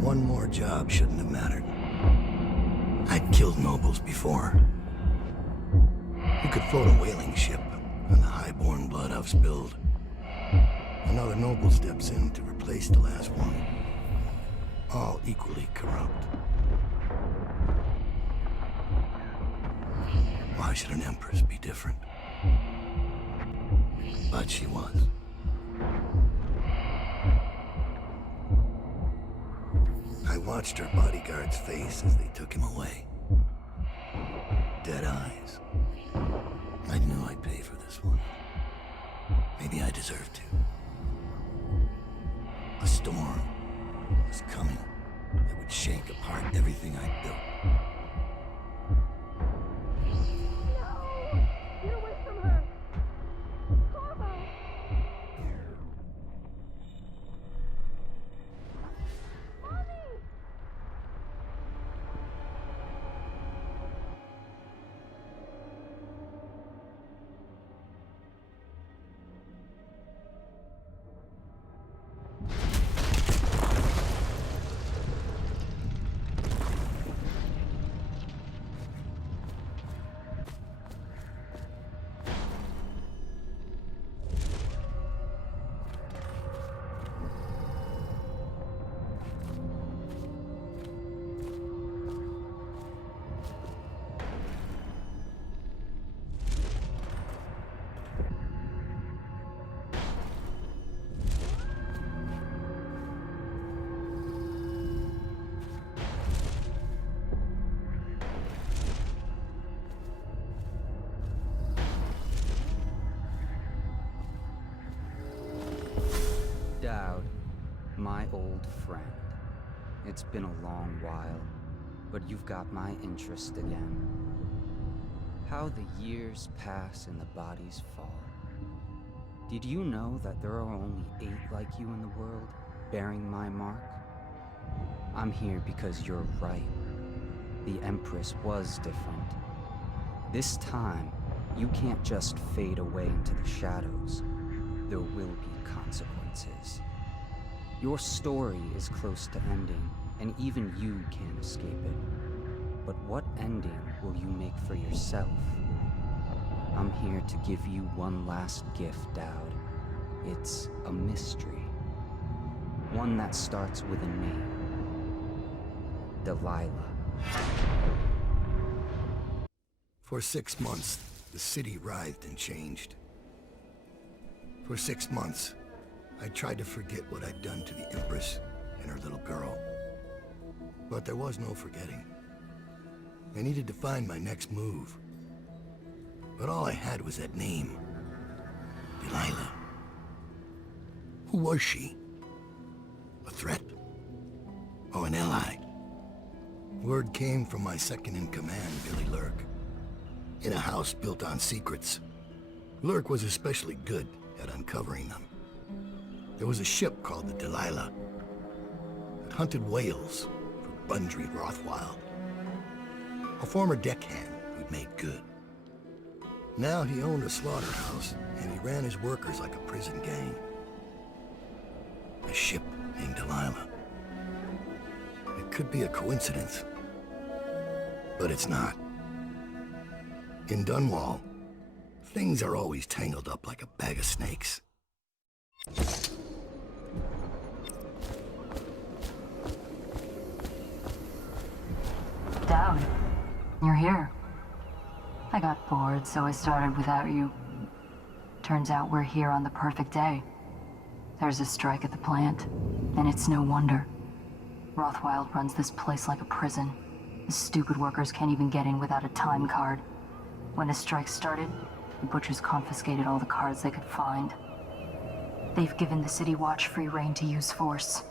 One more job shouldn't have mattered. I'd killed nobles before. You could float a whaling ship on the high-born blood I've spilled. Another noble steps in to replace the last one. All equally corrupt. Why should an empress be different? But she was. I watched her bodyguard's face as they took him away. Dead eyes. I knew I'd pay for this one. Maybe I deserved to. A storm was coming that would shake apart everything I'd built. Get away from her! Corvo! Mommy! Dowd, my old friend. It's been a long while, but you've got my interest again. How the years pass and the bodies fall. Did you know that there are only 8 like you in the world, bearing my mark? I'm here because you're right. The Empress was different. This time, you can't just fade away into the shadows. There will be consequences. Your story is close to ending, and even you can't escape it. But what ending will you make for yourself? I'm here to give you one last gift, Dowd. It's a mystery. One that starts with a name. Delilah. For 6 months, the city writhed and changed. For 6 months, I tried to forget what I'd done to the Empress and her little girl. But there was no forgetting. I needed to find my next move. But all I had was that name. Delilah. Who was she? A threat? Or an ally? Word came from my second-in-command, Billy Lurk. In a house built on secrets. Lurk was especially good at uncovering them. There was a ship called the Delilah that hunted whales for Bundry Rothwild. A former deckhand who'd made good. Now he owned a slaughterhouse, and he ran his workers like a prison gang. A ship named Delilah. It could be a coincidence, but it's not. In Dunwall, things are always tangled up like a bag of snakes. Dowd, you're here. I got bored, so I started without you. Turns out we're here on the perfect day. There's a strike at the plant, and it's no wonder. Rothwild runs this place like a prison. The stupid workers can't even get in without a time card. When the strike started, the butchers confiscated all the cards they could find. They've given the City Watch free rein to use force.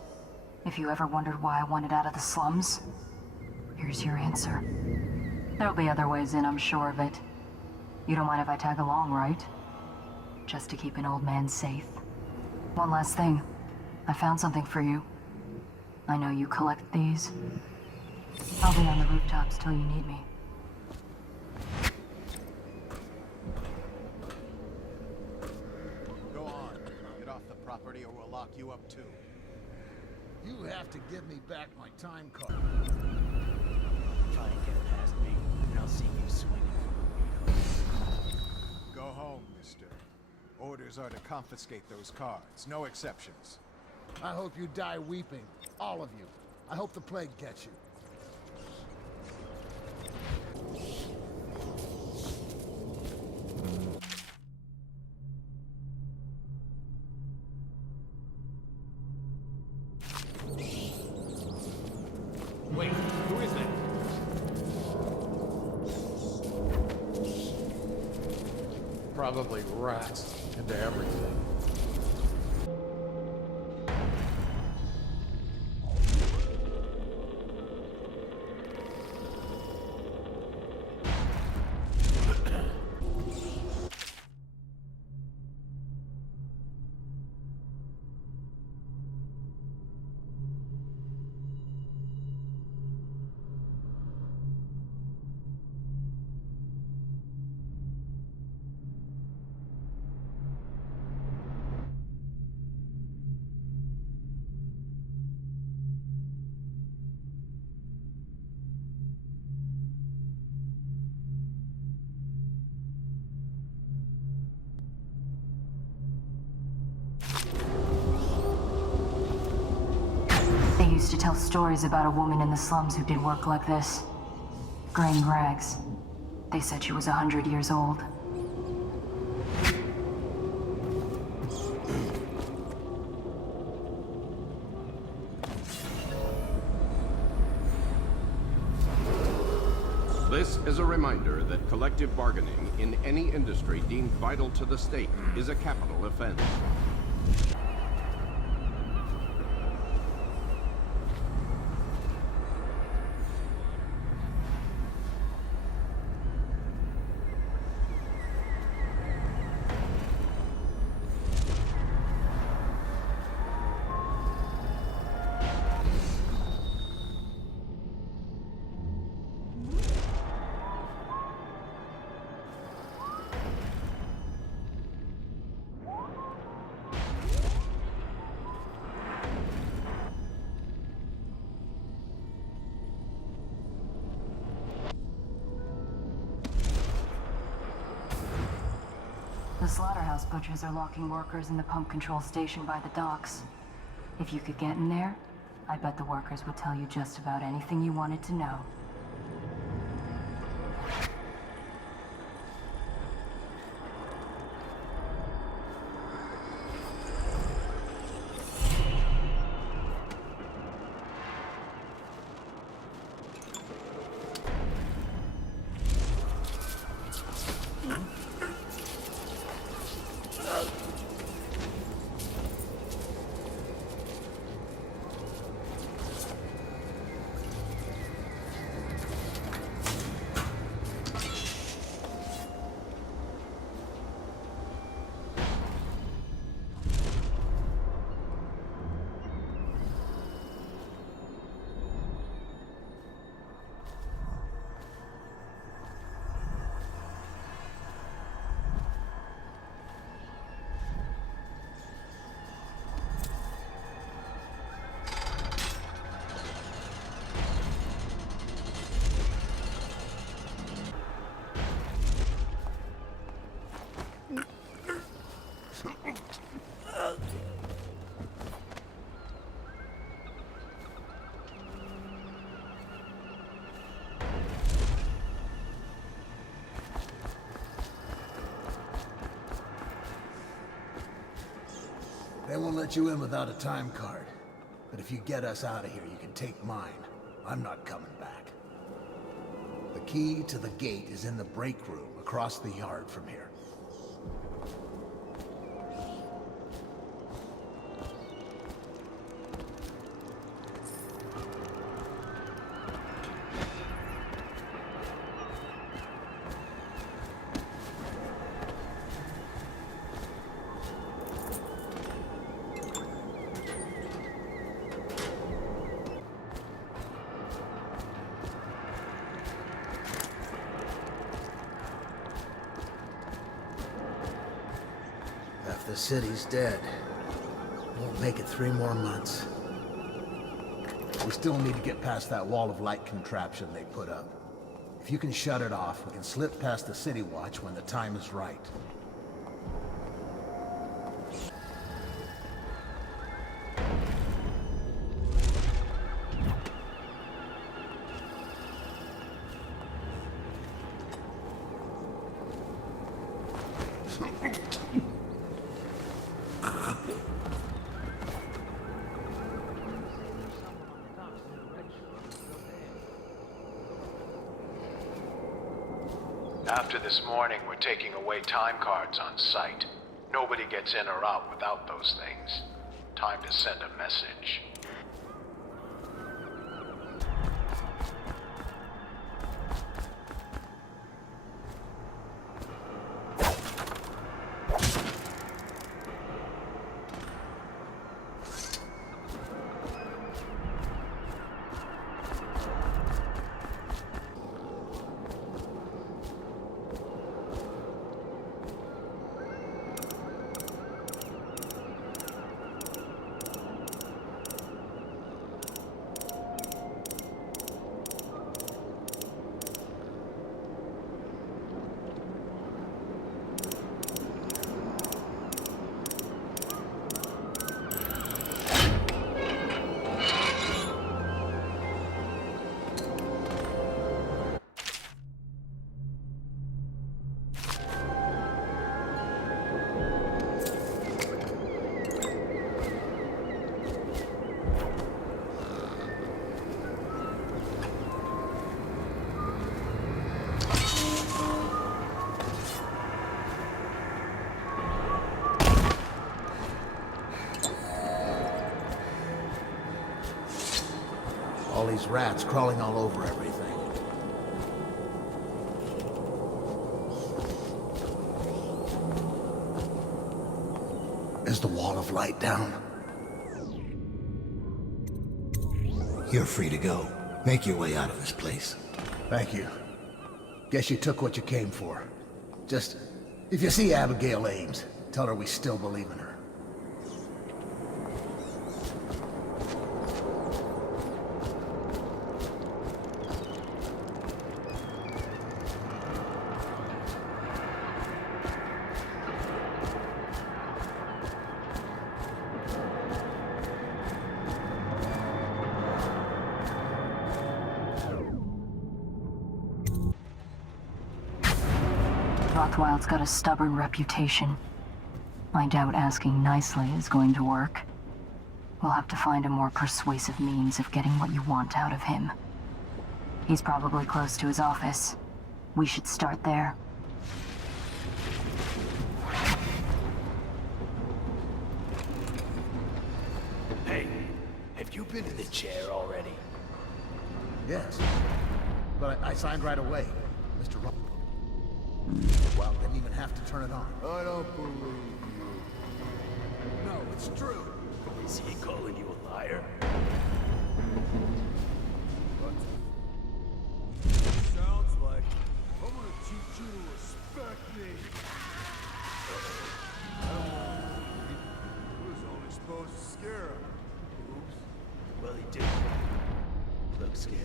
If you ever wondered why I wanted out of the slums, here's your answer. There'll be other ways in, I'm sure of it. You don't mind if I tag along, right? Just to keep an old man safe. One last thing. I found something for you. I know you collect these. I'll be on the rooftops till you need me. Go on. Get off the property or we'll lock you up too. You have to give me back my time card. Try and get past me, and I'll see you swinging from a burrito. Go home, mister. Orders are to confiscate those cards, no exceptions. I hope you die weeping. All of you. I hope the plague gets you. Wait, who is that? Probably rats into everything. They used to tell stories about a woman in the slums who did work like this. Graying rags. They said she was 100 years old. This is a reminder that collective bargaining in any industry deemed vital to the state is a capital offense. The slaughterhouse butchers are locking workers in the pump control station by the docks. If you could get in there, I bet the workers would tell you just about anything you wanted to know. They won't let you in without a time card. But if you get us out of here, you can take mine. I'm not coming back. The key to the gate is in the break room across the yard from here. The city's dead. Won't make it 3 more months. We still need to get past that wall of light contraption they put up. If you can shut it off, we can slip past the City Watch when the time is right. After this morning, we're taking away time cards on site. Nobody gets in or out without those things. Time to send a message. All these rats crawling all over everything. Is the wall of light down? You're free to go. Make your way out of this place. Thank you. Guess you took what you came for. Just, if you see Abigail Ames, tell her we still believe in her. Rothwild's got a stubborn reputation. I doubt asking nicely is going to work. We'll have to find a more persuasive means of getting what you want out of him. He's probably close to his office. We should start there. Hey, have you been in the chair already? Yes. But I signed right away, Mr. Roth. Well, didn't even have to turn it on. I don't believe you. No, it's true. Is he calling you a liar? What? Sounds like I'm gonna teach you to respect me. He was only supposed to scare him. Oops. Well, he did. Look scared.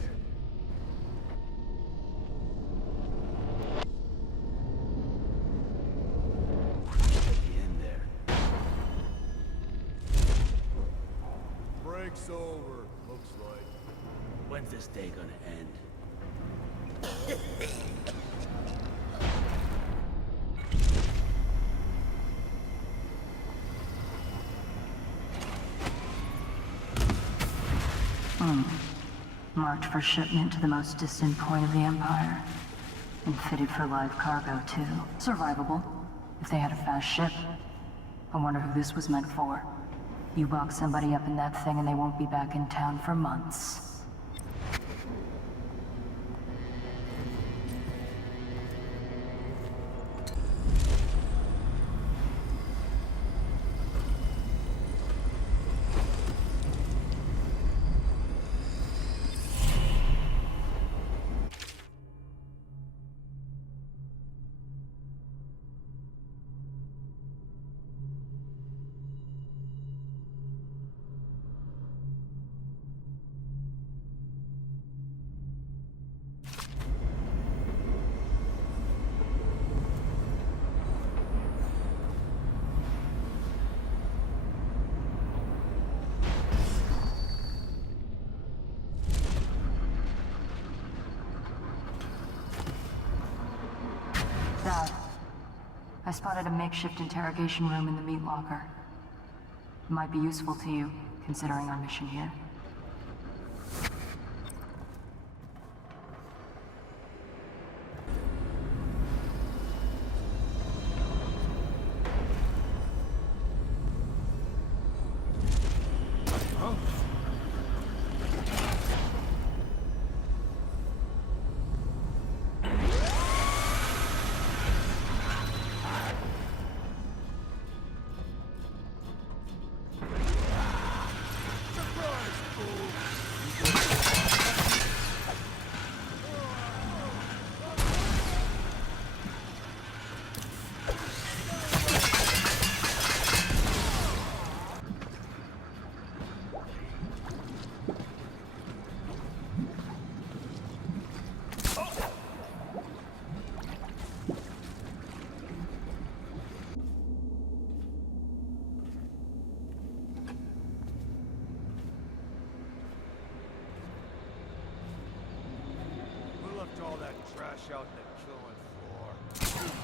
Break's over, looks like. When's this day gonna end? Marked for shipment to the most distant point of the Empire. And fitted for live cargo, too. Survivable, if they had a fast ship. I wonder who this was meant for. You box somebody up in that thing and they won't be back in town for months. spotted a makeshift interrogation room in the meat locker. It might be useful to you, considering our mission here. All that trash out in the killing floor.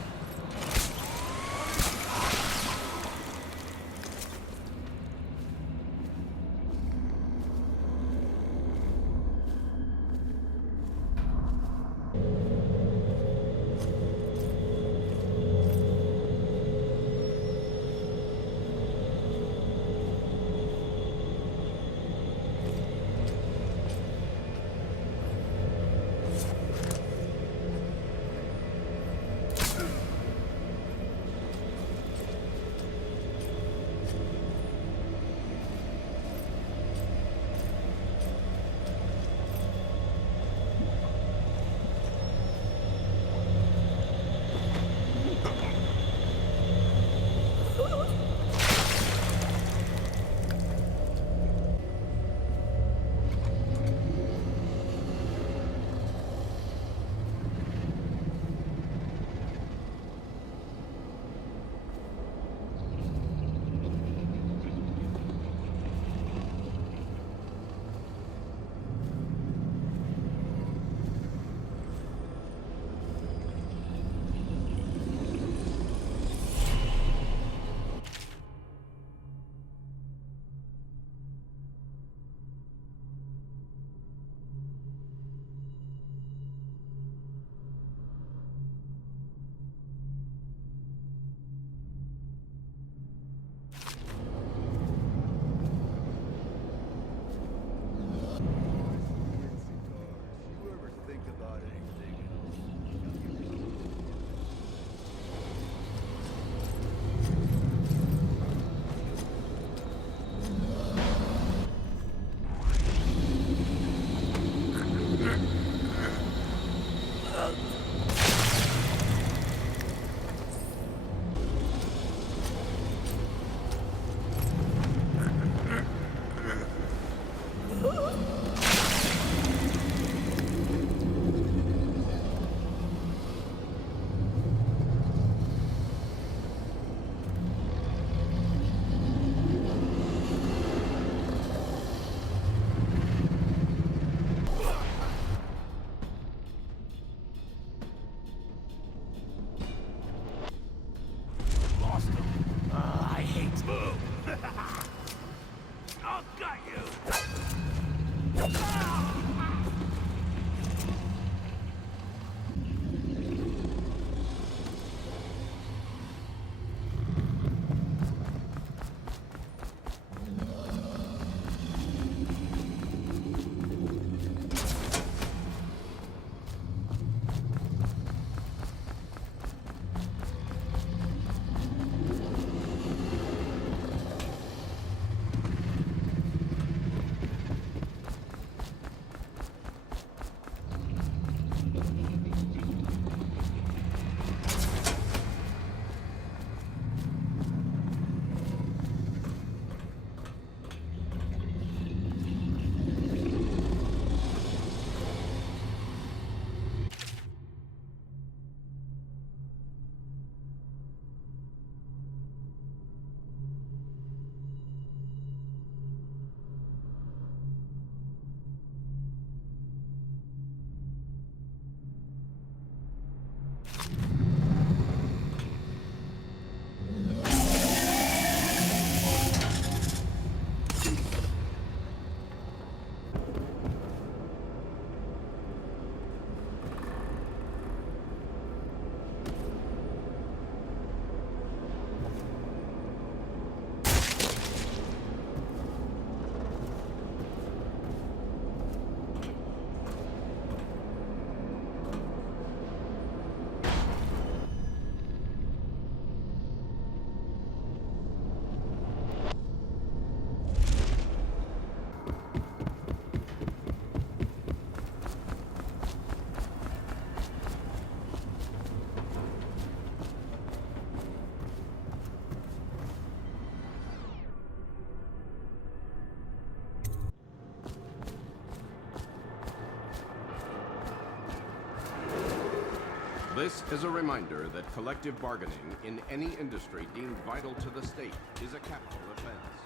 This is a reminder that collective bargaining in any industry deemed vital to the state is a capital offense.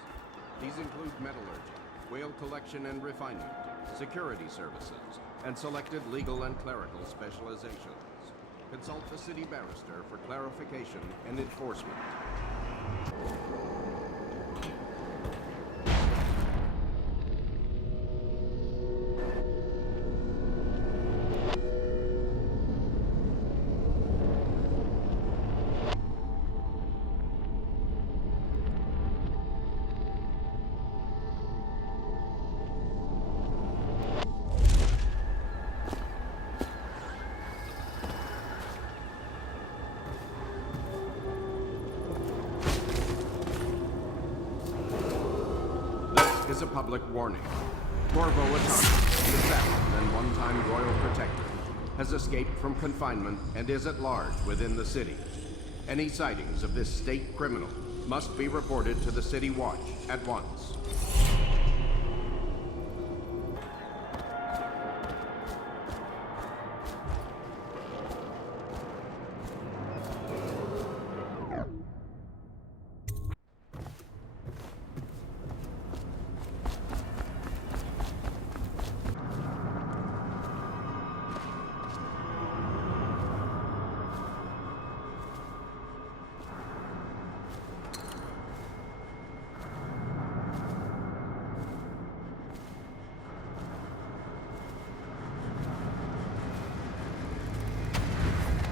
These include metallurgy, whale collection and refinement, security services, and selected legal and clerical specializations. Consult the city barrister for clarification and enforcement. Is a public warning. Corvo Atari, the seventh and one-time royal protector, has escaped from confinement and is at large within the city. Any sightings of this state criminal must be reported to the City Watch at once.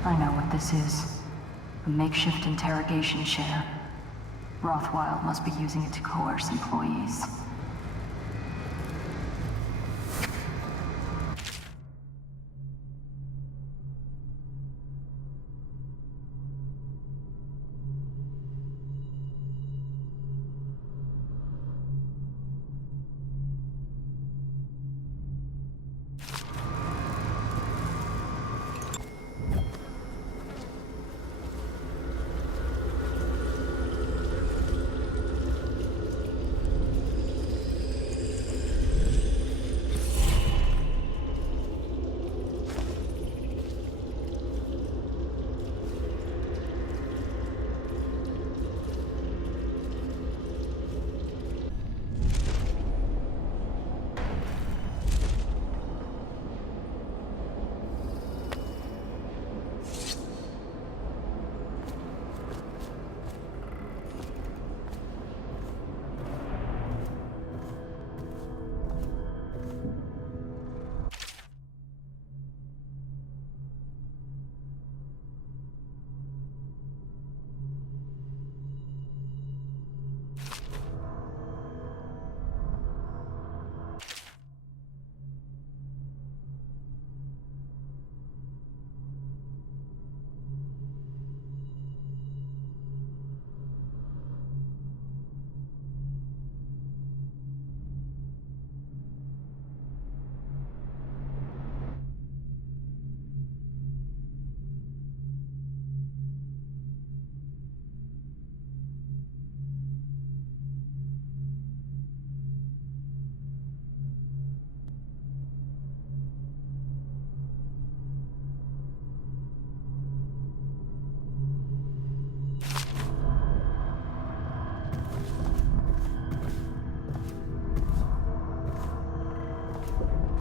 I know what this is. A makeshift interrogation chair. Rothwild must be using it to coerce employees.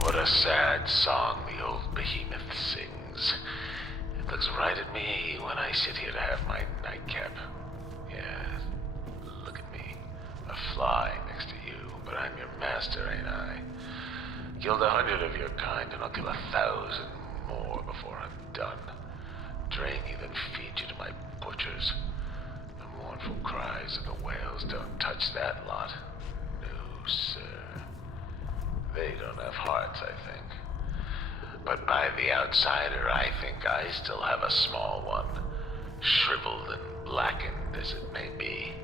What a sad song the old behemoth sings. It looks right at me when I sit here to have my nightcap. Yeah, look at me. A fly next to you, but I'm your master, ain't I? Killed 100 of your kind, and I'll kill 1,000 more before I'm done. Drain you, then feed you to my butchers. The mournful cries of the whales don't touch that lot. No, sir. They don't have hearts, I think. But by the outsider, I think I still have a small one. Shriveled and blackened as it may be.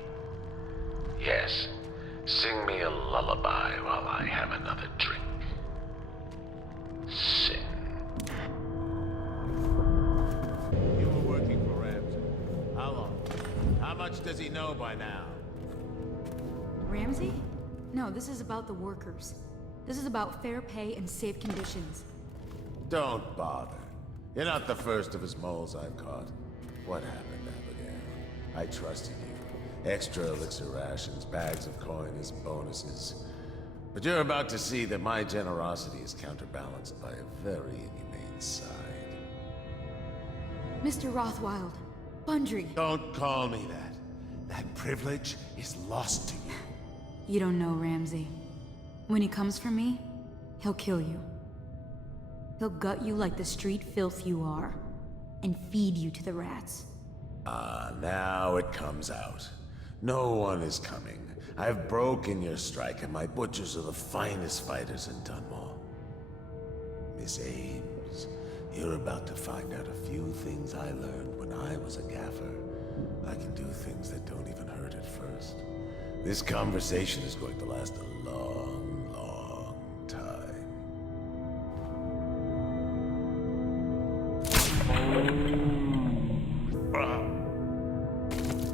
Yes, sing me a lullaby while I have another drink. Sing. You were working for Ramsey. How long? How much does he know by now? Ramsey? No, this is about the workers. This is about fair pay and safe conditions. Don't bother. You're not the first of his moles I've caught. What happened, Abigail? I trusted you. Extra elixir rations, bags of coin as bonuses. But you're about to see that my generosity is counterbalanced by a very inhumane side. Mr. Rothwild, Bundry. Don't call me that. That privilege is lost to you. You don't know Ramsey. When he comes for me, he'll kill you. He'll gut you like the street filth you are, and feed you to the rats. Ah, now it comes out. No one is coming. I've broken your strike, and my butchers are the finest fighters in Dunwall. Miss Ames, you're about to find out a few things I learned when I was a gaffer. I can do things that don't even hurt at first. This conversation is going to last a long, long time.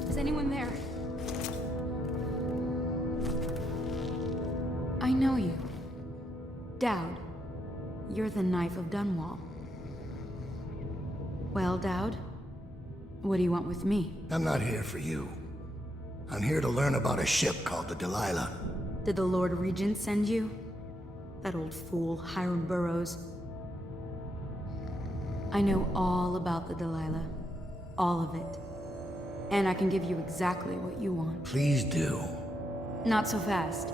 Is anyone there? I know you. Dowd. You're the Knife of Dunwall. Well, Dowd, what do you want with me? I'm not here for you. I'm here to learn about a ship called the Delilah. Did the Lord Regent send you? That old fool, Hiram Burrows. I know all about the Delilah. All of it. And I can give you exactly what you want. Please do. Not so fast.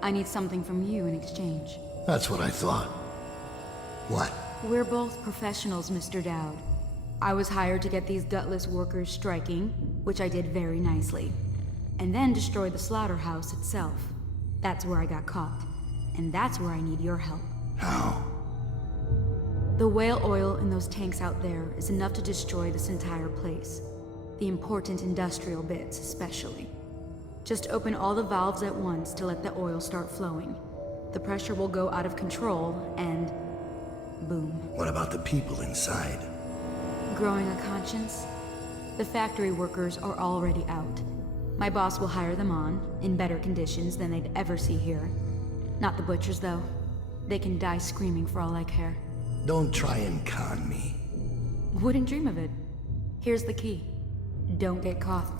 I need something from you in exchange. That's what I thought. What? We're both professionals, Mr. Dowd. I was hired to get these gutless workers striking, which I did very nicely. And then destroy the slaughterhouse itself. That's where I got caught. And that's where I need your help. How? The whale oil in those tanks out there is enough to destroy this entire place. The important industrial bits, especially. Just open all the valves at once to let the oil start flowing. The pressure will go out of control, and boom. What about the people inside? Growing a conscience? The factory workers are already out. My boss will hire them on, in better conditions than they'd ever see here. Not the butchers, though. They can die screaming for all I care. Don't try and con me. Wouldn't dream of it. Here's the key. Don't get caught.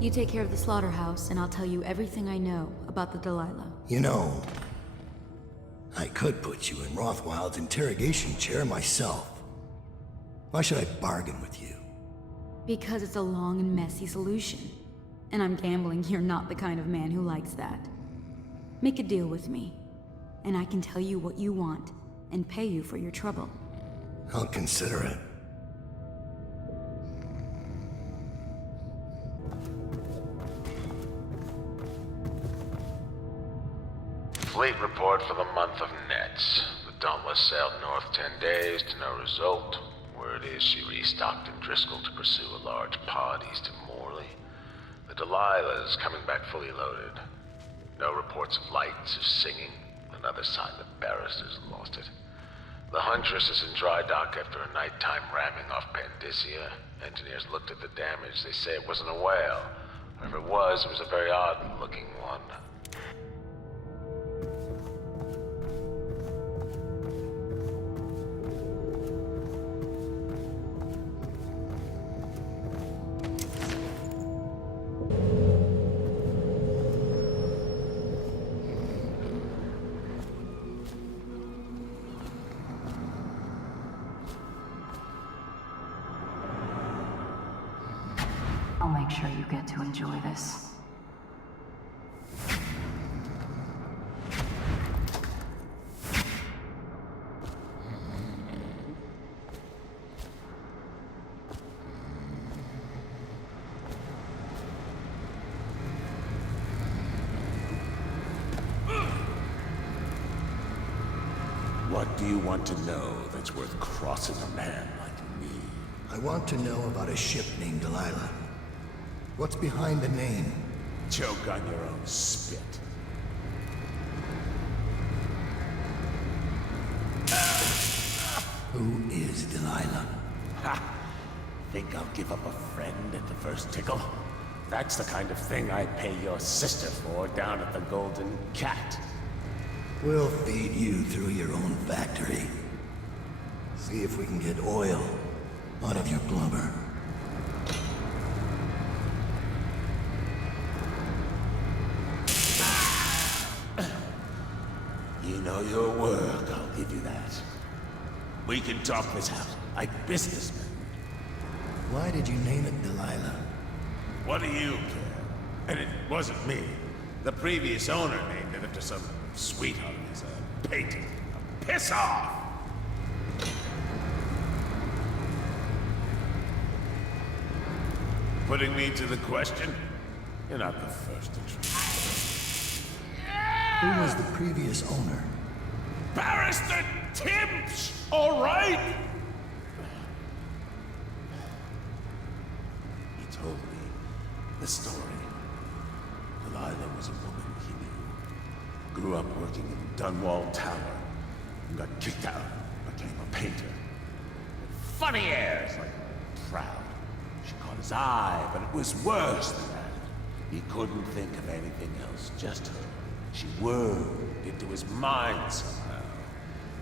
You take care of the slaughterhouse, and I'll tell you everything I know about the Delilah. You know, I could put you in Rothwild's interrogation chair myself. Why should I bargain with you? Because it's a long and messy solution. And I'm gambling you're not the kind of man who likes that. Make a deal with me, and I can tell you what you want, and pay you for your trouble. I'll consider it. Fleet report for the month of Nets. The Dauntless sailed north 10 days to no result. Word is she restocked in Driscoll to pursue a large pod east of Morley. The Delilah is coming back fully loaded. No reports of lights or singing. Another sign that Barrister's lost it. The Huntress is in dry dock after a nighttime ramming off Pandyssia. Engineers looked at the damage. They say it wasn't a whale. Or if it was a very odd-looking one. I'll make sure you get to enjoy this. What do you want to know that's worth crossing a man like me? I want to know about a ship named Delilah. What's behind the name? Choke on your own spit. Who is Delilah? Ha! Think I'll give up a friend at the first tickle? That's the kind of thing I'd pay your sister for down at the Golden Cat. We'll feed you through your own factory. See if we can get oil out of your blubber. You know your work, I'll give you that. We can talk this out, like businessmen. Why did you name it Delilah? What do you care? And it wasn't me. The previous owner named it after some sweetheart as a painting. Piss off! Putting me to the question? You're not the first to try. Who was the previous owner? Barrister Timsh, all right? He told me the story. Delilah was a woman he knew. Grew up working in Dunwall Tower. And got kicked out. Became a painter. Funny airs, like proud. She caught his eye, but it was worse than that. He couldn't think of anything else, just her. She whirled into his mind somehow.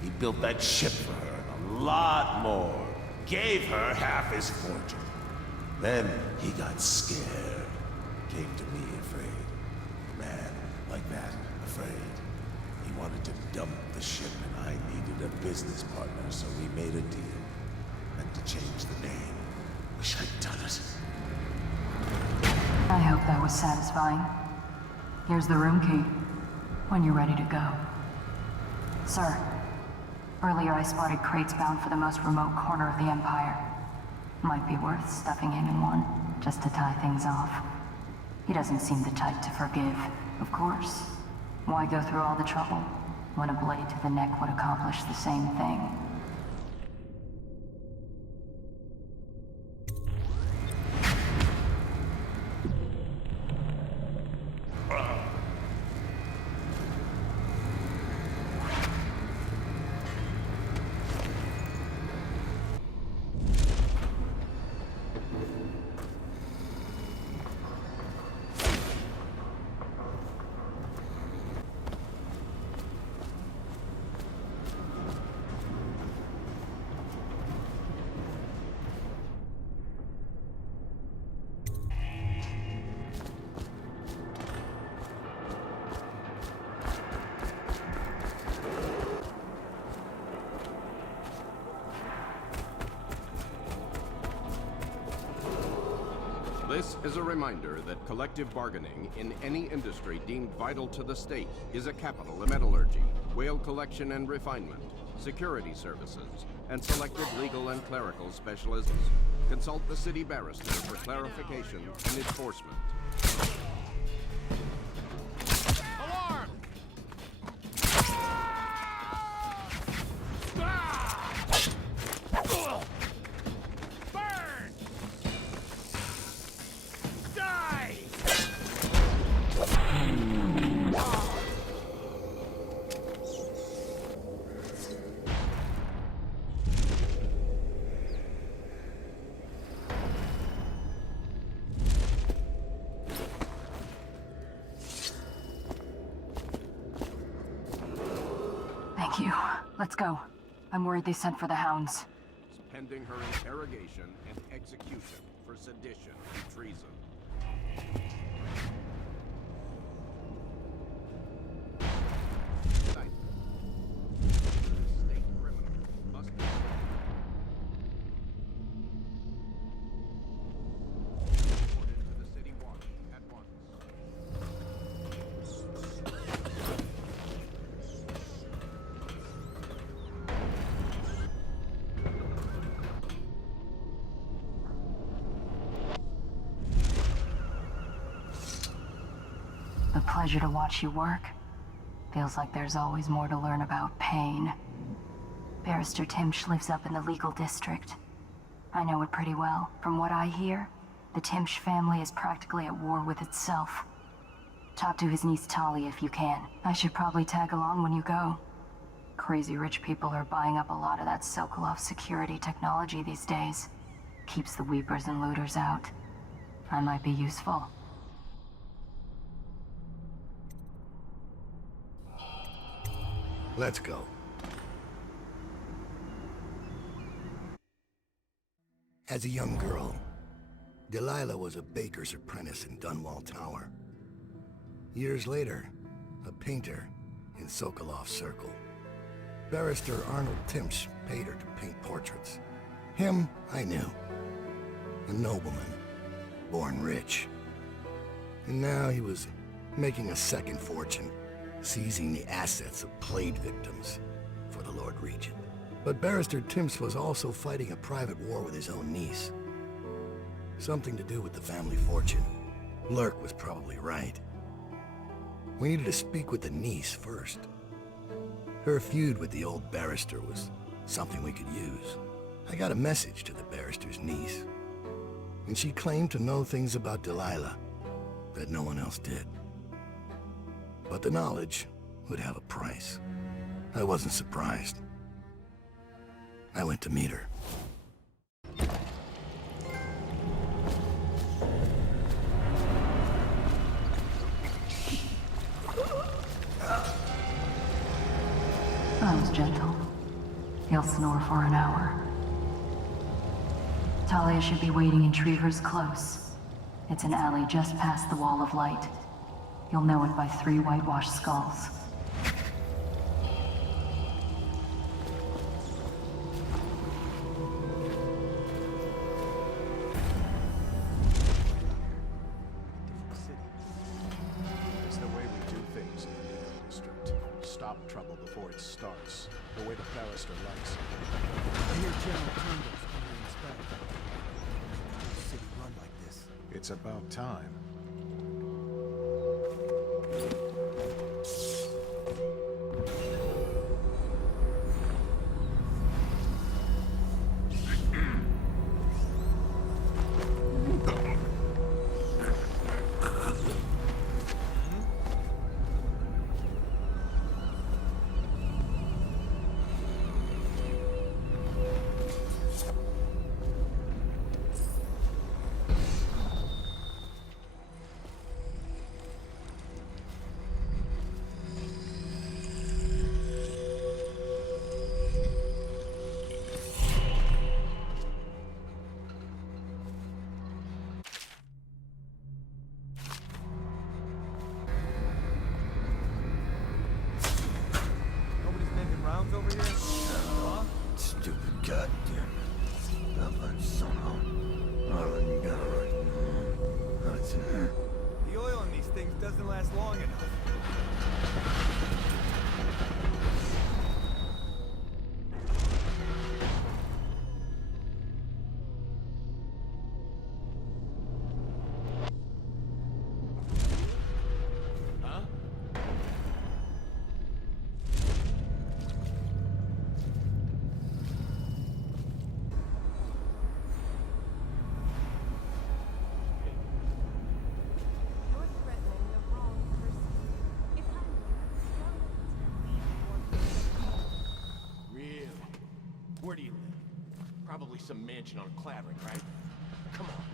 He built that ship for her, and a lot more. Gave her half his fortune. Then he got scared. Came to me afraid. Man like that, afraid. He wanted to dump the ship, and I needed a business partner, so we made a deal. Meant to change the name. Wish I'd done it. I hope that was satisfying. Here's the room key, when you're ready to go. Sir, earlier I spotted crates bound for the most remote corner of the Empire. Might be worth stuffing him in one, just to tie things off. He doesn't seem the type to forgive, of course. Why go through all the trouble, when a blade to the neck would accomplish the same thing? This is a reminder that collective bargaining in any industry deemed vital to the state is a capital of metallurgy, whale collection and refinement, security services, and selected legal and clerical specialisms. Consult the city barrister for clarification and enforcement. Alarm! Burn! Die! Thank you. Let's go. I'm worried they sent for the hounds. Pending her interrogation and execution for sedition and treason. Tonight, state criminal must be reported to the city watch at once. A pleasure to watch you work. Feels like there's always more to learn about pain. Barrister Timsh lives up in the legal district. I know it pretty well. From what I hear, the Timsh family is practically at war with itself. Talk to his niece Tali if you can. I should probably tag along when you go. Crazy rich people are buying up a lot of that Sokolov security technology these days. Keeps the weepers and looters out. I might be useful. Let's go. As a young girl, Delilah was a baker's apprentice in Dunwall Tower. Years later, a painter in Sokolov Circle. Barrister Arnold Timsch paid her to paint portraits. Him, I knew. A nobleman, born rich. And now he was making a second fortune, seizing the assets of plague victims for the Lord Regent. But Barrister Timsch was also fighting a private war with his own niece. Something to do with the family fortune. Lurk was probably right. We needed to speak with the niece first. Her feud with the old barrister was something we could use. I got a message to the barrister's niece, and she claimed to know things about Delilah that no one else did. But the knowledge would have a price. I wasn't surprised. I went to meet her. I was gentle. He'll snore for an hour. Talia should be waiting in Trevor's Close. It's an alley just past the Wall of Light. You'll know it by 3 whitewashed skulls. It's the way we do things in the legal district. Stop trouble before it starts. The way the barrister likes it. I hear General Turnbull's coming to inspect. The city run like this. It's about time. Over here? Huh? Stupid goddamn. That somehow. Arlen, you got it right. Oh, it's in here. The oil in these things doesn't last long enough. Where do you live? Probably some mansion on Clavering, right? Come on,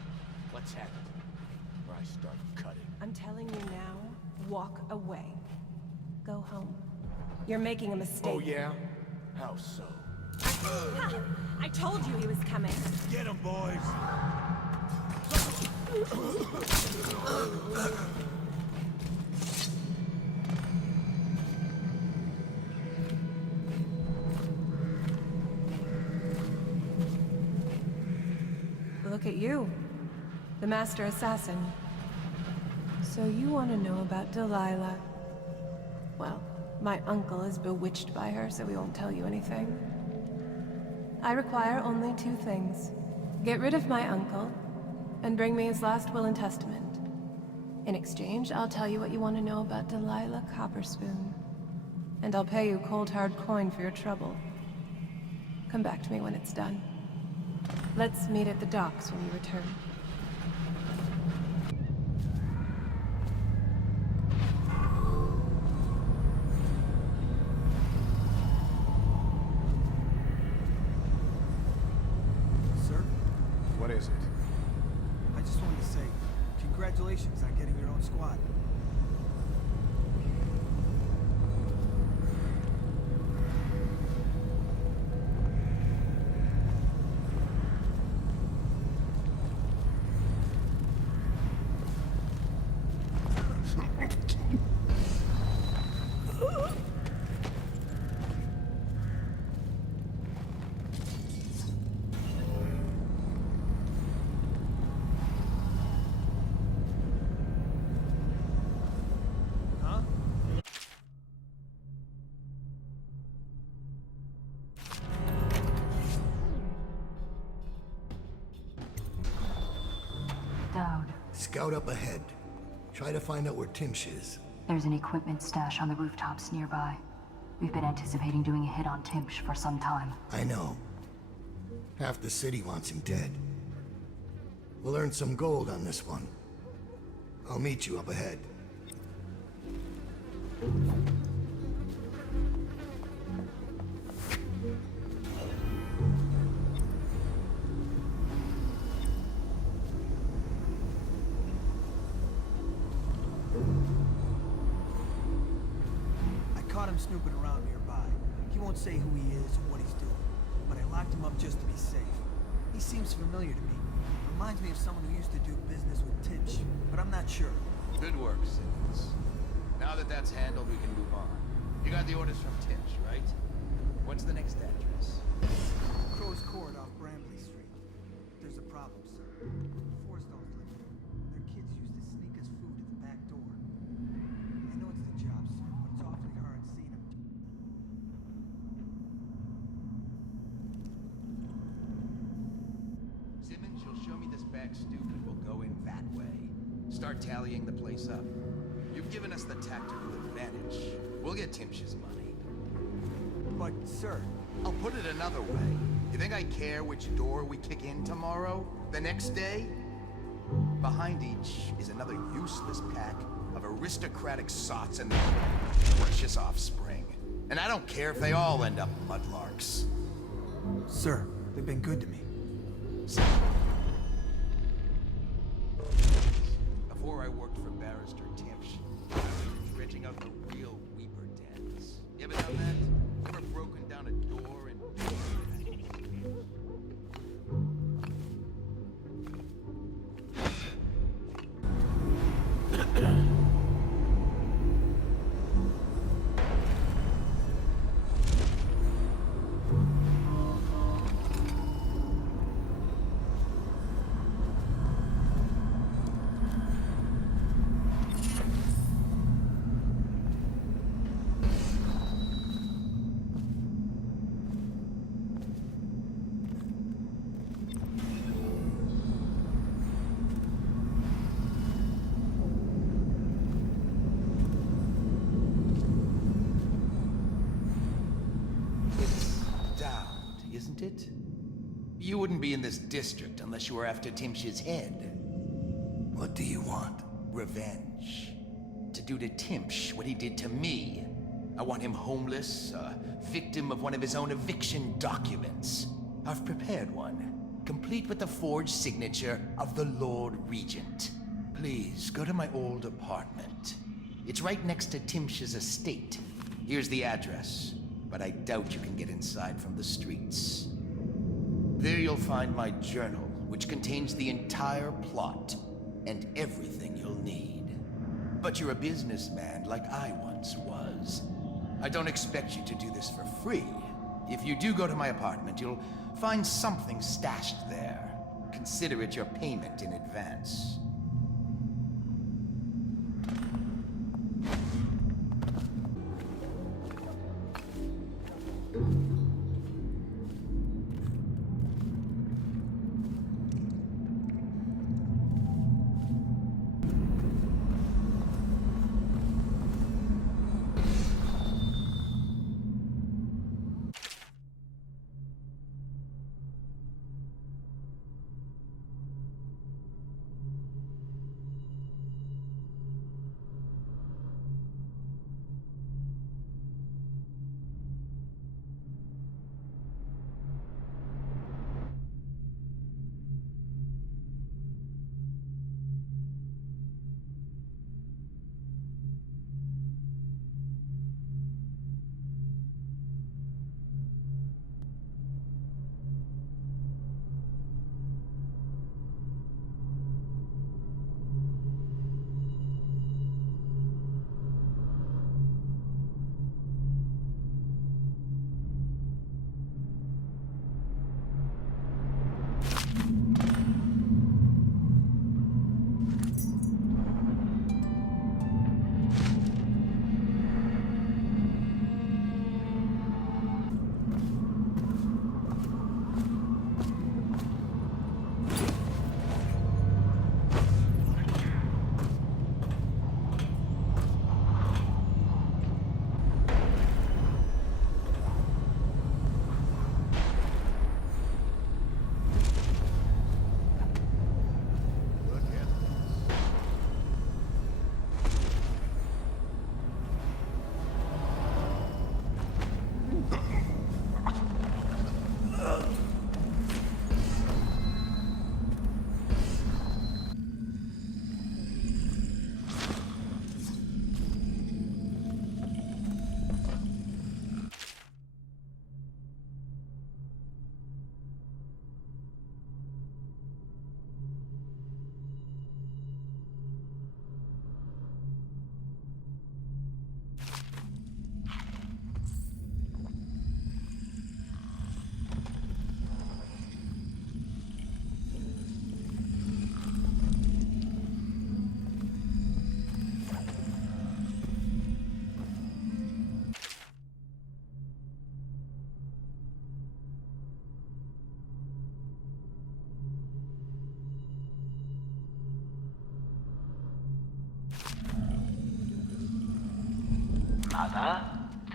let's have it. Or I start cutting. I'm telling you now, walk away. Go home. You're making a mistake. Oh yeah? How so? I told you he was coming. Get him, boys! Look at you. The master assassin. So you want to know about Delilah? Well, my uncle is bewitched by her, so we won't tell you anything. I require only 2 things. Get rid of my uncle, and bring me his last will and testament. In exchange, I'll tell you what you want to know about Delilah Copperspoon. And I'll pay you cold hard coin for your trouble. Come back to me when it's done. Let's meet at the docks when you return. Sir? What is it? I just wanted to say, congratulations on getting your own squad. Scout up ahead. Try to find out where Timsh is. There's an equipment stash on the rooftops nearby. We've been anticipating doing a hit on Timsh for some time. I know. Half the city wants him dead. We'll earn some gold on this one. I'll meet you up ahead. I caught him snooping around nearby. He won't say who he is or what he's doing, but I locked him up just to be safe. He seems familiar to me. Reminds me of someone who used to do business with Timsh, but I'm not sure. Good work, Simmons. Now that that's handled, we can move on. You got the orders from Timsh, right? What's the next address? Crow's Court off Bramley Street. There's a problem, sir. Forstones live here. Their kids used to sneak us food at the back door. I know it's the job, sir, but it's awfully hard seeing them. Simmons, you'll show me this back stoop and we'll go in that way. Start tallying the place up. You've given us the tactical advantage. We'll get Timsh's money. But, sir... I'll put it another way. You think I care which door we kick in tomorrow? The next day? Behind each is another useless pack of aristocratic sots and their precious offspring. And I don't care if they all end up mudlarks. Sir, they've been good to me. Before I worked for Barrister Timsh, I was dredging out the real Weeper dens. You ever done that? Ever broken down a door and... It? You wouldn't be in this district unless you were after Timsh's head. What do you want? Revenge. To do to Timsh what he did to me. I want him homeless, a victim of one of his own eviction documents. I've prepared one, complete with the forged signature of the Lord Regent. Please, go to my old apartment. It's right next to Timsh's estate. Here's the address, but I doubt you can get inside from the streets. There you'll find my journal, which contains the entire plot and everything you'll need. But you're a businessman like I once was. I don't expect you to do this for free. If you do go to my apartment, you'll find something stashed there. Consider it your payment in advance.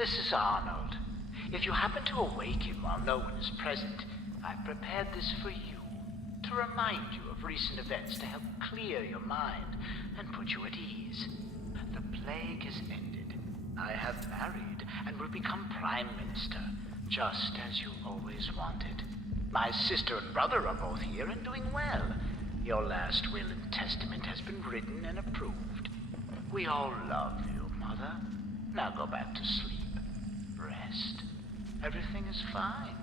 This is Arnold. If you happen to awaken while no one is present, I've prepared this for you, to remind you of recent events to help clear your mind and put you at ease. The plague has ended. I have married and will become Prime Minister, just as you always wanted. My sister and brother are both here and doing well. Your last will and testament has been written and approved. We all love you, Mother. Now go back to sleep. Rest. Everything is fine.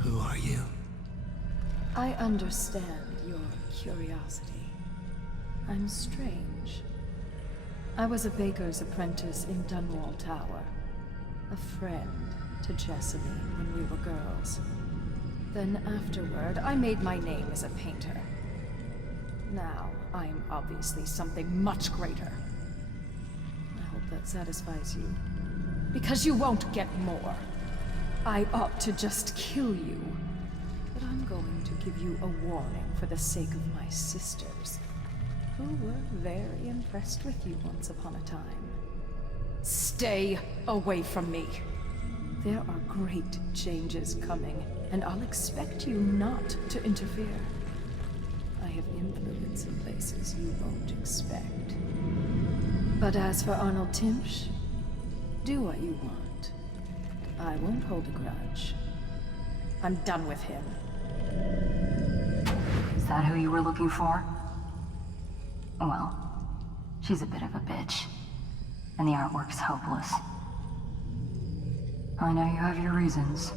Who are you? I understand your curiosity. I'm strange. I was a baker's apprentice in Dunwall Tower. A friend to Jessamine when we were girls. Then afterward, I made my name as a painter. Now, I'm obviously something much greater. I hope that satisfies you. Because you won't get more. I ought to just kill you. But I'm going to give you a warning for the sake of my sisters, who were very impressed with you once upon a time. Stay away from me. There are great changes coming, and I'll expect you not to interfere. I have influence in places you won't expect. But as for Arnold Timsh, do what you want. I won't hold a grudge. I'm done with him. Is that who you were looking for? Well, she's a bit of a bitch. And the artwork's hopeless. I know you have your reasons.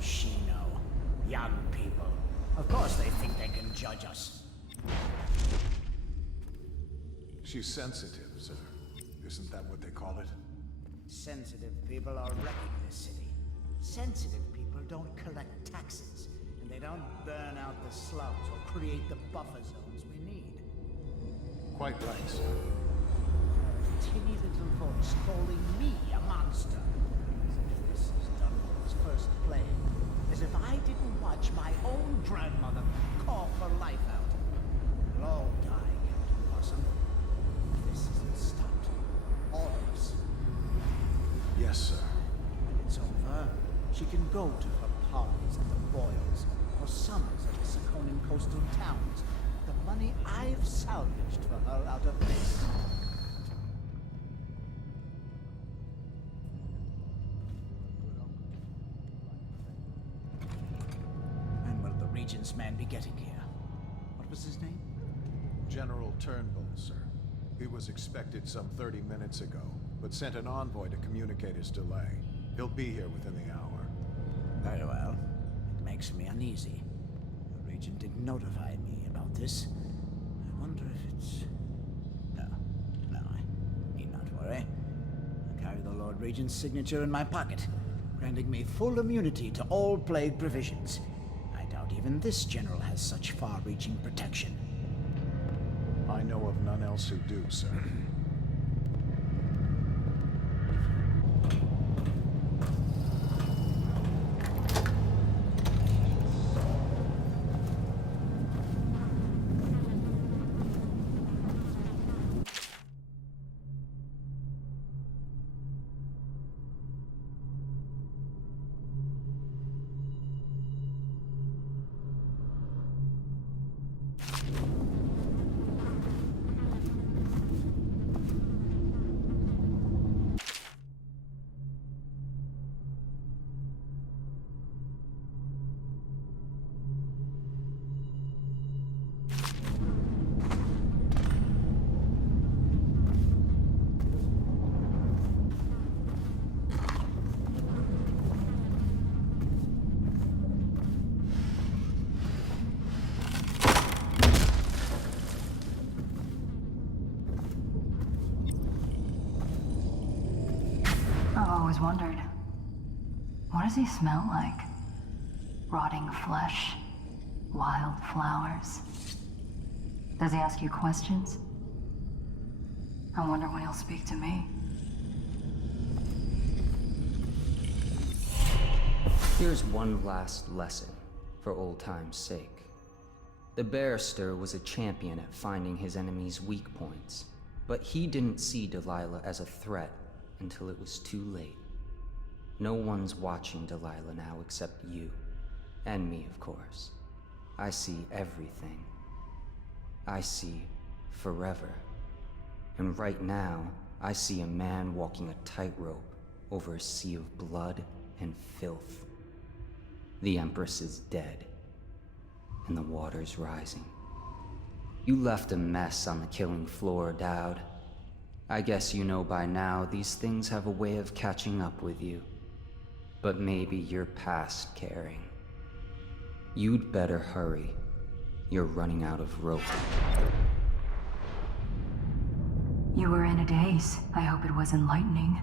She know? Young people. Of course they think they can judge us. She's sensitive, sir. Isn't that what they call it? Sensitive people are wrecking this city. Sensitive people don't collect taxes, and they don't burn out the slums or create the buffer zones we need. Quite right, sir. A tinny little voice calling me a monster. As if this is Dunwall's first plague. As if I didn't watch my own grandmother cough her life out. We'll all die, Captain Blossom. If this isn't stopped. All of us. Yes, sir. When it's over, she can go to her parties at the Boyles, or summers at the Saconin coastal towns. The money I've salvaged for her out of this. Regent's man be getting here? What was his name? General Turnbull, sir. He was expected some 30 minutes ago, but sent an envoy to communicate his delay. He'll be here within the hour. Very well. It makes me uneasy. The Regent didn't notify me about this. I wonder if it's... No, I need not worry. I carry the Lord Regent's signature in my pocket, granting me full immunity to all plague provisions. Even this general has such far-reaching protection. I know of none else who do, sir. always wondered, what does he smell like? Rotting flesh? Wild flowers? Does he ask you questions? I wonder when he'll speak to me. Here's one last lesson, for old time's sake. The barrister was a champion at finding his enemies' weak points, but he didn't see Delilah as a threat until it was too late. No one's watching Delilah now except you. And me, of course. I see everything. I see forever. And right now, I see a man walking a tightrope over a sea of blood and filth. The Empress is dead, and the water's rising. You left a mess on the killing floor, Dowd. I guess you know by now these things have a way of catching up with you. But maybe you're past caring. You'd better hurry. You're running out of rope. You were in a daze. I hope it was enlightening.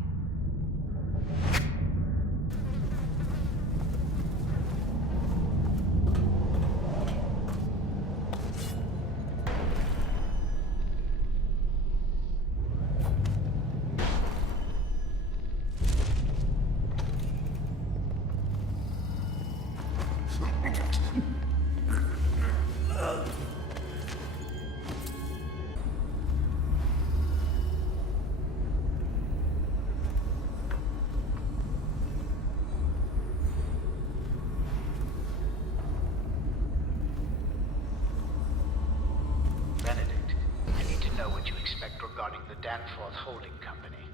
Holding company.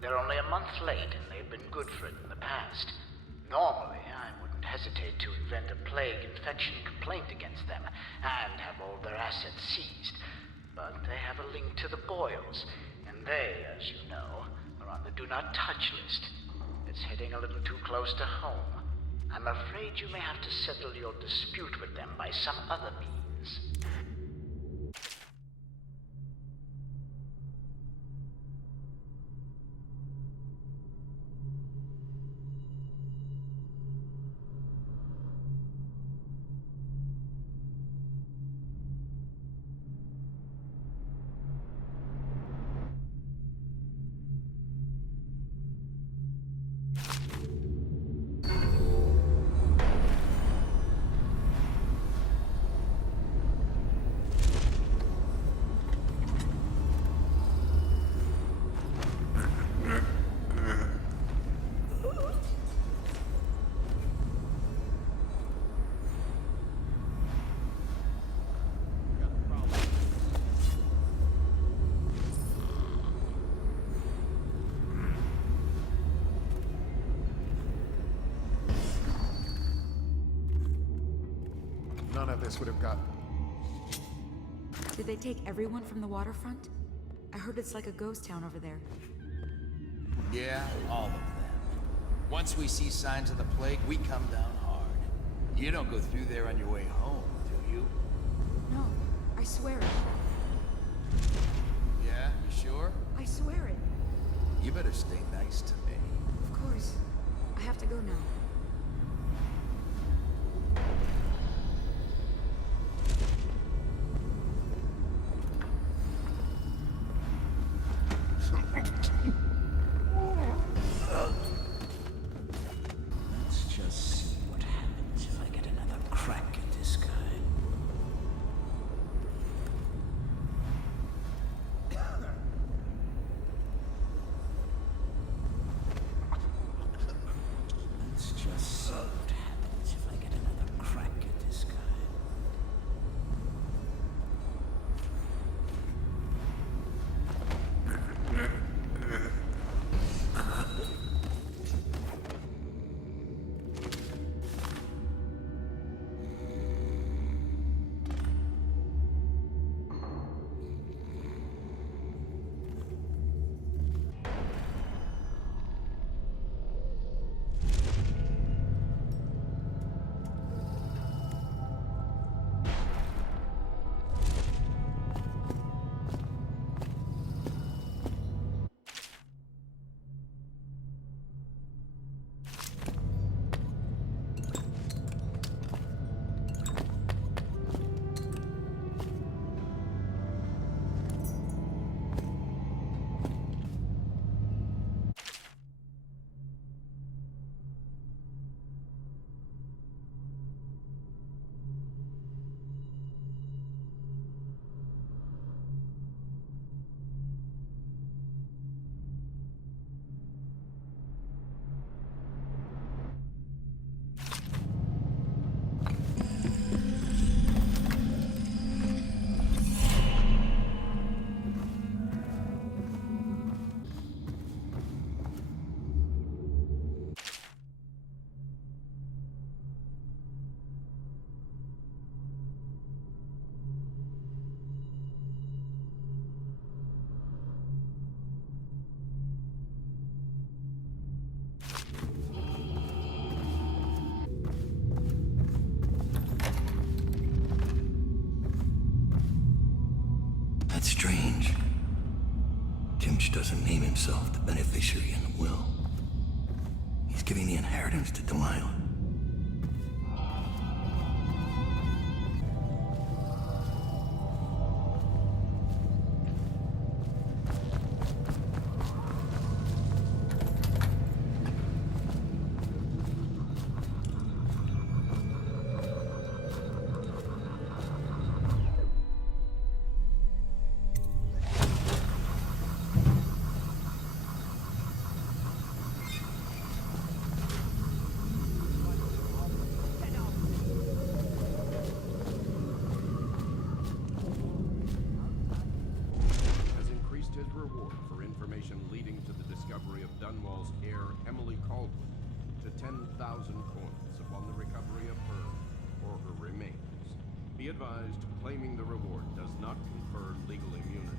They're only a month late, and they've been good for it in the past. Normally, I wouldn't hesitate to invent a plague infection complaint against them, and have all their assets seized. But they have a link to the Boyles, and they, as you know, are on the Do Not Touch list. It's hitting a little too close to home. I'm afraid you may have to settle your dispute with them by some other means. None of this would have gotten... Did they take everyone from the waterfront? I heard it's like a ghost town over there. Yeah, all of them. Once we see signs of the plague, we come down hard. You don't go through there on your way home, do you? No, I swear it. Yeah, you sure? I swear it. You better stay nice to me. Of course. I have to go now. Let's just see what happens if I get another crack at this guy. Let's That's strange. Timsh doesn't name himself the beneficiary in the will. He's giving the inheritance to Delilah. Dunwall's heir, Emily Caldwell, to 10,000 coins upon the recovery of her or her remains. Be advised, claiming the reward does not confer legal immunity.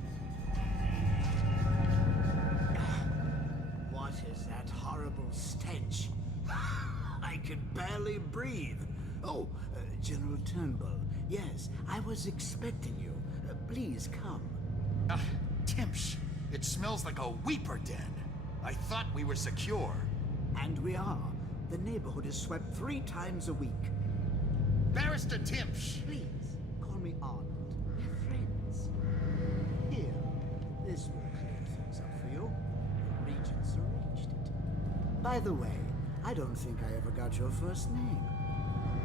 What is that horrible stench? I can barely breathe. Oh, General Turnbull, yes, I was expecting you. Please come. Timsh, it smells like a weeper den. I thought we were secure. And we are. The neighborhood is swept 3 times a week. Barrister Timsh! Please, call me Arnold. We're friends. Here, this will clear things up for you. The Regents arranged it. By the way, I don't think I ever got your first name.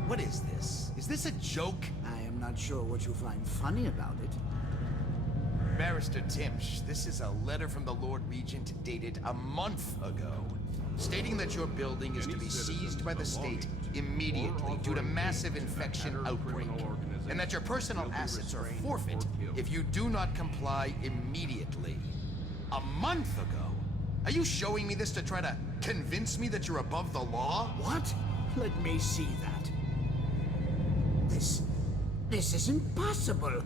What is this? Is this a joke? I am not sure what you find funny about it. Barrister Timsh, this is a letter from the Lord Regent dated a month ago, stating that your building is to be seized by the state immediately due to massive infection outbreak, and that your personal assets are forfeit if you do not comply immediately. A month ago? Are you showing me this to try to convince me that you're above the law? What? Let me see that. This isn't possible.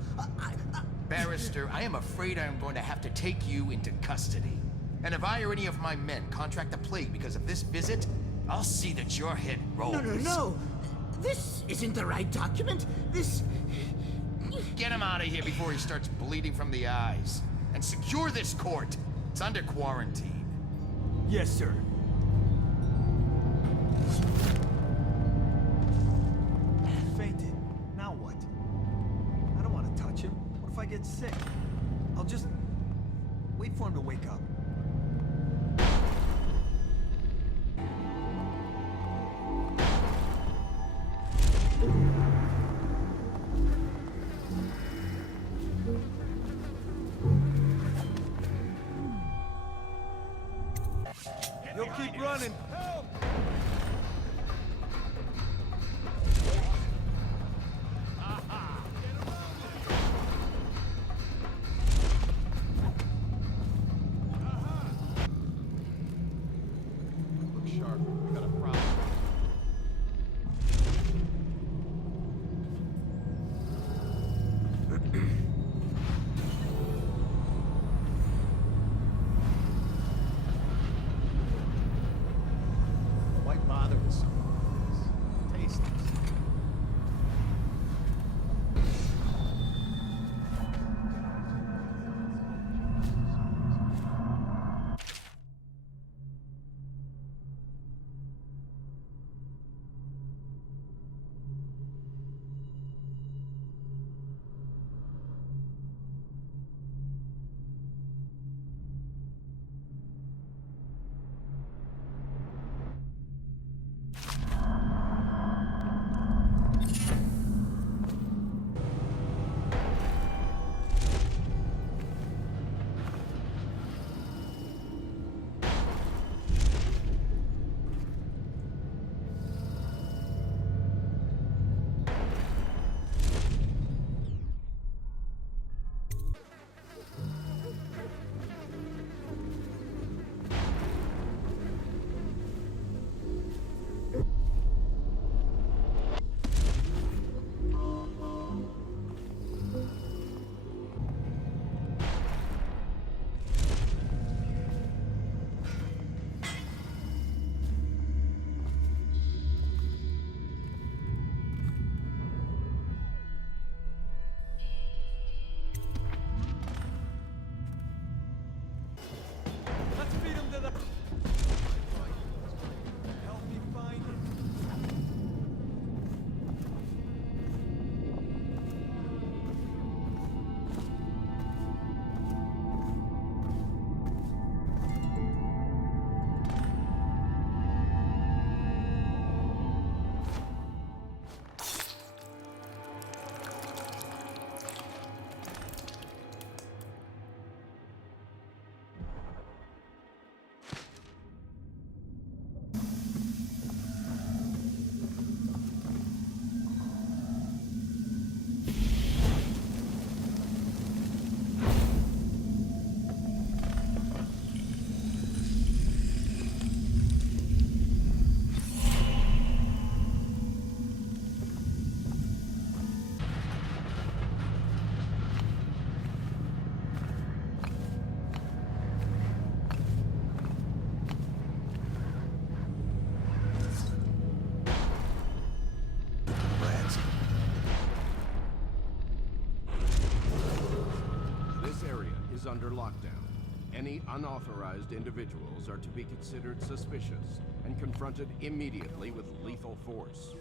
Barrister, I am afraid I am going to have to take you into custody. And if I or any of my men contract the plague because of this visit, I'll see that your head rolls. No. This isn't the right document. This... Get him out of here before he starts bleeding from the eyes. And secure this court. It's under quarantine. Yes, sir. Fainted. Now what? I don't want to touch him. What if I get sick? I'll just wait for him to wake up. You'll keep running. Help! Look sharp. We got a problem. Why lockdown. Any unauthorized individuals are to be considered suspicious and confronted immediately with lethal force.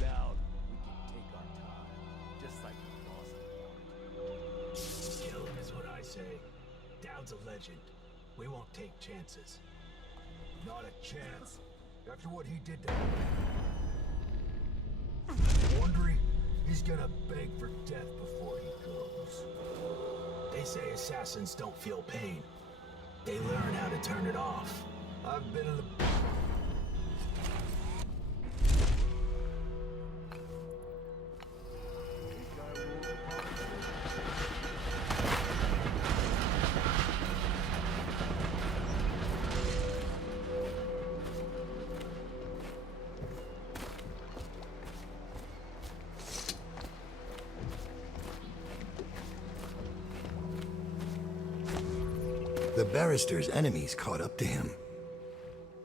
Down, we can take our time, just like the boss. Kill him is what I say. Dowd's a legend. We won't take chances. Not a chance. After what he did to Wandry, he's gonna beg for death before he goes. They say assassins don't feel pain. They learn how to turn it off. I've been in the... The barrister's enemies caught up to him.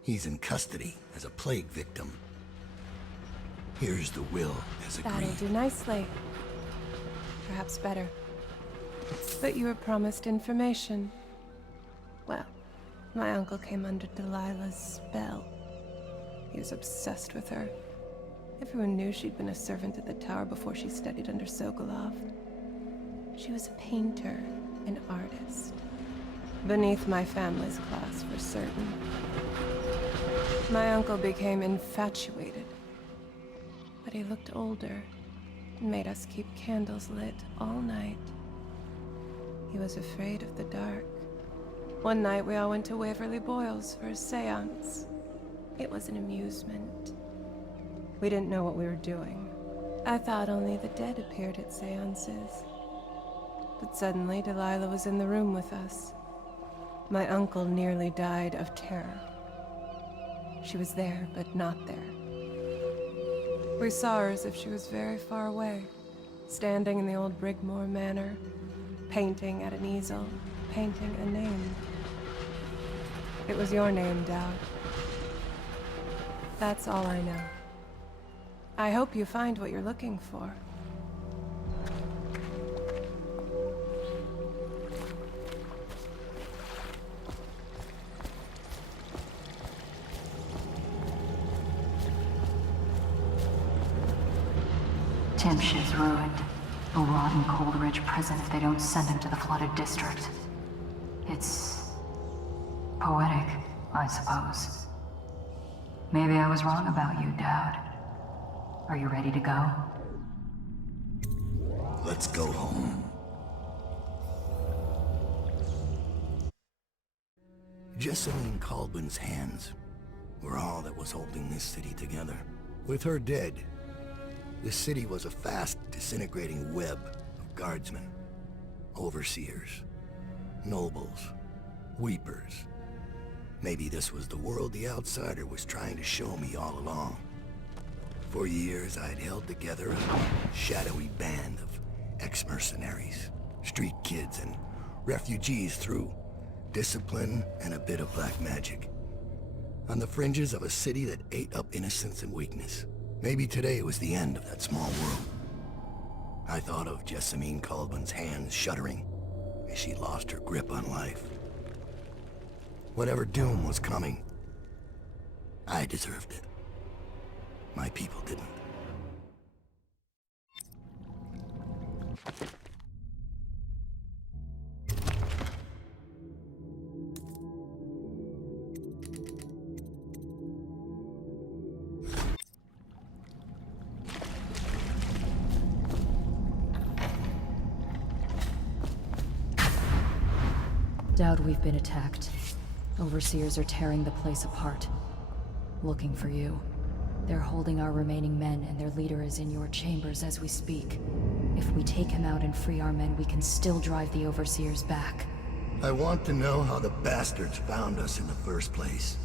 He's in custody as a plague victim. Here's the will as agreed. That'll do nicely. Perhaps better. But you were promised information. Well, my uncle came under Delilah's spell. He was obsessed with her. Everyone knew she'd been a servant at the tower before she studied under Sokolov. She was a painter, an artist. Beneath my family's class, for certain. My uncle became infatuated. But he looked older and made us keep candles lit all night. He was afraid of the dark. One night we all went to Waverly Boyle's for a seance. It was an amusement. We didn't know what we were doing. I thought only the dead appeared at seances. But suddenly Delilah was in the room with us. My uncle nearly died of terror. She was there, but not there. We saw her as if she was very far away, standing in the old Brigmore manor, painting at an easel, painting a name. It was your name, Dowd. That's all I know. I hope you find what you're looking for. Timsh is ruined. A rotten Coldridge prison if they don't send him to the flooded district. It's... poetic, I suppose. Maybe I was wrong about you, Dowd. Are you ready to go? Let's go home. Jessamine Colbin's hands were all that was holding this city together. With her dead, the city was a fast disintegrating web of guardsmen, overseers, nobles, weepers. Maybe this was the world the outsider was trying to show me all along. For years, I'd held together a shadowy band of ex-mercenaries, street kids, and refugees through discipline and a bit of black magic. On the fringes of a city that ate up innocence and weakness. Maybe today was the end of that small world. I thought of Jessamine Colbin's hands shuddering as she lost her grip on life. Whatever doom was coming, I deserved it. My people didn't. Dowd, we've been attacked. Overseers are tearing the place apart. Looking for you. They're holding our remaining men, and their leader is in your chambers as we speak. If we take him out and free our men, we can still drive the Overseers back. I want to know how the bastards found us in the first place.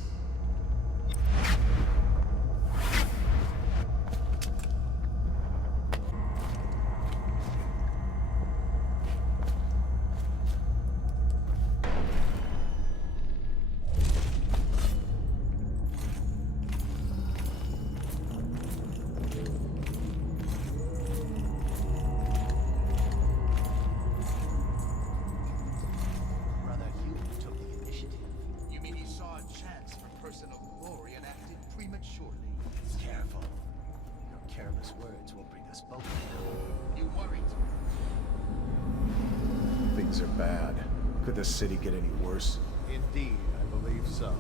spoken to. You worried? Things are bad. Could the city get any worse? Indeed, I believe so.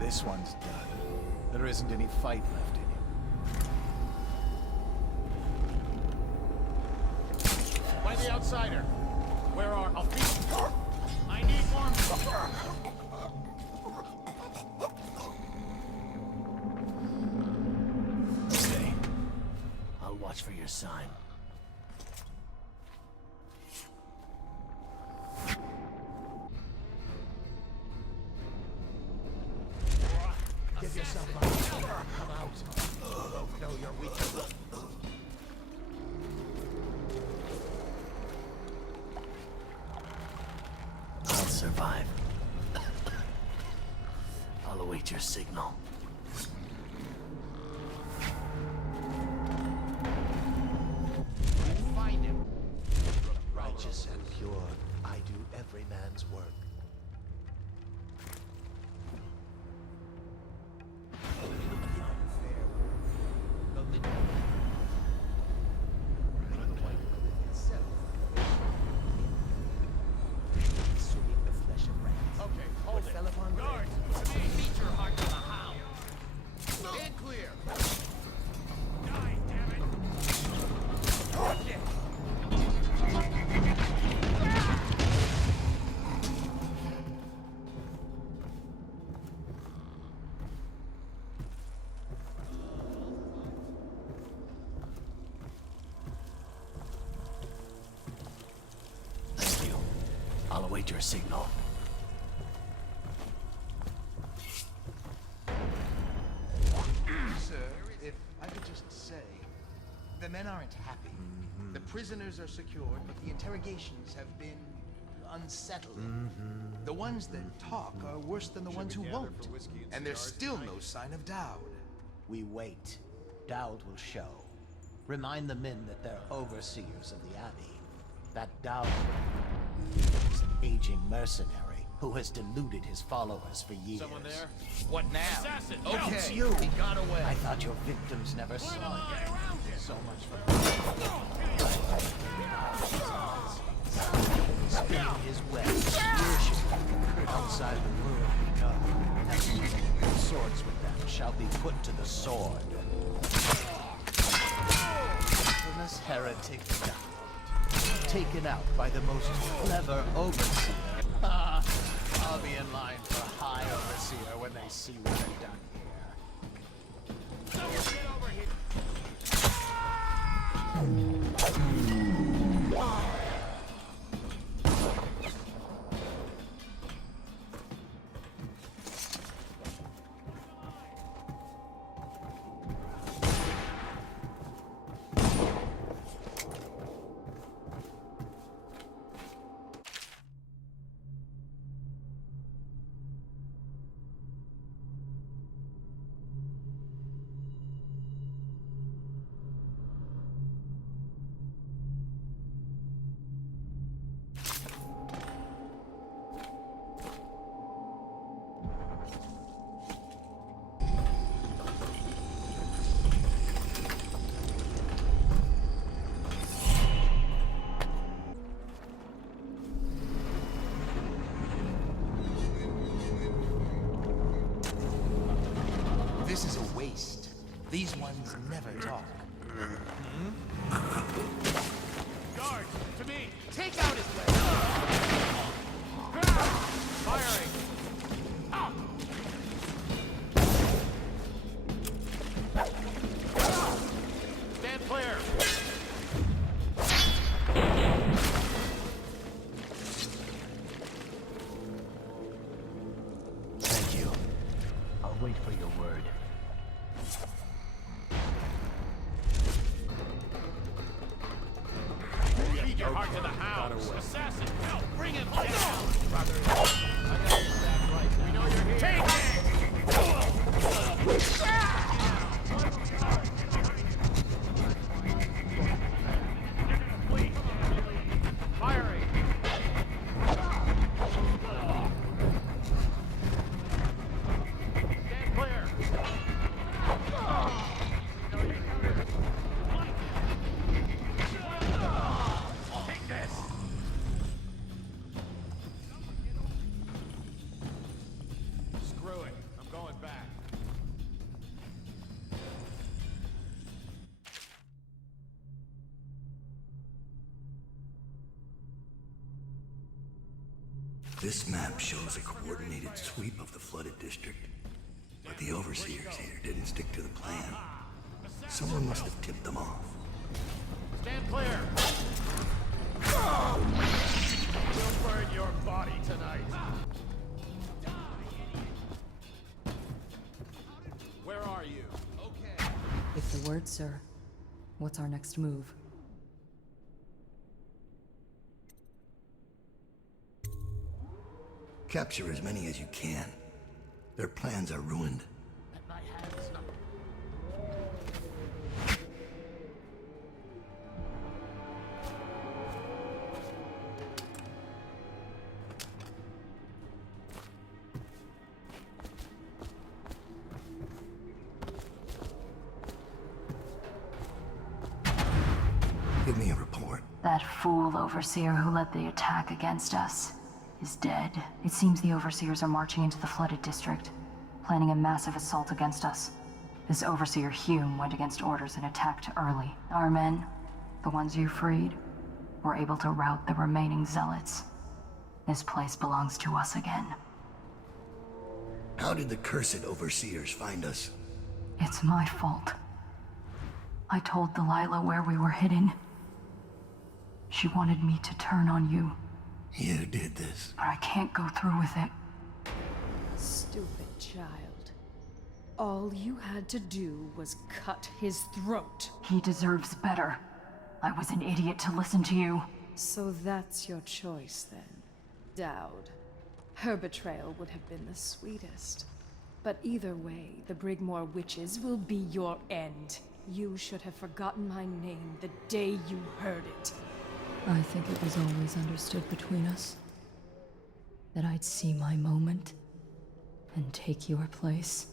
This one's done. There isn't any fight left in him. By the outsider. Where are... I need more... Okay. I'll watch for your sign. Give yourself up. Come out. Oh, no, you're weak. I'll survive. I'll await your signal. Find him. Righteous and pure, I do every man's work. Okay, hold it. Guards, beat your heart to the hound. Stand clear. Die, damn it. Thank you. I'll await your signal. Sir, if I could just say, the men aren't happy. The prisoners are secured, but the interrogations have been unsettling. The ones that talk are worse than the ones who won't. And there's still no sign of Dowd. We wait. Dowd will show. Remind the men that they're overseers of the Abbey. That Dowd is an aging mercenary who has deluded his followers for years. Someone there? What now? Assassin! Okay, It's you! he got away. I thought your victims never saw it. So much for Spinning his web, worship outside the world we know. Swords with them shall be put to the sword. Infamous heretic Dowd, taken out by the most clever overseer. I'll be in line for high overseer when they see what I've done here. Someone get over here! This is a waste. These ones never talk. Guards, to me! Take out his leg! Firing! Stand clear! Thank you. I'll wait for your word. Feed your heart to the hounds! Assassin, help! Bring him down! Brother, I gotta get back right now. We know you're here! Take it! This map shows a coordinated sweep of the flooded district, but the overseers here didn't stick to the plan. Someone must have tipped them off. Stand clear! We'll burn your body tonight. Where are you? Okay. If the word, sir. What's our next move? Capture as many as you can. Their plans are ruined. Give me a report. That fool overseer who led the attack against us is dead. It seems the overseers are marching into the flooded district, planning a massive assault against us. This overseer Hume went against orders and attacked early. Our men, the ones you freed, were able to rout the remaining zealots. This place belongs to us again. How did the cursed overseers find us? It's my fault. I told Delilah where we were hidden. She wanted me to turn on you. You did this. But I can't go through with it. Stupid child. All you had to do was cut his throat. He deserves better. I was an idiot to listen to you. So that's your choice then, Dowd. Her betrayal would have been the sweetest. But either way, the Brigmore witches will be your end. You should have forgotten my name the day you heard it. I think it was always understood between us that I'd see my moment and take your place.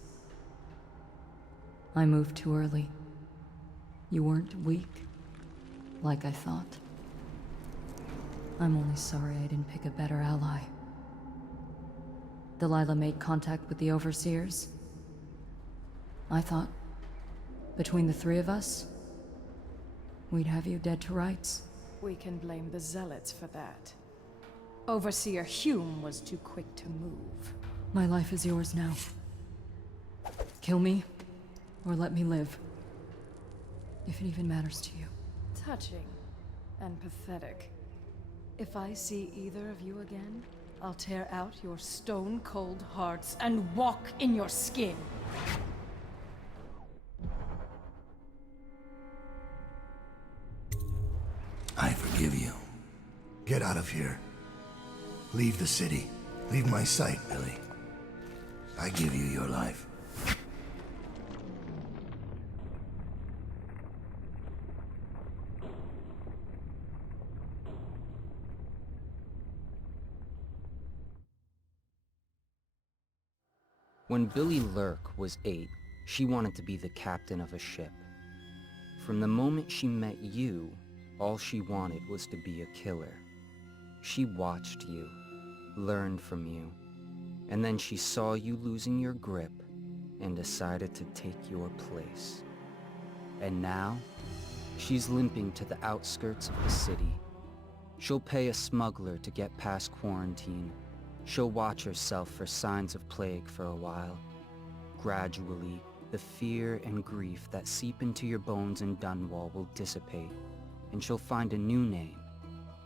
I moved too early. You weren't weak, like I thought. I'm only sorry I didn't pick a better ally. Delilah made contact with the overseers. I thought, between the three of us, we'd have you dead to rights. We can blame the zealots for that. Overseer Hume was too quick to move. My life is yours now. Kill me, or let me live. If it even matters to you. Touching and pathetic. If I see either of you again, I'll tear out your stone-cold hearts and walk in your skin. I forgive you. Get out of here. Leave the city. Leave my sight, Billy. I give you your life. When Billy Lurk was 8, she wanted to be the captain of a ship. From the moment she met you, all she wanted was to be a killer. She watched you, learned from you, and then she saw you losing your grip and decided to take your place. And now, she's limping to the outskirts of the city. She'll pay a smuggler to get past quarantine. She'll watch herself for signs of plague for a while. Gradually, the fear and grief that seep into your bones in Dunwall will dissipate, and she'll find a new name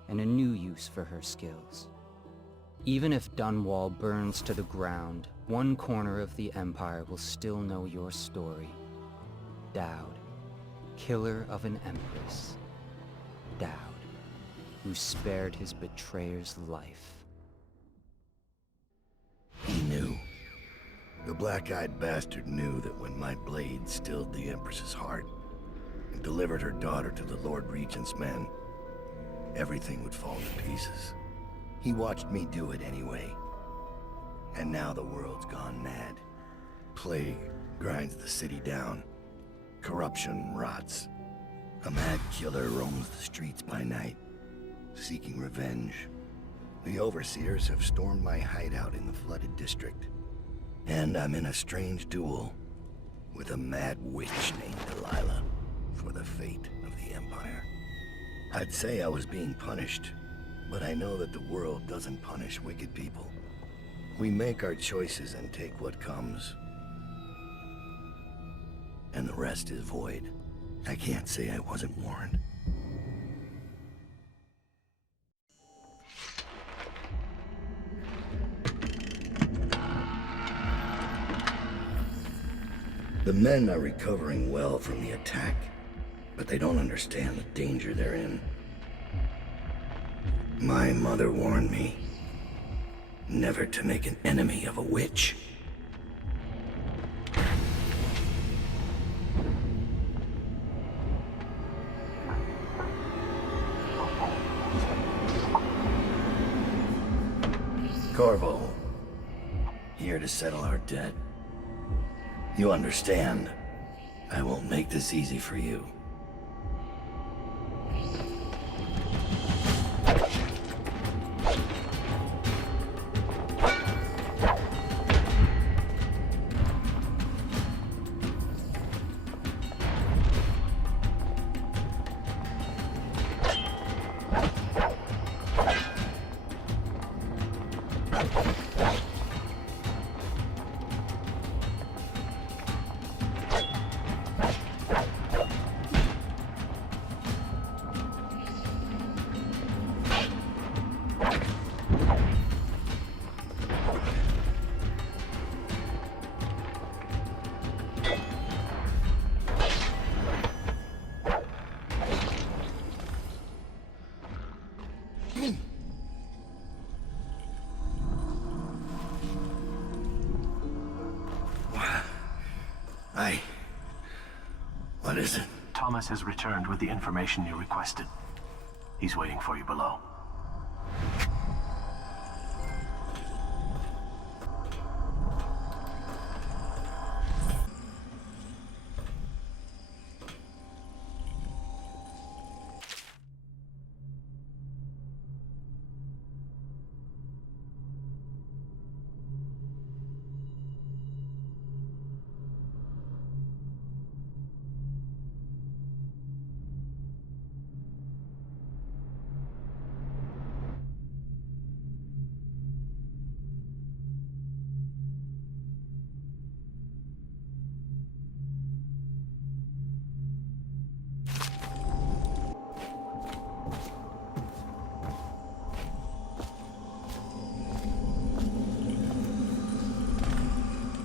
and a new use for her skills. Even if Dunwall burns to the ground, one corner of the Empire will still know your story. Dowd, killer of an Empress. Dowd, who spared his betrayer's life. He knew. The black-eyed bastard knew that when my blade stilled the Empress's heart and delivered her daughter to the Lord Regent's men, everything would fall to pieces. He watched me do it anyway. And now the world's gone mad. Plague grinds the city down. Corruption rots. A mad killer roams the streets by night, seeking revenge. The overseers have stormed my hideout in the flooded district. And I'm in a strange duel with a mad witch named Delilah for the fate of the Empire. I'd say I was being punished, But I know that the world doesn't punish wicked people. We make our choices and take what comes. And the rest is void. I can't say I wasn't warned. The men are recovering well from the attack, but they don't understand the danger they're in. My mother warned me never to make an enemy of a witch. Corvo, here to settle our debt. You understand, I won't make this easy for you. What is it? Thomas has returned with the information you requested. He's waiting for you below.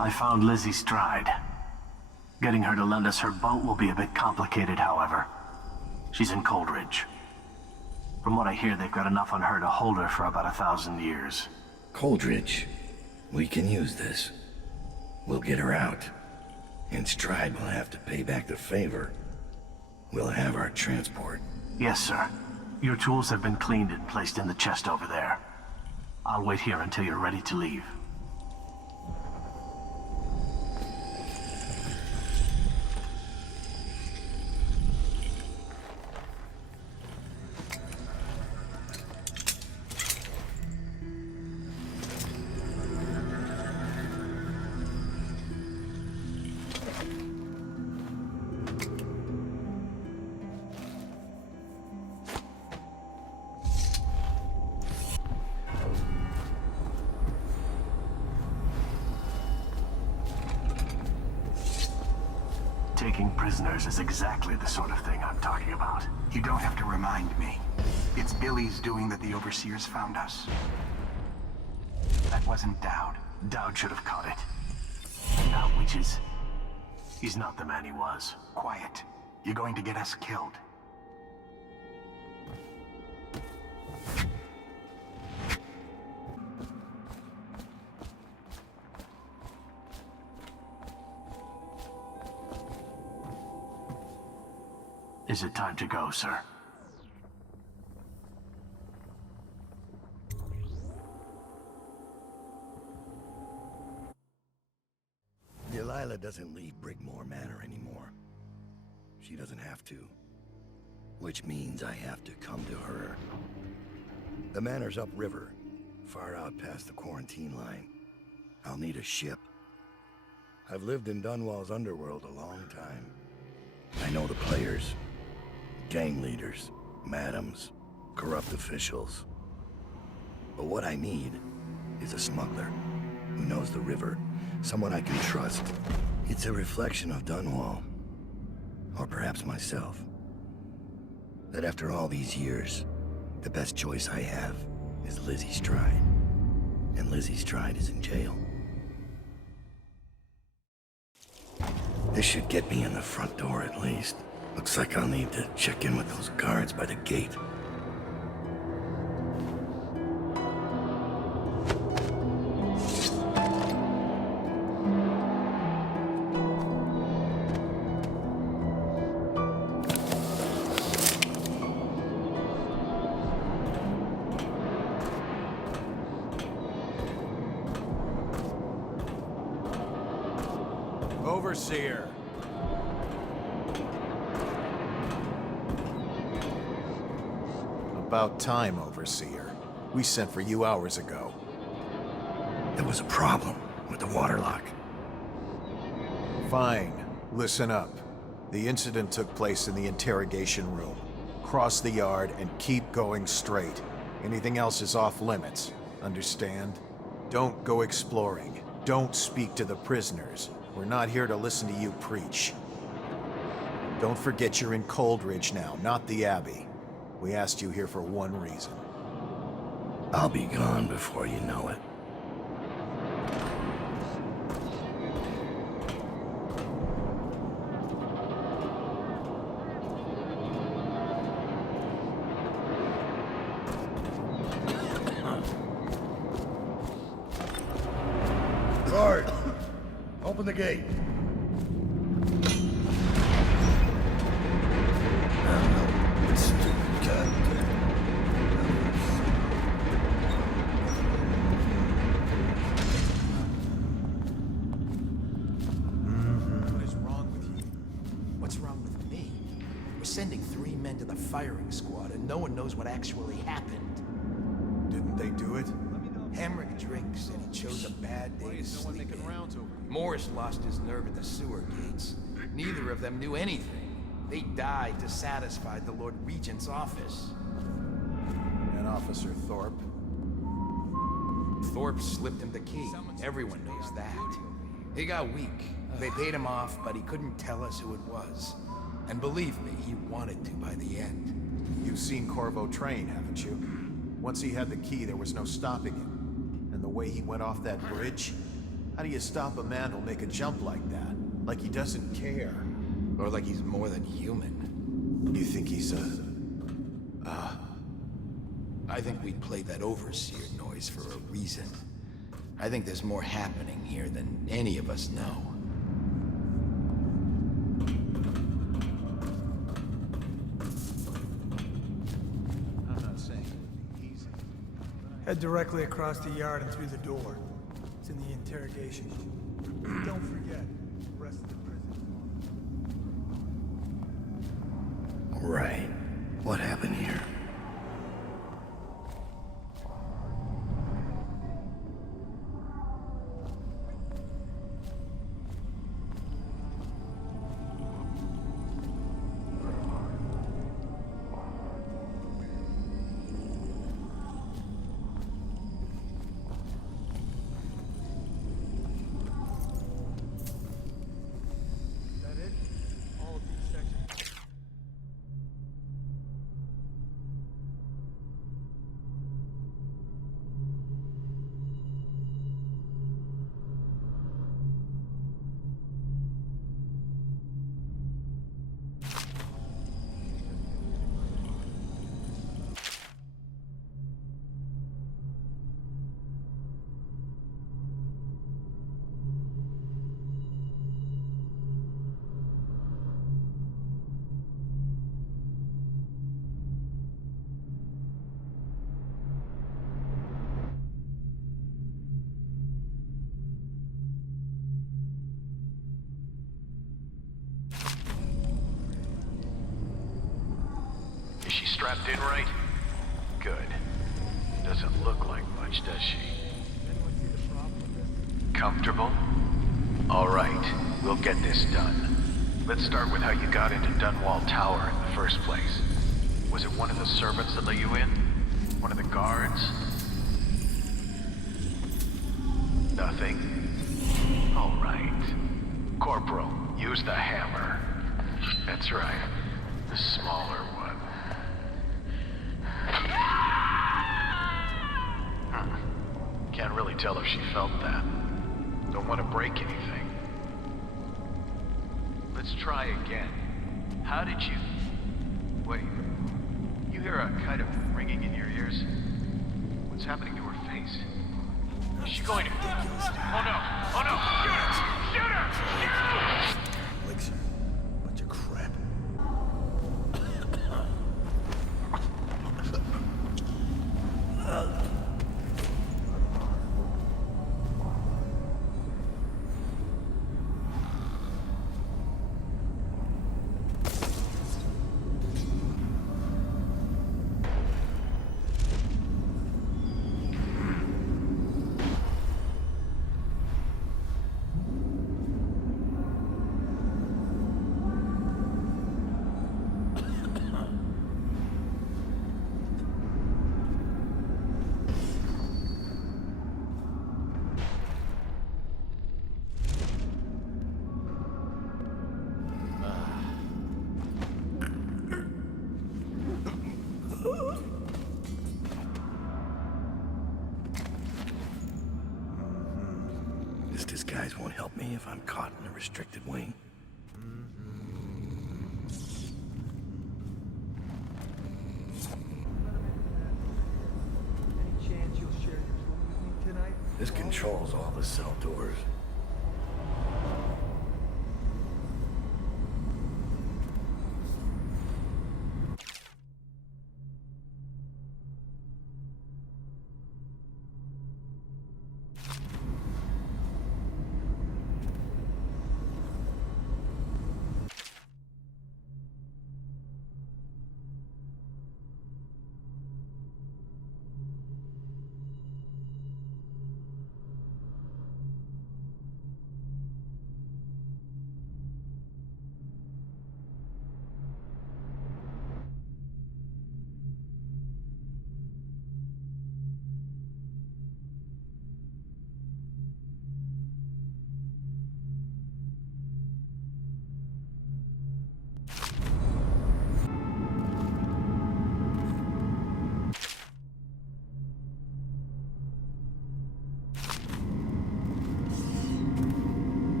I found Lizzie Stride. Getting her to lend us her boat will be a bit complicated, however. She's in Coldridge. From what I hear, they've got enough on her to hold her for about 1,000 years. Coldridge. We can use this. We'll get her out. And Stride will have to pay back the favor. We'll have our transport. Yes, sir. Your tools have been cleaned and placed in the chest over there. I'll wait here until you're ready to leave. Taking prisoners is exactly the sort of thing I'm talking about. You don't have to remind me. It's Billy's doing that the Overseers found us. That wasn't Dowd. Dowd should have caught it. Now, witches. He's not the man he was. Quiet. You're going to get us killed. Is it time to go, sir? Delilah doesn't leave Brigmore Manor anymore. She doesn't have to. Which means I have to come to her. The manor's upriver, far out past the quarantine line. I'll need a ship. I've lived in Dunwall's underworld a long time. I know the players. Gang leaders, madams, corrupt officials. But what I need is a smuggler who knows the river, someone I can trust. It's a reflection of Dunwall, or perhaps myself. That after all these years, the best choice I have is Lizzie Stride. And Lizzie Stride is in jail. This should get me in the front door at least. Looks like I'll need to check in with those guards by the gate. Overseer. About time, Overseer. We sent for you hours ago. There was a problem with the waterlock. Fine. Listen up. The incident took place in the interrogation room. Cross the yard and keep going straight. Anything else is off limits. Understand? Don't go exploring. Don't speak to the prisoners. We're not here to listen to you preach. Don't forget you're in Coldridge now, not the Abbey. We asked you here for one reason. I'll be gone before you know it. Guard! Open the gate. Sending 3 men to the firing squad, and no one knows what actually happened. Didn't they do it? Hamrick drinks, and he chose a bad day to sleep in. Morris lost his nerve at the sewer gates. Neither of them knew anything. They died to satisfy the Lord Regent's office. And Officer Thorpe? Thorpe slipped him the key. Everyone knows that. He got weak. They paid him off, but he couldn't tell us who it was. And believe me, he wanted to by the end. You've seen Corvo train, haven't you? Once he had the key, there was no stopping him. And the way he went off that bridge? How do you stop a man who'll make a jump like that? Like he doesn't care. Or like he's more than human. You think he's I think we played that overseer noise for a reason. I think there's more happening here than any of us know. Head directly across the yard and through the door. It's in the interrogation room. Don't forget, the rest of the prison. Right. What happened here? Strapped in right? Good. Doesn't look like much, does she? Comfortable? All right, we'll get this done. Let's start with how you got into Dunwall Tower in the first place. Was it one of the servants that let you in? One of the guards? Nothing? All right. Corporal, use the hammer. That's right. The smaller one. Can't really tell if she felt that. Don't want to break anything. Let's try again. How did you... Wait. You hear a kind of ringing in your ears? What's happening to her face? Is she going to... Oh no! Oh no! Shoot her! Shoot her! Shoot! Elixir. Bunch of crap. This disguise won't help me if I'm caught in a restricted wing. Any chance you'll share your room with me tonight? This controls all the cell doors.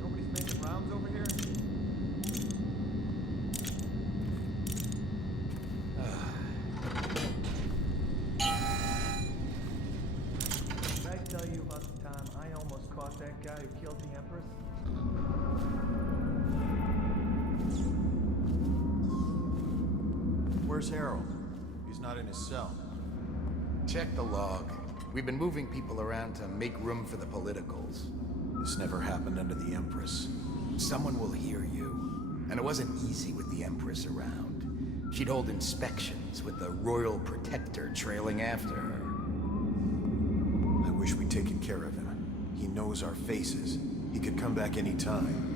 Nobody's making rounds over here? That guy who killed the Empress? Where's Harold? He's not in his cell. Check the log. We've been moving people around to make room for the politicals. This never happened under the Empress. Someone will hear you. And it wasn't easy with the Empress around. She'd hold inspections with the Royal Protector trailing after her. I wish we'd taken care of him. He knows our faces. He could come back any time.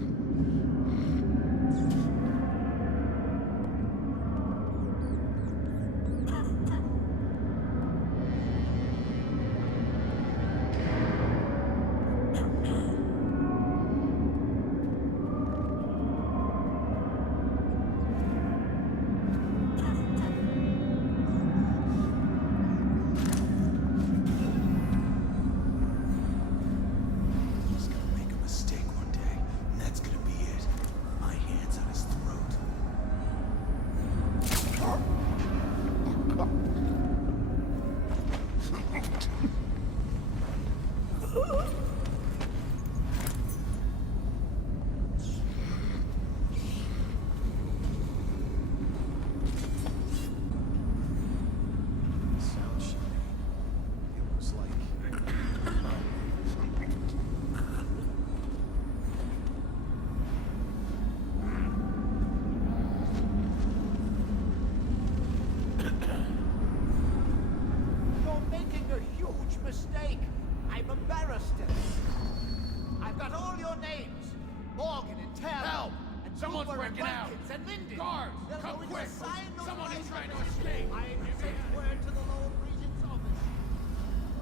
Morgan and Tara. Help! And Someone's Cooper and breaking out. Watkins and Linden. Guards, They'll come go into quick. sign no Someone is life trying to of it. escape. I have sent word to the Lord Regent's office.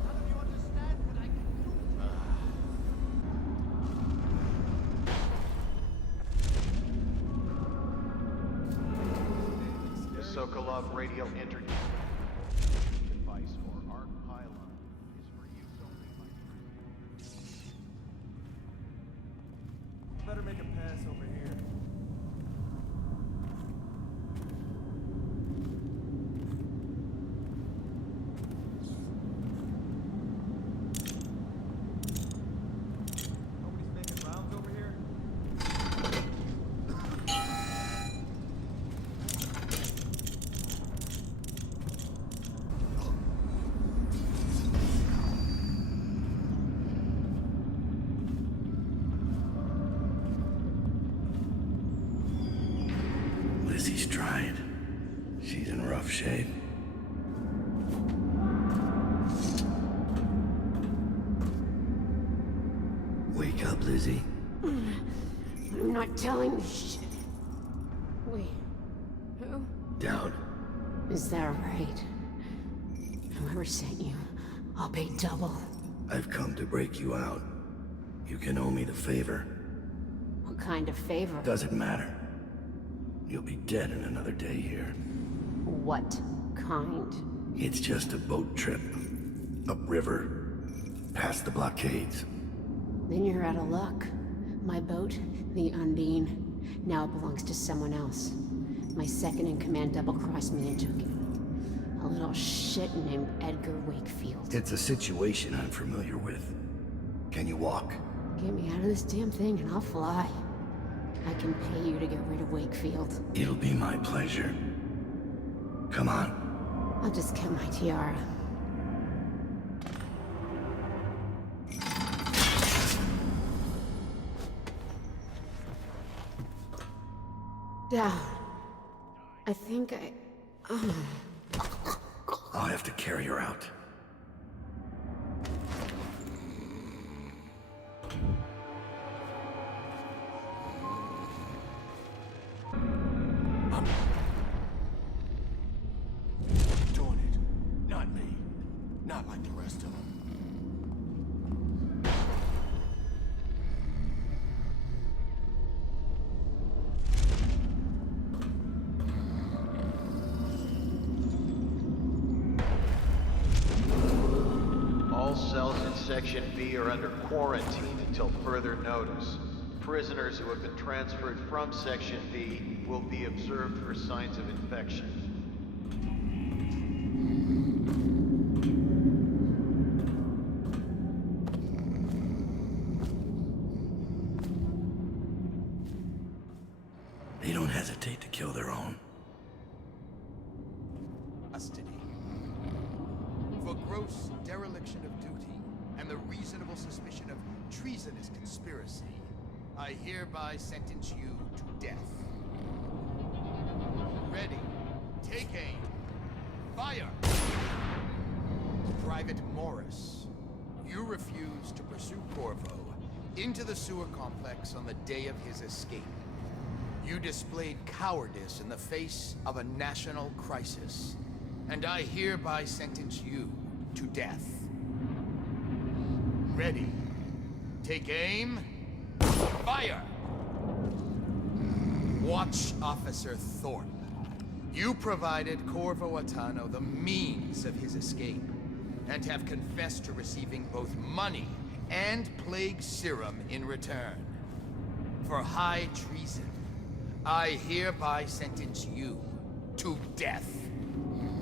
None of you understand that I can do The Sokolov radial intercom device or arc pylon is for use only by... Better make a pass over here. Nobody's making rounds over here? Lizzie's tried. She's in rough shape. Wake up, Lizzie. I'm not telling you shit. Wait, who? Down. Is that right? Whoever sent you, I'll pay double. I've come to break you out. You can owe me the favor. What kind of favor? Doesn't matter. You'll be dead in another day here. What kind? It's just a boat trip. Upriver. Past the blockades. Then you're out of luck. My boat, the Undine, now belongs to someone else. My second-in-command double-crossed me and took it. A little shit named Edgar Wakefield. It's a situation I'm familiar with. Can you walk? Get me out of this damn thing and I'll fly. I can pay you to get rid of Wakefield. It'll be my pleasure. Come on. I'll just get my tiara. Down. I think I... I'll have to carry her out. Doing it. Not me. Not like the rest of them. All cells in Section B are under quarantine until further notice. Prisoners who have been transferred from Section B will be observed for signs of infection. They don't hesitate to kill their own. Custody. For gross dereliction of duty and the reasonable suspicion of treasonous conspiracy, I hereby sentence you to death. Ready. Take aim. Fire! Private Morris, you refused to pursue Corvo into the sewer complex on the day of his escape. You displayed cowardice in the face of a national crisis, and I hereby sentence you to death. Ready. Take aim. Fire! Watch Officer Thorpe. You provided Corvo Atano the means of his escape, and have confessed to receiving both money and plague serum in return. For high treason, I hereby sentence you to death.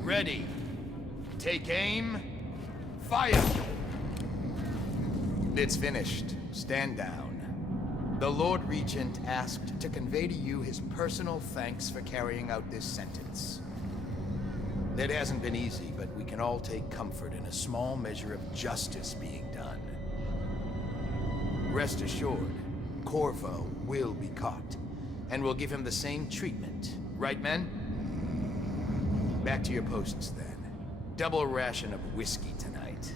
Ready. Take aim. Fire! It's finished. Stand down. The Lord Regent asked to convey to you his personal thanks for carrying out this sentence. It hasn't been easy, but we can all take comfort in a small measure of justice being done. Rest assured, Corvo will be caught, and we'll give him the same treatment. Right, men? Back to your posts, then. Double ration of whiskey tonight.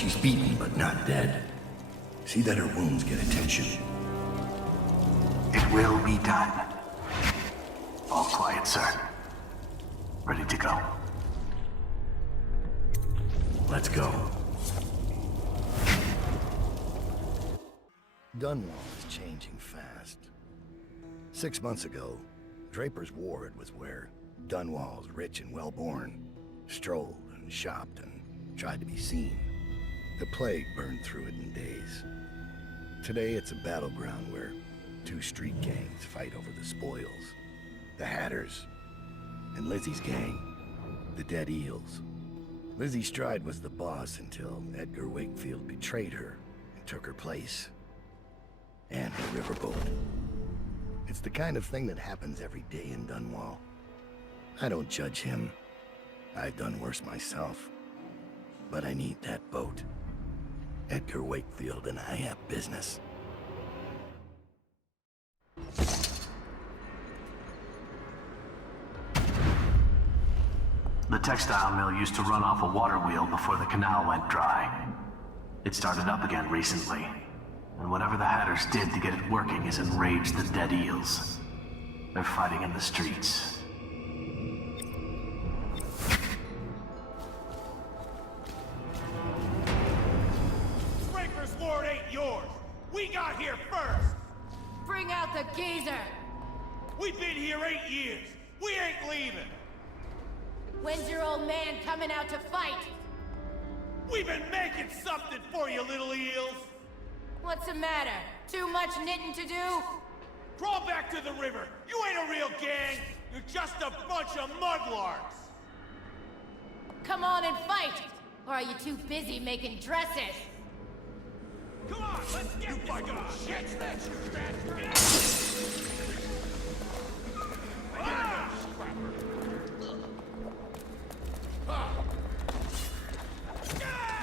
She's beaten, but not dead. See that her wounds get attention. It will be done. All quiet, sir. Ready to go. Let's go. Dunwall is changing fast. 6 months ago, Draper's Ward was where Dunwall's rich and well-born strolled and shopped and tried to be seen. The plague burned through it in days. Today it's a battleground where 2 street gangs fight over the spoils. The Hatters and Lizzie's gang, the Dead Eels. Lizzie Stride was the boss until Edgar Wakefield betrayed her and took her place. And the riverboat. It's the kind of thing that happens every day in Dunwall. I don't judge him. I've done worse myself. But I need that boat. Edgar Wakefield and I have business. The textile mill used to run off a water wheel before the canal went dry. It started up again recently, and whatever the Hatters did to get it working has enraged the Dead Eels. They're fighting in the streets. Draper's Ward ain't yours! We got here first! Bring out the geezer! We've been here 8 years! We ain't leaving! When's your old man coming out to fight? We've been making something for you, little eels! What's the matter? Too much knitting to do? Crawl back to the river! You ain't a real gang! You're just a bunch of mudlarks! Come on and fight! Or are you too busy making dresses? Come on, let's get this guy! Shit, that's your bastard! Ah!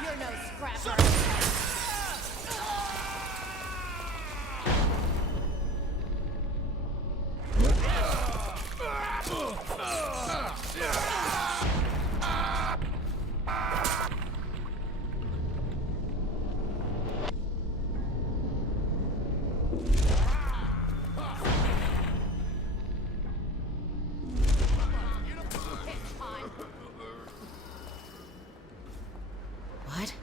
You're no scrapper! What?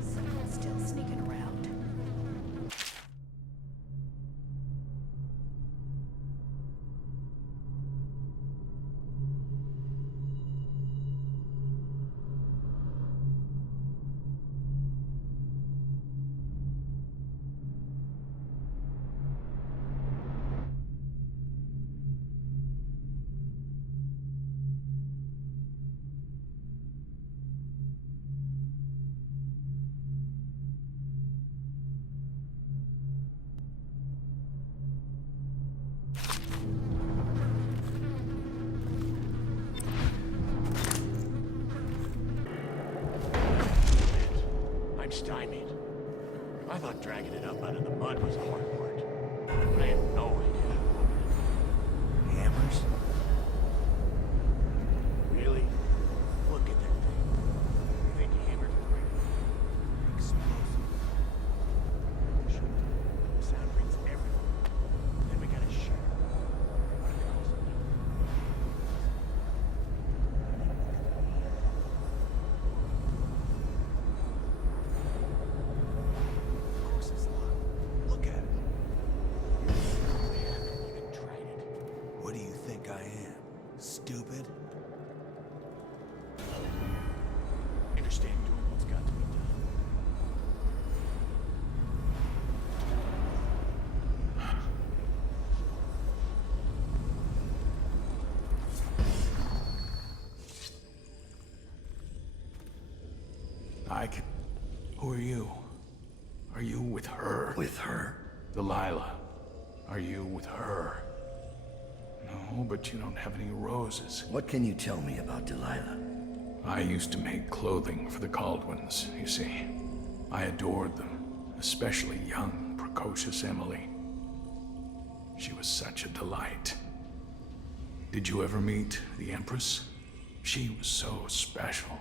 Someone's still sneaking around. I'm stymied. I thought dragging it up out of the mud was the hard part. I had no idea. Hammers? Really? Look at that thing. You think hammers are great? Explosive. Sure. Sound brings everyone. Then we gotta share. What if it also Of course it's locked. Look at it. You're so man. You even tried it. What do you think I am? Stupid? I understand doing what's got to be done. I can... Who are you? Are you with her? With her? Delilah. Are you with her? No, but you don't have any roses. What can you tell me about Delilah? I used to make clothing for the Caldwins, you see. I adored them, especially young, precocious Emily. She was such a delight. Did you ever meet the Empress? She was so special.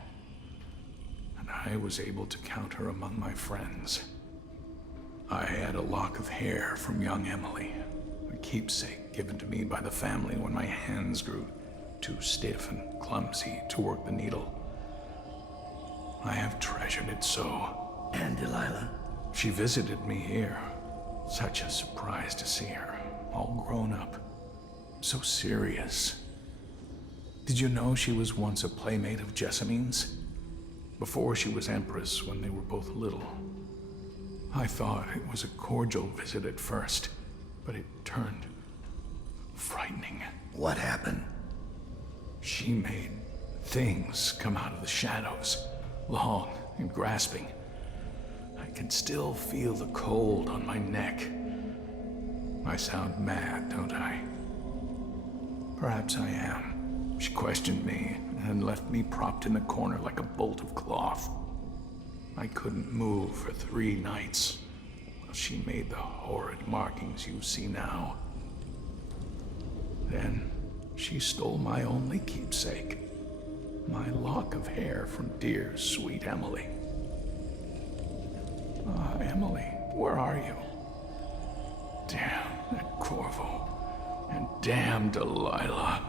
And I was able to count her among my friends. I had a lock of hair from young Emily, a keepsake given to me by the family when my hands grew too stiff and clumsy to work the needle. I have treasured it so. And Delilah? She visited me here. Such a surprise to see her, all grown up. So serious. Did you know she was once a playmate of Jessamine's? Before she was Empress, when they were both little. I thought it was a cordial visit at first, but it turned frightening. What happened? She made things come out of the shadows, long and grasping. I can still feel the cold on my neck. I sound mad, don't I? Perhaps I am. She questioned me and left me propped in the corner like a bolt of cloth. I couldn't move for 3 nights while she made the horrid markings you see now. Then she stole my only keepsake, my lock of hair from dear, sweet Emily. Ah, Emily, where are you? Damn that Corvo, and damn Delilah.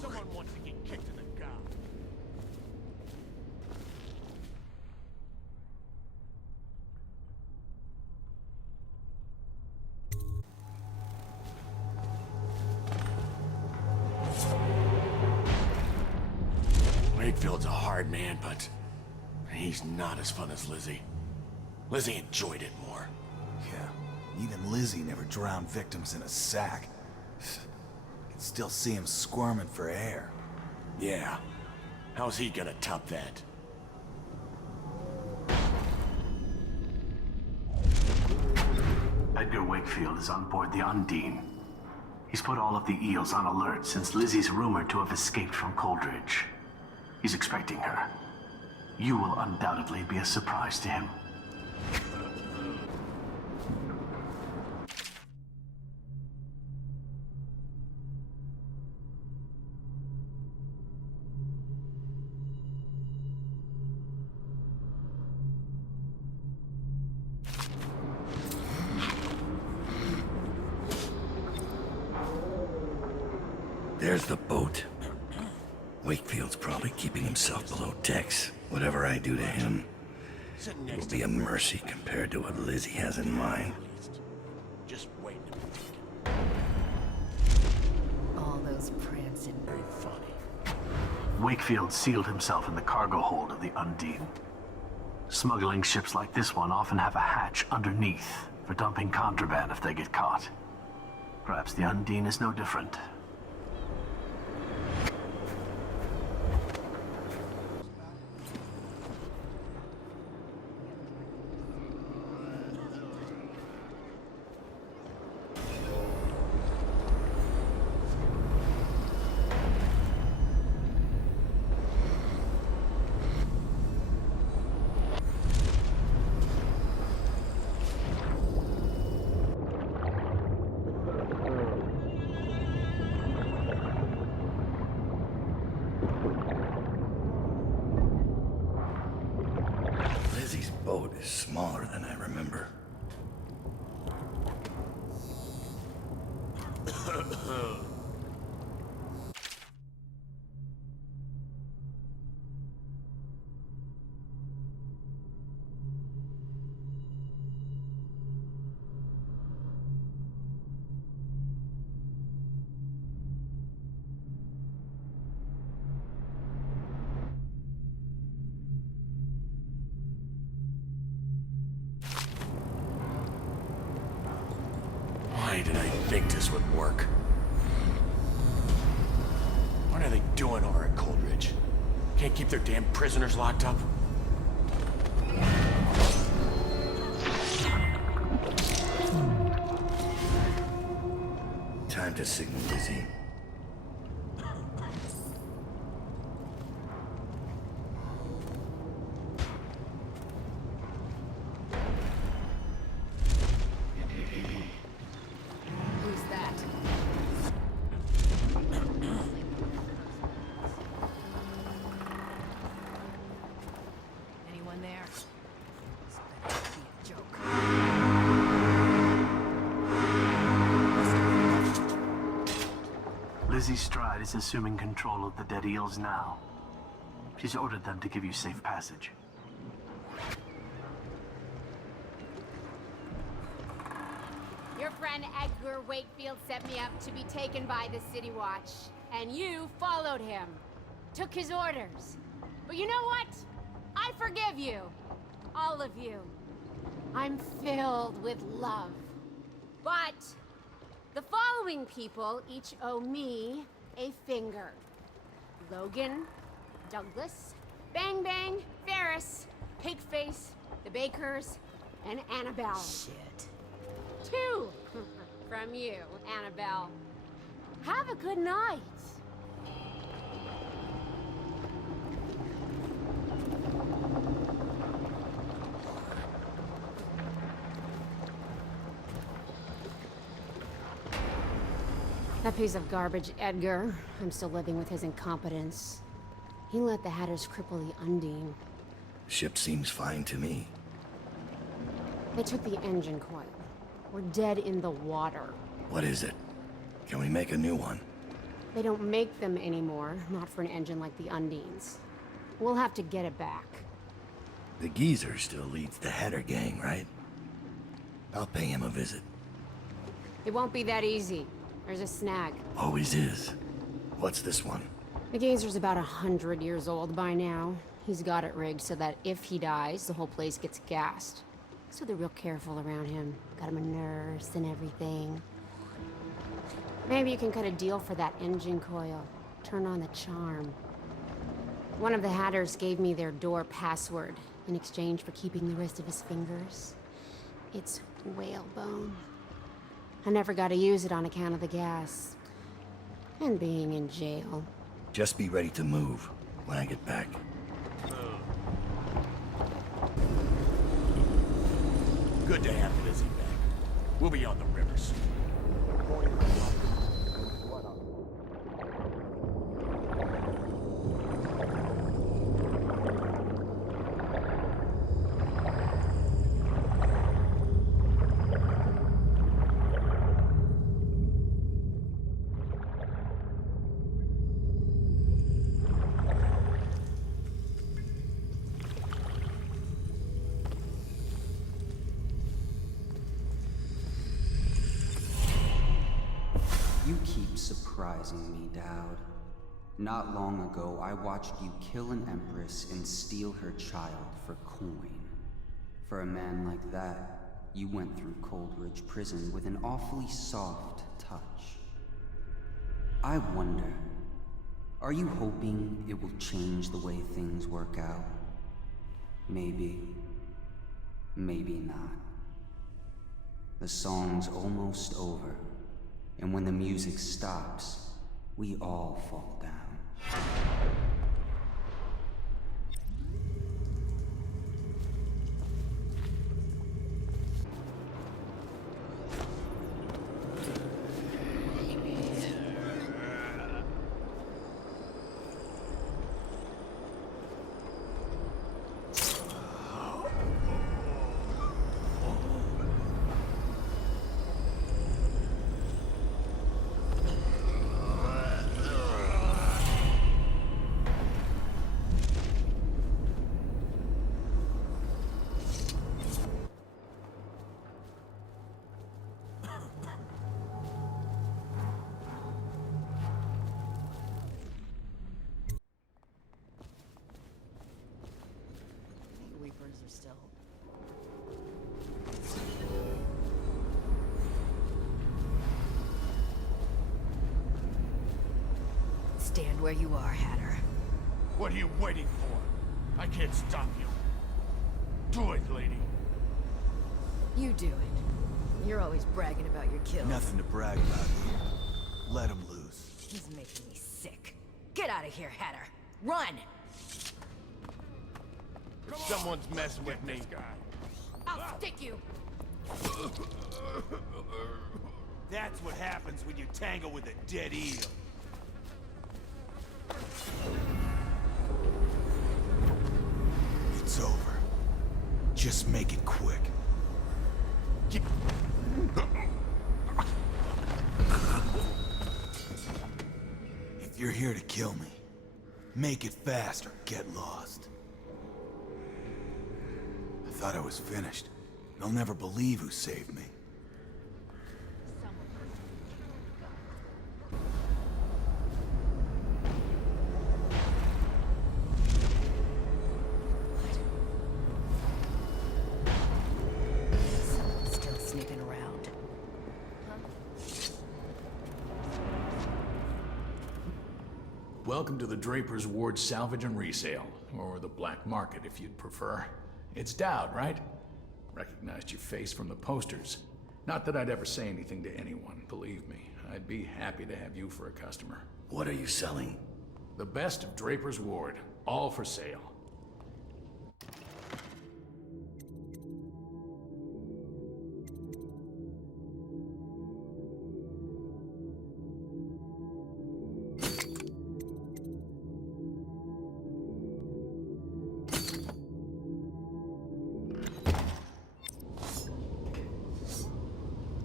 Someone wants to get kicked in the gob. Wakefield's a hard man, but he's not as fun as Lizzie. Lizzie enjoyed it more. Yeah, even Lizzie never drowned victims in a sack. Can still see him squirming for air. Yeah. How's he gonna top that? Edgar Wakefield is on board the Undine. He's put all of the eels on alert since Lizzie's rumored to have escaped from Coldridge. He's expecting her. You will undoubtedly be a surprise to him. There's the boat. Wakefield's probably keeping himself below decks. Whatever I do to him will be a mercy compared to what Lizzie has in mind. Just wait. All those prancing. Very funny. Wakefield sealed himself in the cargo hold of the Undine. Smuggling ships like this one often have a hatch underneath for dumping contraband if they get caught. Perhaps the Undine is no different. is smaller than I remember. Why did I think this would work? What are they doing over at Coldridge? Can't keep their damn prisoners locked up? Time to signal Lizzie. Who's that? Anyone there? This better be a joke. Lizzie Stride is assuming control of the Dead Eels now. She's ordered them to give you safe passage. Your friend Edgar Wakefield set me up to be taken by the City Watch, and you followed him. Took his orders. But you know what? I forgive you. All of you. I'm filled with love. But the following people each owe me a finger. Logan, Douglas, Bang Bang, Ferris, Pigface, the Bakers, and Annabelle. Shit. 2 from you, Annabelle. Have a good night. That piece of garbage, Edgar. I'm still living with his incompetence. He let the Hatters cripple the Undine. Ship seems fine to me. They took the engine coil. We're dead in the water. What is it? Can we make a new one? They don't make them anymore, not for an engine like the Undine's. We'll have to get it back. The geezer still leads the Hatter gang, right? I'll pay him a visit. It won't be that easy. There's a snag. Always is. What's this one? The geezer's about 100 years old by now. He's got it rigged so that if he dies, the whole place gets gassed. So they're real careful around him. Got him a nurse and everything. Maybe you can cut a deal for that engine coil. Turn on the charm. One of the Hatters gave me their door password in exchange for keeping the rest of his fingers. It's whalebone. I never got to use it on account of the gas. And being in jail. Just be ready to move when I get back. Good to have Lizzie back. We'll be on the rivers. You keep surprising me, Dowd. Not long ago, I watched you kill an empress and steal her child for coin. For a man like that, you went through Coldridge Prison with an awfully soft touch. I wonder, are you hoping it will change the way things work out? Maybe. Maybe not. The song's almost over. And when the music stops, we all fall down. Stand where you are, Hatter. What are you waiting for? I can't stop you. Do it, lady. You do it. You're always bragging about your kills. Nothing to brag about here. Let him loose. He's making me sick. Get out of here, Hatter. Run! If someone's messing with me, I'll stick you! that's what happens when you tangle with a dead eel. It's over. Just make it quick. If you're here to kill me, make it fast or get lost. I thought I was finished. They'll never believe who saved me. Someone's still sneaking around. Welcome to the Draper's Ward Salvage and Resale, or the Black Market if you'd prefer. It's Dowd, right? Recognized your face from the posters. Not that I'd ever say anything to anyone, believe me. I'd be happy to have you for a customer. What are you selling? The best of Draper's Ward, all for sale.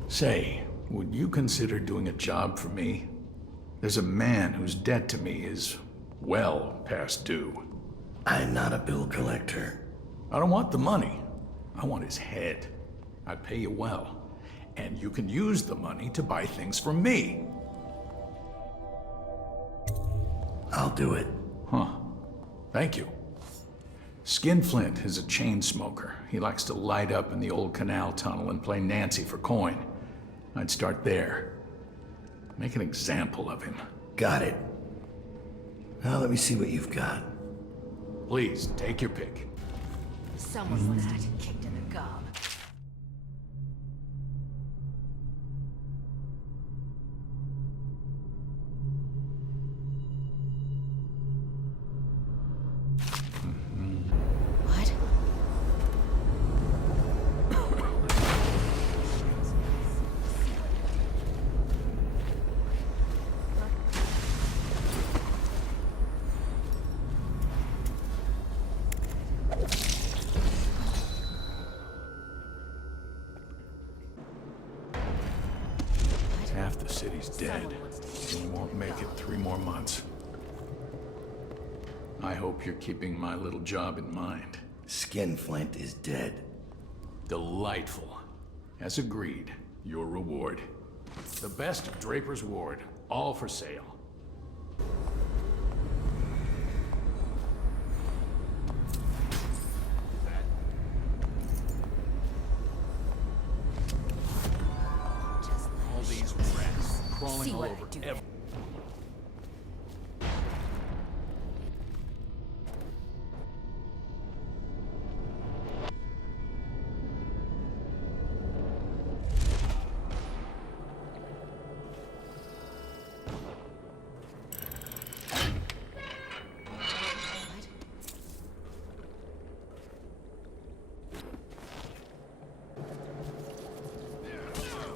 Say, would you consider doing a job for me? There's a man whose debt to me is well past due. I'm not a bill collector. I don't want the money. I want his head. I'd pay you well. And you can use the money to buy things from me. I'll do it. Huh. Thank you. Skinflint is a chain smoker. He likes to light up in the old canal tunnel and play Nancy for coin. I'd start there. Make an example of him. Got it. Now let me see what you've got. Please, take your pick. Someone's that kicked in the gob. What? Half the city's dead. We won't make it 3 more months. I hope you're keeping my little job in mind. Skinflint is dead. Delightful. As agreed, your reward. The best of Draper's Ward, all for sale. All these rats crawling all over everything.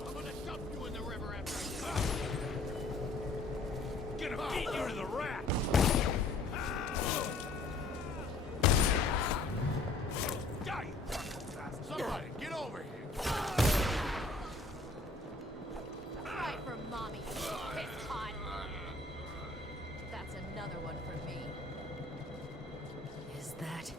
I'm gonna dump you in the river after I gonna beat you to the rat! Die, you fucking bastard! Somebody, get over here! Cry for mommy, you piss hot. That's another one for me. Is that?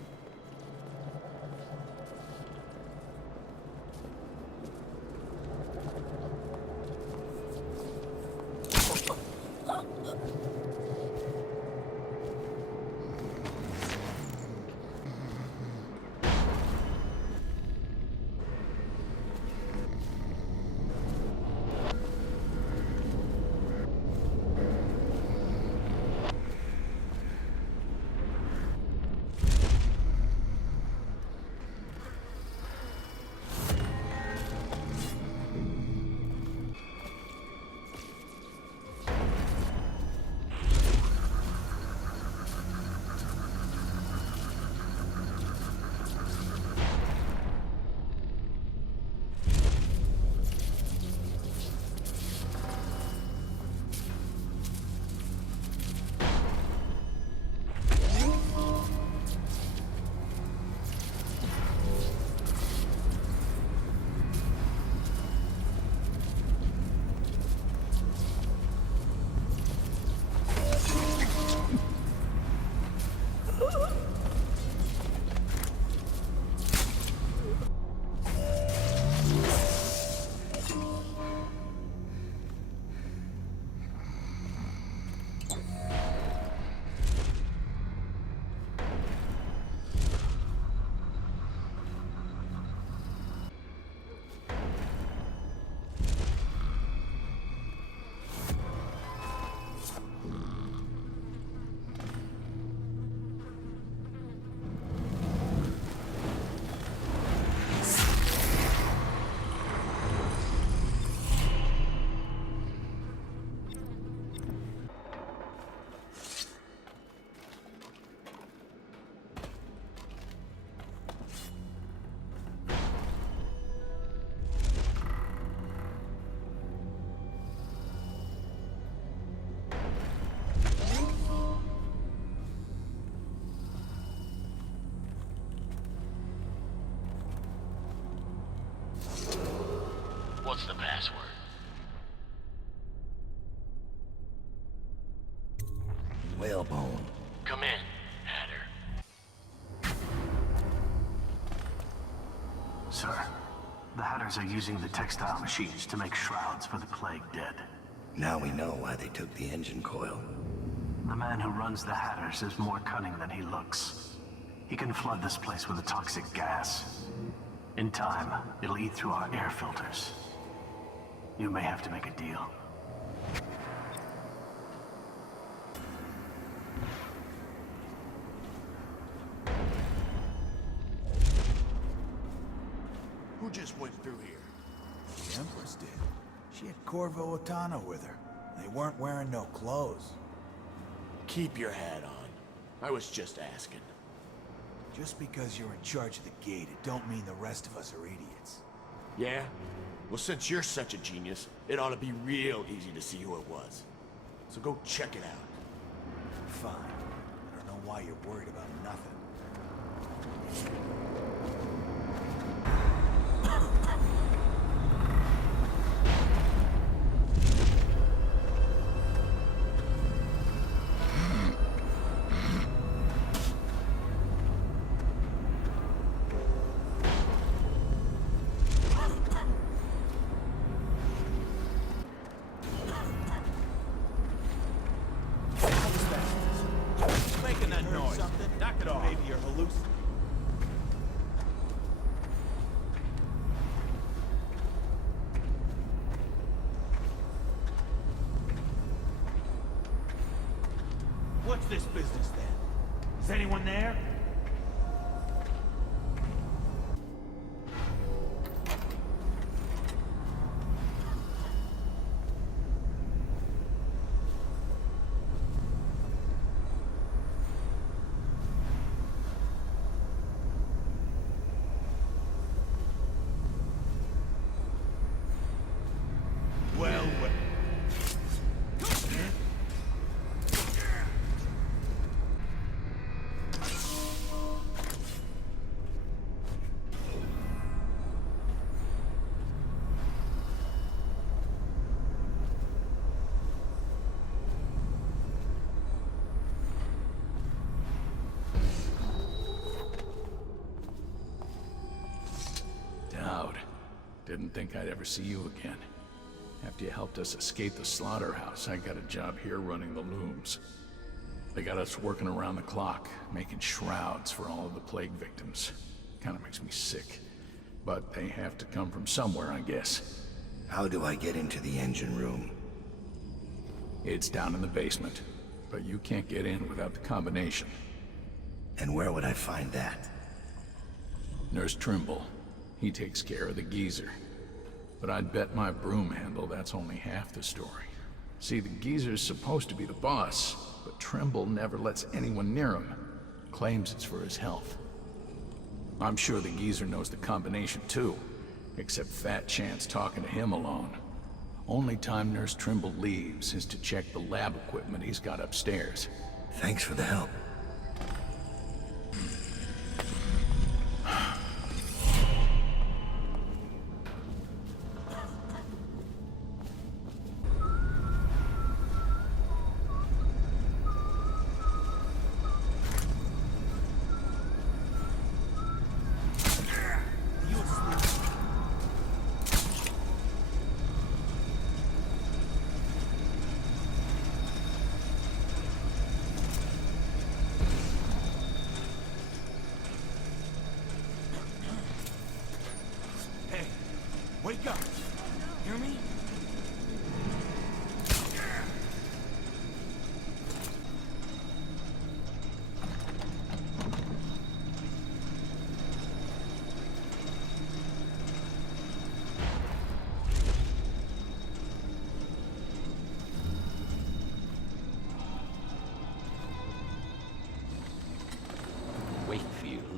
What's the password? Whalebone. Come in, Hatter. Sir, the Hatters are using the textile machines to make shrouds for the plague dead. Now we know why they took the engine coil. The man who runs the Hatters is more cunning than he looks. He can flood this place with a toxic gas. In time, it'll eat through our air filters. You may have to make a deal. Who just went through here? The Empress did. She had Corvo Otano with her. They weren't wearing no clothes. Keep your hat on. I was just asking. Just because you're in charge of the gate, it don't mean the rest of us are idiots. Yeah? Well, since you're such a genius, it ought to be real easy to see who it was. So go check it out. Fine. I don't know why you're worried about nothing. Making that noise. Knock it off. Maybe you're hallucinating. What's this business then? Is anyone there? Well, well. Dowd. Didn't think I'd ever see you again. After you helped us escape the slaughterhouse, I got a job here running the looms. They got us working around the clock, making shrouds for all of the plague victims. Kinda makes me sick. But they have to come from somewhere, I guess. How do I get into the engine room? It's down in the basement, but you can't get in without the combination. And where would I find that? Nurse Trimble. He takes care of the geezer. But I'd bet my broom handle that's only half the story. See, the geezer's supposed to be the boss, but Trimble never lets anyone near him. Claims it's for his health. I'm sure the geezer knows the combination too, except Fat Chance talking to him alone. Only time Nurse Trimble leaves is to check the lab equipment he's got upstairs. Thanks for the help.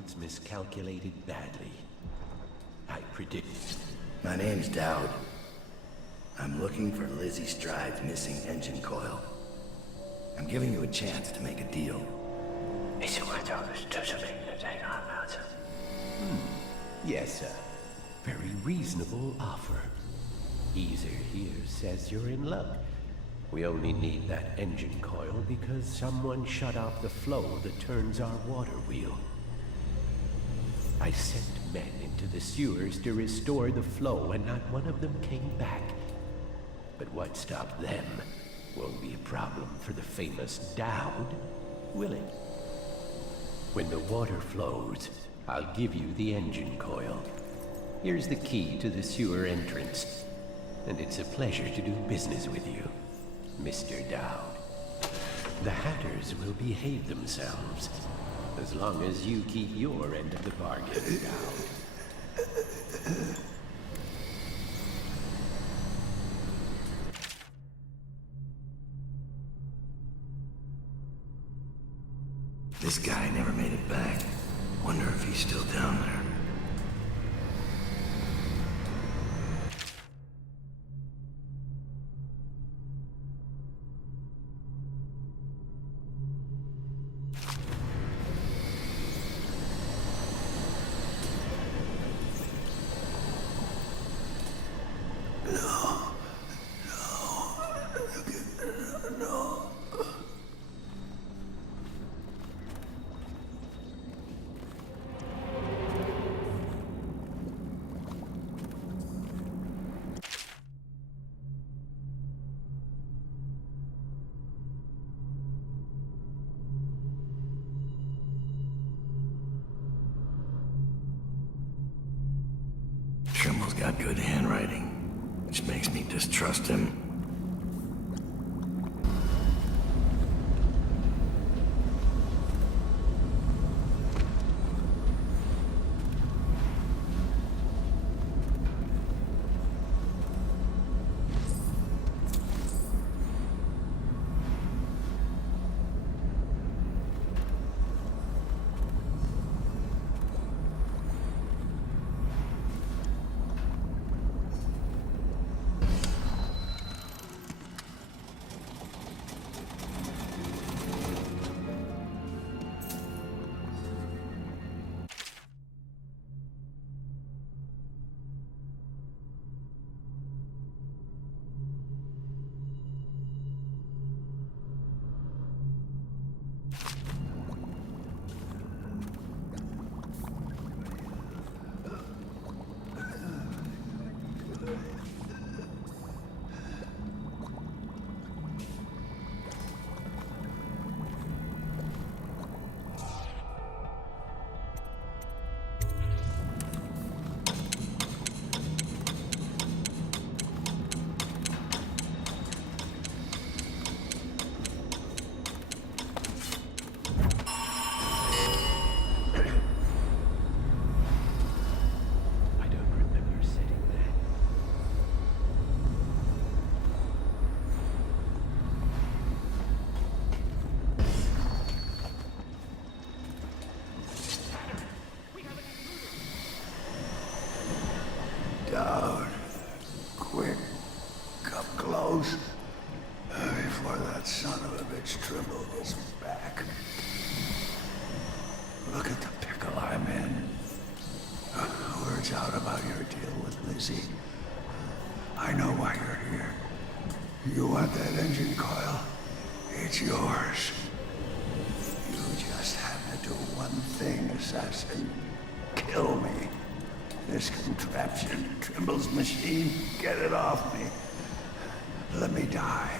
scouts miscalculated badly. I predict... My name's Dowd. I'm looking for Lizzie Stride's missing engine coil. I'm giving you a chance to make a deal. Yes, sir. Very reasonable offer. Easer here says you're in luck. We only need that engine coil because someone shut off the flow that turns our water wheel. I sent men into the sewers to restore the flow, and not one of them came back. But what stopped them won't be a problem for the famous Dowd, will it? When the water flows, I'll give you the engine coil. Here's the key to the sewer entrance. And it's a pleasure to do business with you, Mr. Dowd. The Hatters will behave themselves, as long as you keep your end of the bargain, Dowd. This guy never made it back. Wonder if he's still down there. Trimble's got good handwriting, which makes me distrust him. Down. Quick. Come close. Before that son of a bitch Trimble gets back. Look at the pickle I'm in. Words out about your deal with Lizzie. I know why you're here. You want that engine coil? It's yours. You just have to do one thing, assassin. Kill me. This contraption, Trimble's machine, get it off me. Let me die.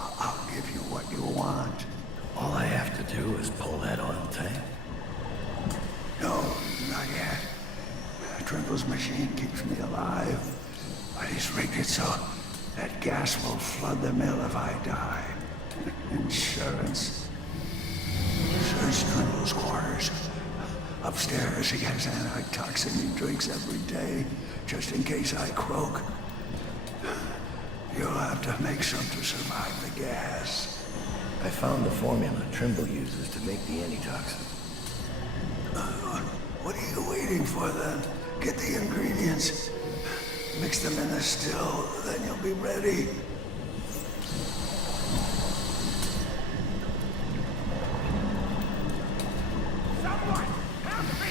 I'll give you what you want. All I have to do is pull that oil tank. No, not yet. Trimble's machine keeps me alive, but he's rigged it so that gas will flood the mill if I die. Insurance. Search Trimble's quarters. Upstairs, he has antitoxin he drinks every day, just in case I croak. You'll have to make some to survive the gas. I found the formula Trimble uses to make the antitoxin. What are you waiting for then? Get the ingredients. Mix them in the still, then you'll be ready. Someone, help me!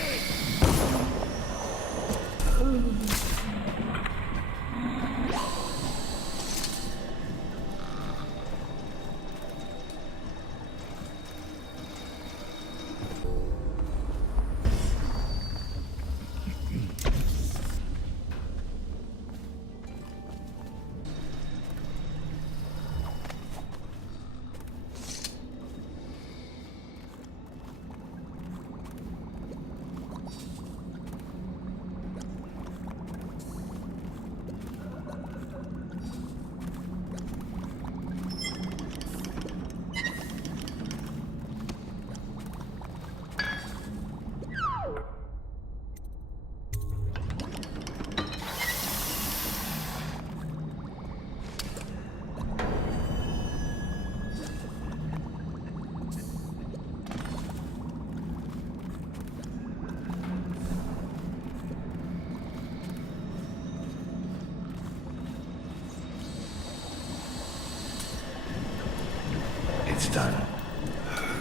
It's done.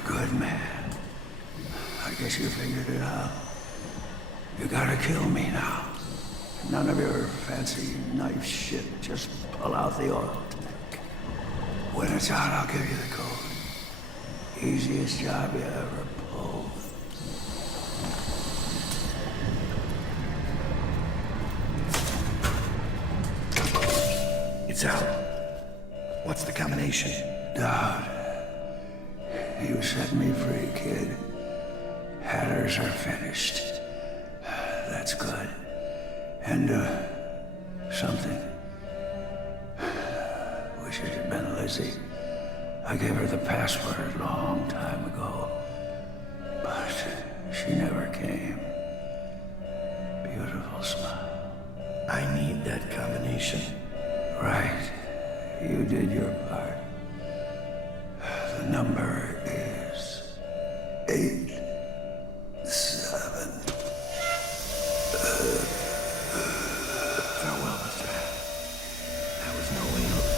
Good man. I guess you figured it out. You gotta kill me now. None of your fancy knife shit. Just pull out the oil tank. When it's out, I'll give you the code. Easiest job you ever pulled. It's out. What's the combination? Dad, you set me free, kid. Hatters are finished. That's good. And, something. Wish it had been Lizzie. I gave her the password a long time ago. But she never came. Beautiful smile. I need that combination. Right. You did your part. The number is 8, 7. Farewell, Mr. Hat. That was no way out.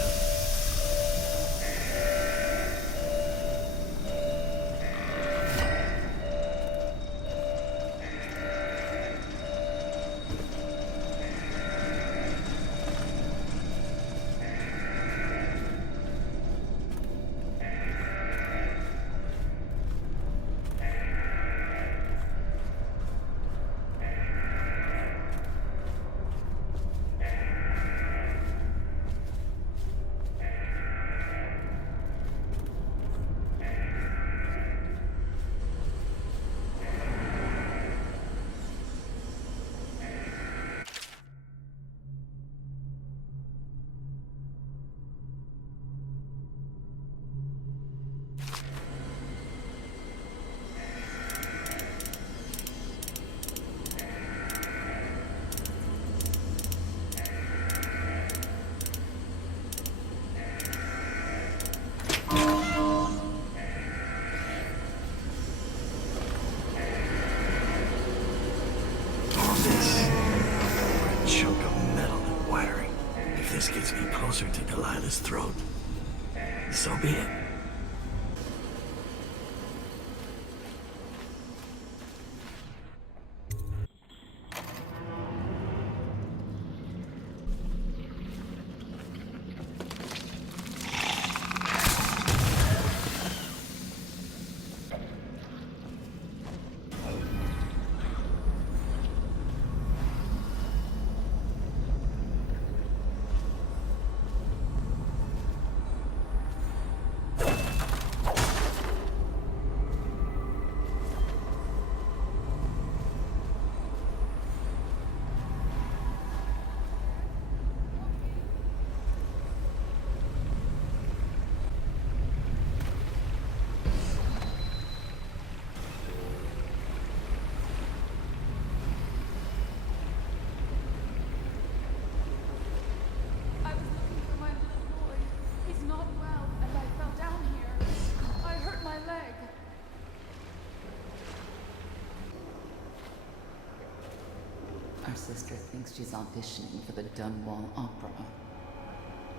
Our sister thinks she's auditioning for the Dunwall Opera.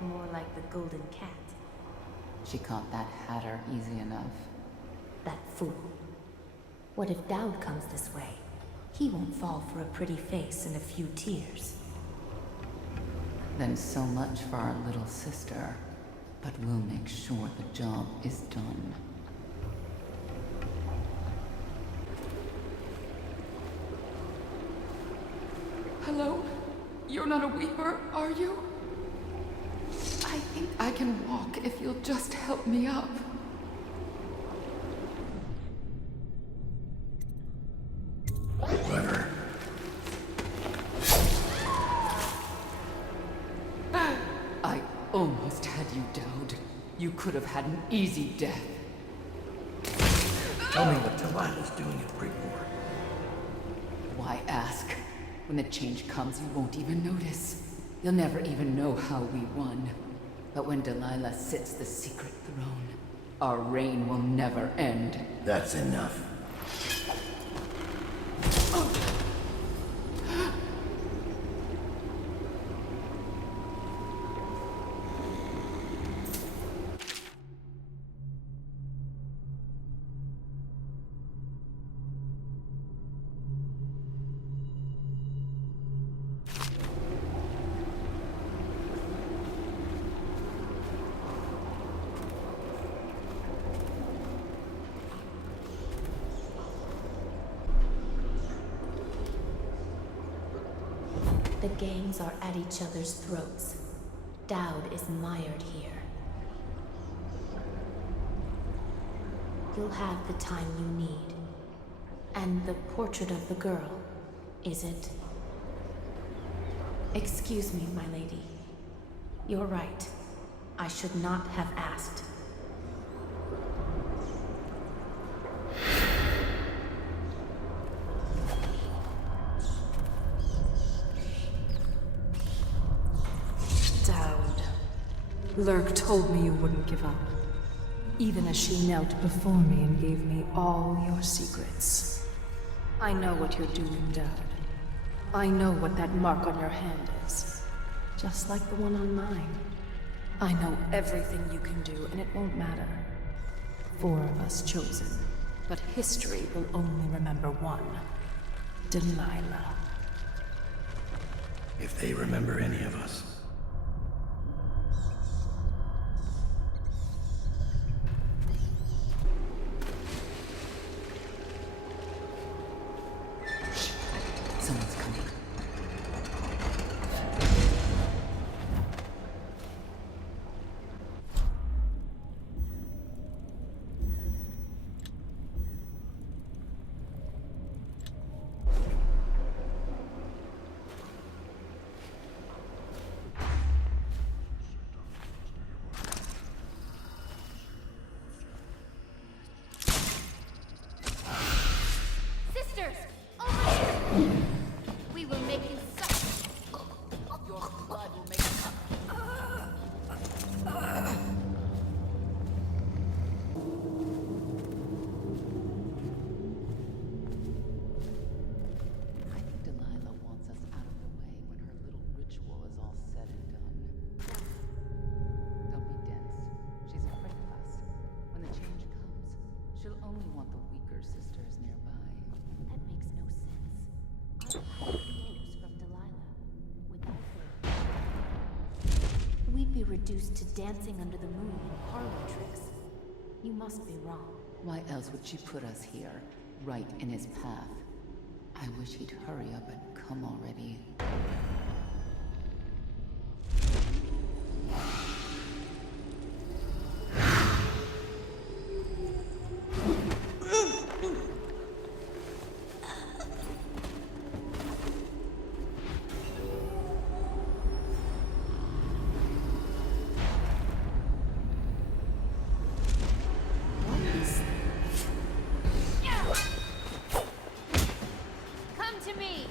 More like the Golden Cat. She caught that hatter easy enough. That fool. What if Dowd comes this way? He won't fall for a pretty face and a few tears. Then so much for our little sister. But we'll make sure the job is done. Hello? You're not a weeper, are you? I think I can walk if you'll just help me up. Clever. I almost had you, Dowd. You could have had an easy death. Tell me what Delilah's doing at Brigmore. Why ask? When the change comes, you won't even notice. You'll never even know how we won. But when Delilah sits the secret throne, our reign will never end. That's enough. The gangs are at each other's throats. Dowd is mired here. You'll have the time you need. And the portrait of the girl, is it? Excuse me, my lady. You're right. I should not have asked. Lurk told me you wouldn't give up, even as she knelt before me and gave me all your secrets. I know what you're doing, Dad. I know what that mark on your hand is, just like the one on mine. I know everything you can do, and it won't matter. 4 of us chosen, but history will only remember one. Delilah. If they remember any of us. Someone's coming. Sisters! Over here! We will make you suffer. Your blood will make you suffer. I think Delilah wants us out of the way when her little ritual is all said and done. Don't be dense. She's afraid of us. When the change comes, she'll only want the weaker sisters nearby. That makes no sense. Our power flows from Delilah. Without her, we'd be reduced to dancing under the moon and parlor tricks. You must be wrong. Why else would she put us here, right in his path? I wish he'd hurry up and come already. Come to me!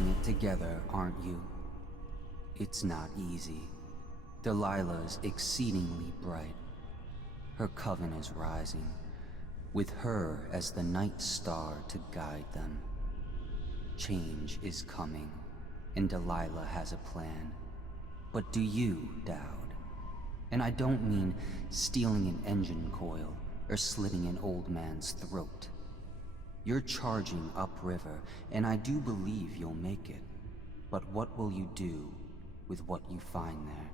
keeping it together, aren't you? It's not easy. Delilah's exceedingly bright. Her coven is rising, with her as the night star to guide them. Change is coming, and Delilah has a plan. But do you, Dowd? And I don't mean stealing an engine coil or slitting an old man's throat. You're charging upriver, and I do believe you'll make it. But what will you do with what you find there?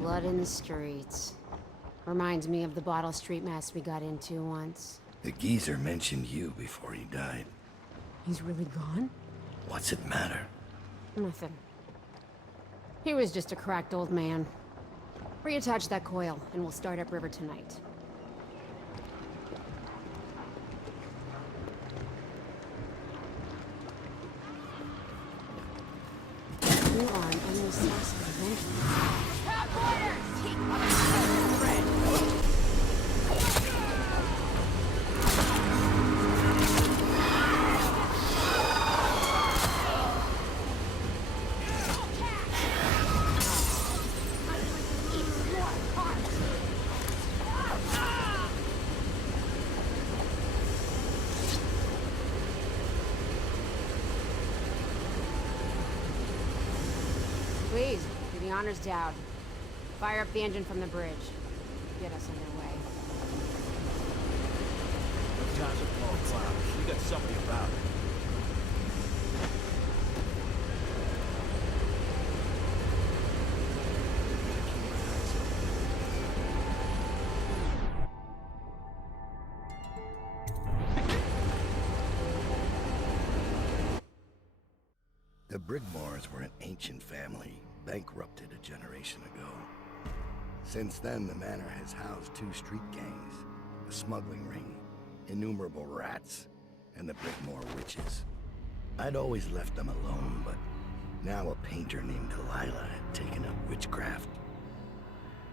Blood in the streets. Reminds me of the Bottle Street mess we got into once. The geezer mentioned you before he died. He's really gone? What's it matter? Nothing. He was just a cracked old man. Reattach that coil, and we'll start upriver tonight. You are an endless source of adventure. Please, do the honors, Dowd. Fire up the engine from the bridge. Get us underway. Time's a long cloud. We got something about it. The Brigmores were an ancient family, bankrupted a generation ago. Since then, the manor has housed 2 street gangs, a smuggling ring, innumerable rats, and the Brigmore witches. I'd always left them alone, but now a painter named Delilah had taken up witchcraft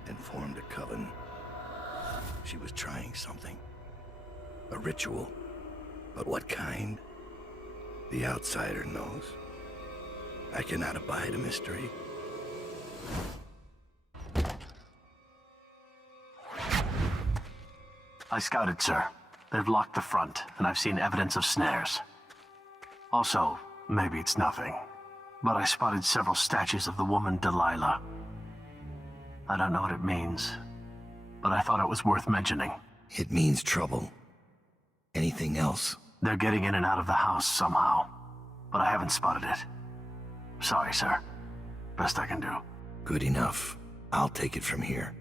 and formed a coven. She was trying something. A ritual. But what kind? The outsider knows. I cannot abide a mystery. I scouted, sir. They've locked the front, and I've seen evidence of snares. Also, maybe it's nothing, but I spotted several statues of the woman Delilah. I don't know what it means, but I thought it was worth mentioning. It means trouble. Anything else? They're getting in and out of the house somehow, but I haven't spotted it. Sorry, sir. Best I can do. Good enough. I'll take it from here.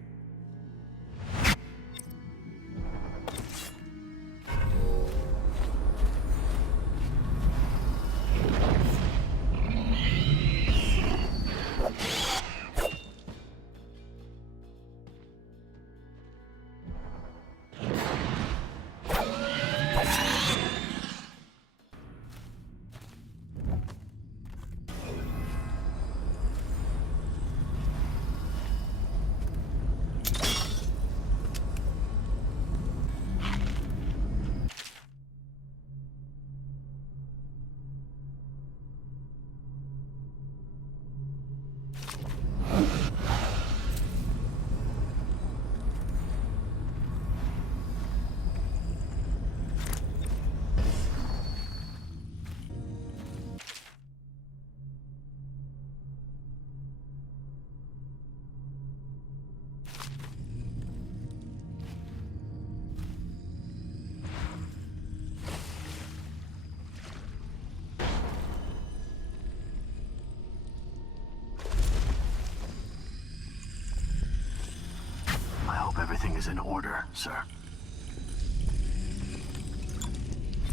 is in order, sir.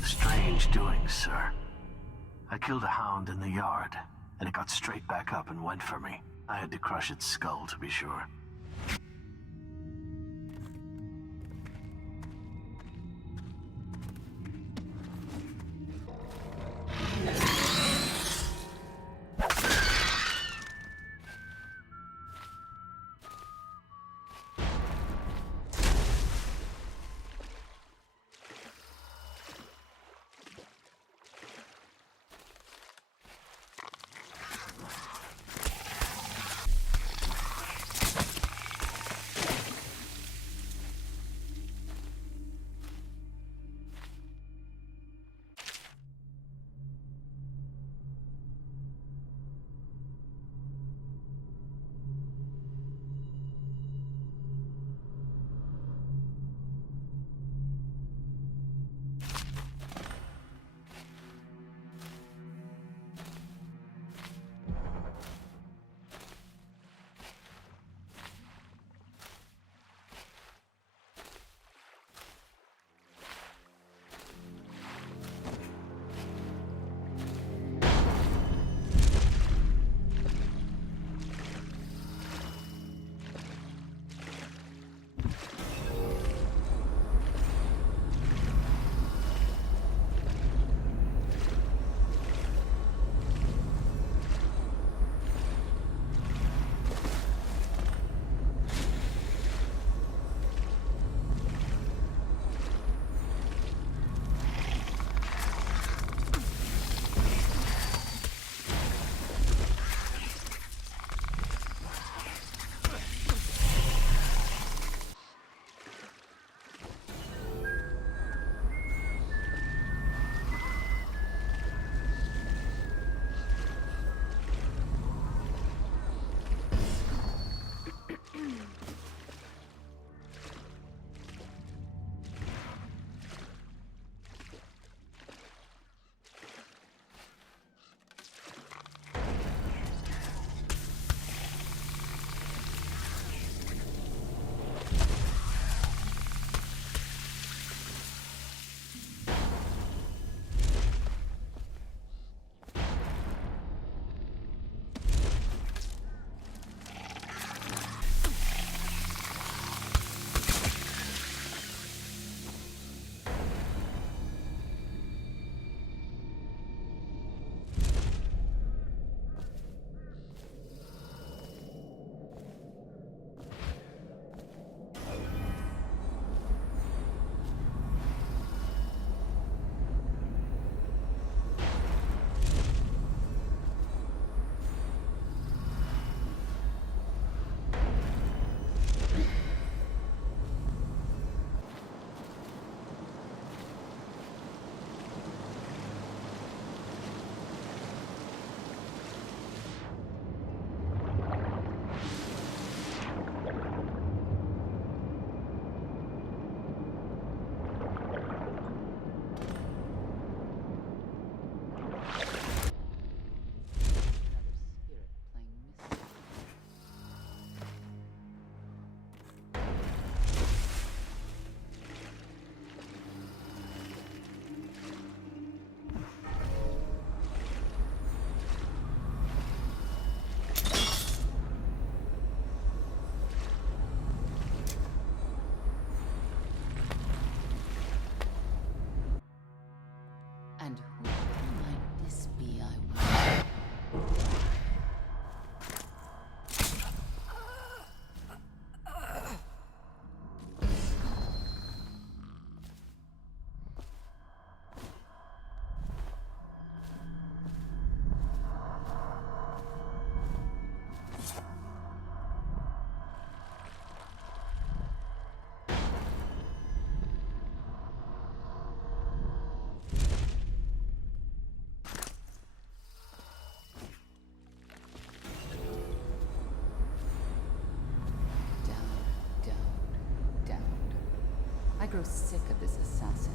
Strange doings, sir. I killed a hound in the yard, and it got straight back up and went for me. I had to crush its skull, to be sure. And who might this be, I wonder? I grow sick of this assassin.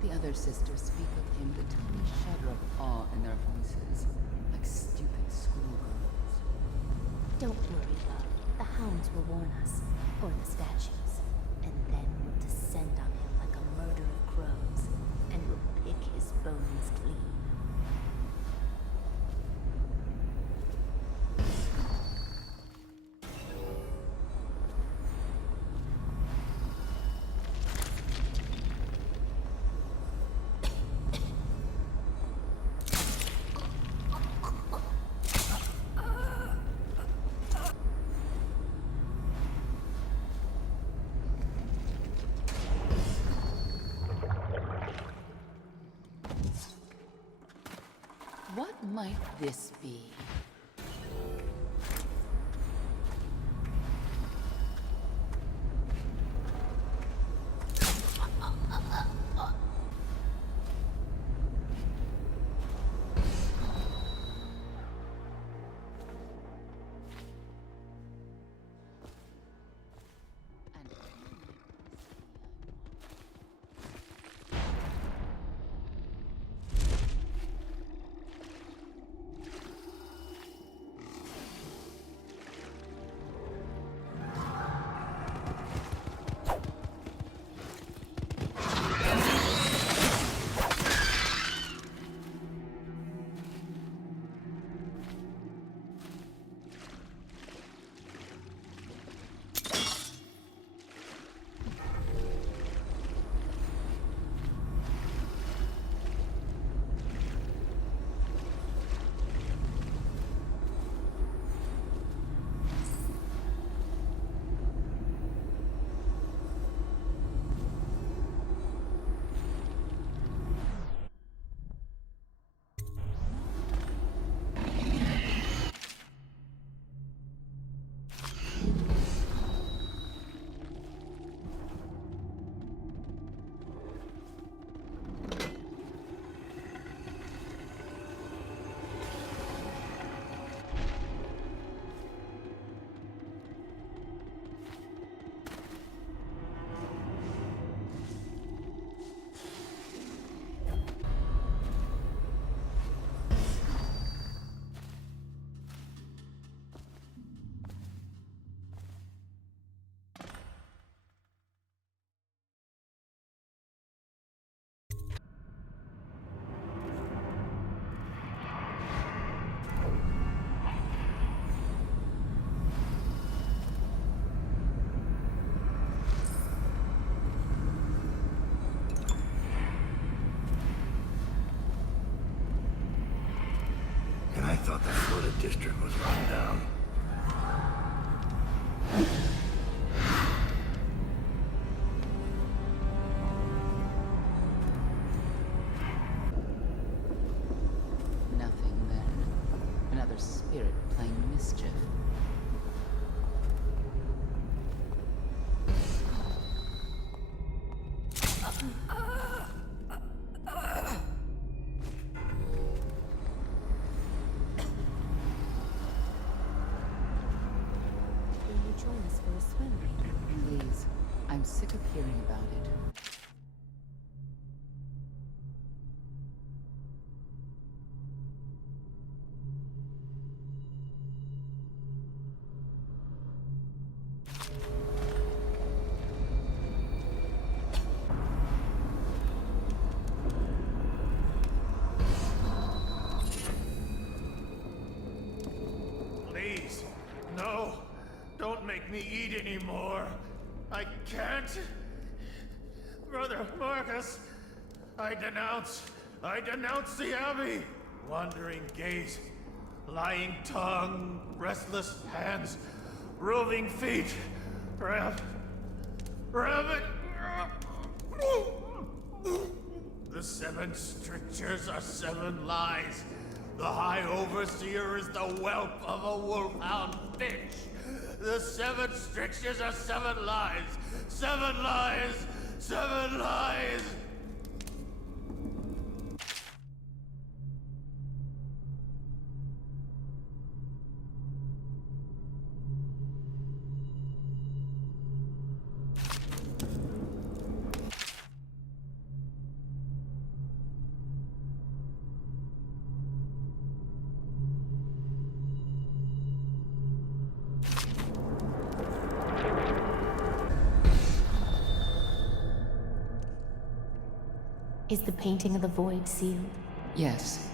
The other sisters speak of him with a tiny shudder of awe in their voices, like stupid schoolgirls. Don't worry, love. The hounds will warn us. Or the statues. descend on him like a murder of crows, and will pick his bones clean. What might this be? I thought the flooded district was run down. Nothing then. Another spirit playing mischief. Please, I'm sick of hearing about it. Please, no. Don't make me eat anymore. I can't. Brother Marcus, I denounce the Abbey. Wandering gaze, lying tongue, restless hands, roving feet, rabbit. The 7 strictures are 7 lies. The High Overseer is the whelp of a wolfhound bitch. The 7 strictures are 7 lies. 7 lies! 7 lies! Is the painting of the void sealed? Yes.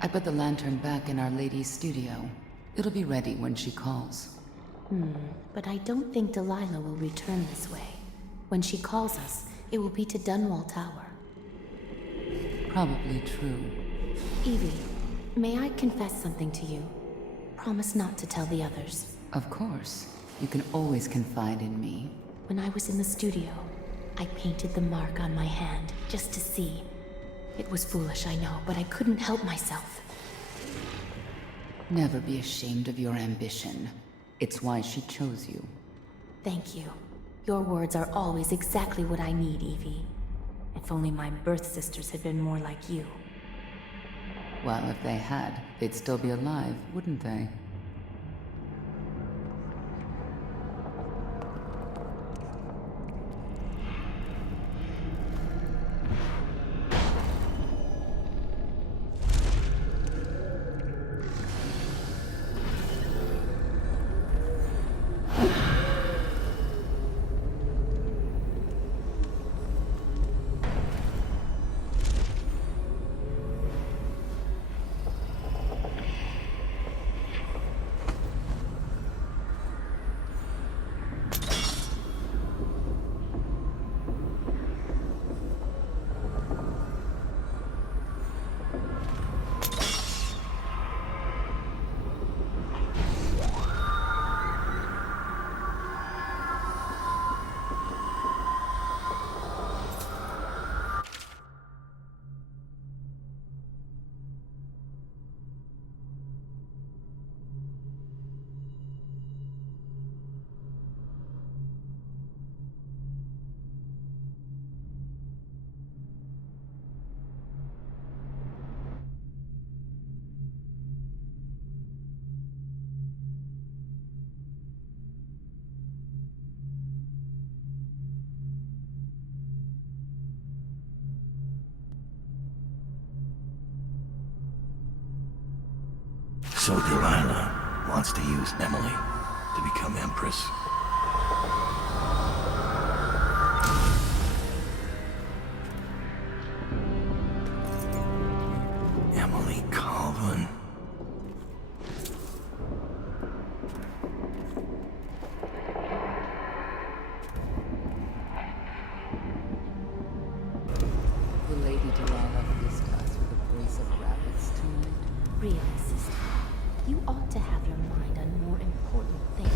I put the lantern back in Our Lady's studio. It'll be ready when she calls. But I don't think Delilah will return this way. When she calls us, it will be to Dunwall Tower. Probably true. Evie, may I confess something to you? Promise not to tell the others. Of course. You can always confide in me. When I was in the studio, I painted the mark on my hand, just to see. It was foolish, I know, but I couldn't help myself. Never be ashamed of your ambition. It's why she chose you. Thank you. Your words are always exactly what I need, Evie. If only my birth sisters had been more like you. Well, if they had, they'd still be alive, wouldn't they? So Delilah wants to use Emily to become Empress. Emily Calvin. Will Lady Delilah feast us with a brace of rabbits tonight? Really, sister. You ought to have your mind on more important things.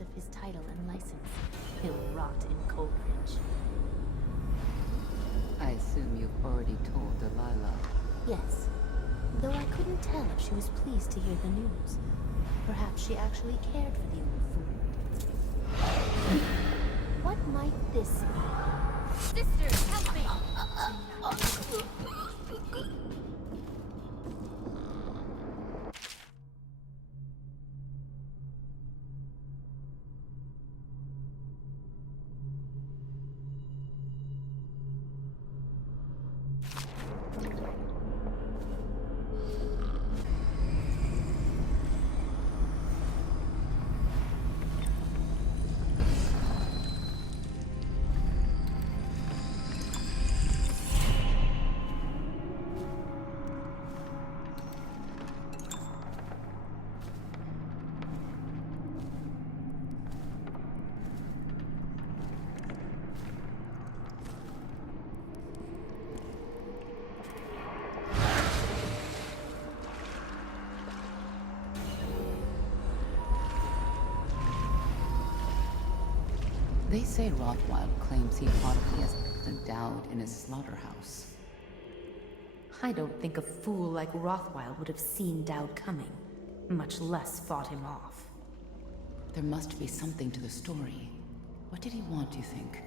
Of his title and license, he'll rot in Coldridge. I assume you've already told Delilah. Yes, though I couldn't tell if she was pleased to hear the news. Perhaps she actually cared for the old fool. What might this be? Sisters, help me! They say Rothwild claims he fought against the Dowd in his slaughterhouse. I don't think a fool like Rothwild would have seen Dowd coming, much less fought him off. There must be something to the story. What did he want, you think?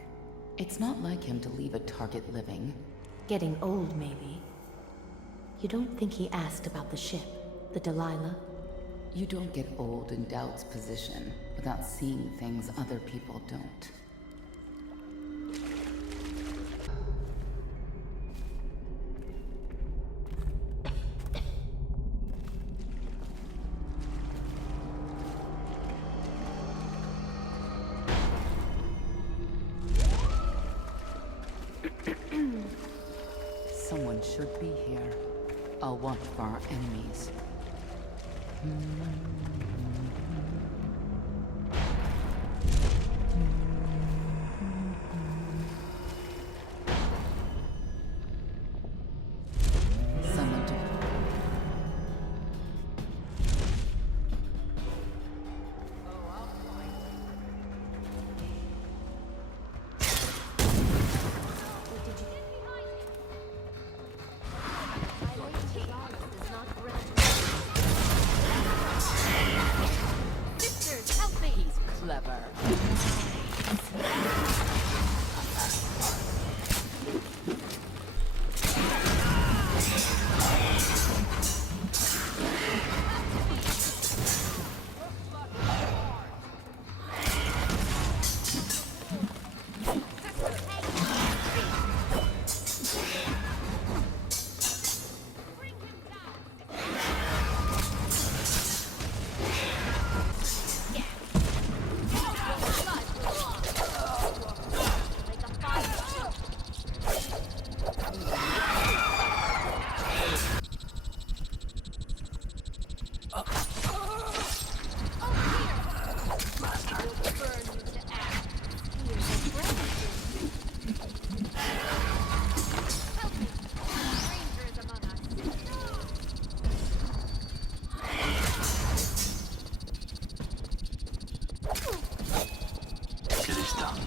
It's not like him to leave a target living. Getting old, maybe. You don't think he asked about the ship, the Delilah? You don't get old in Dowd's position without seeing things other people don't. Someone should be here. I'll watch for our enemies. Someone to... Sisters, help me! He's clever. It is done.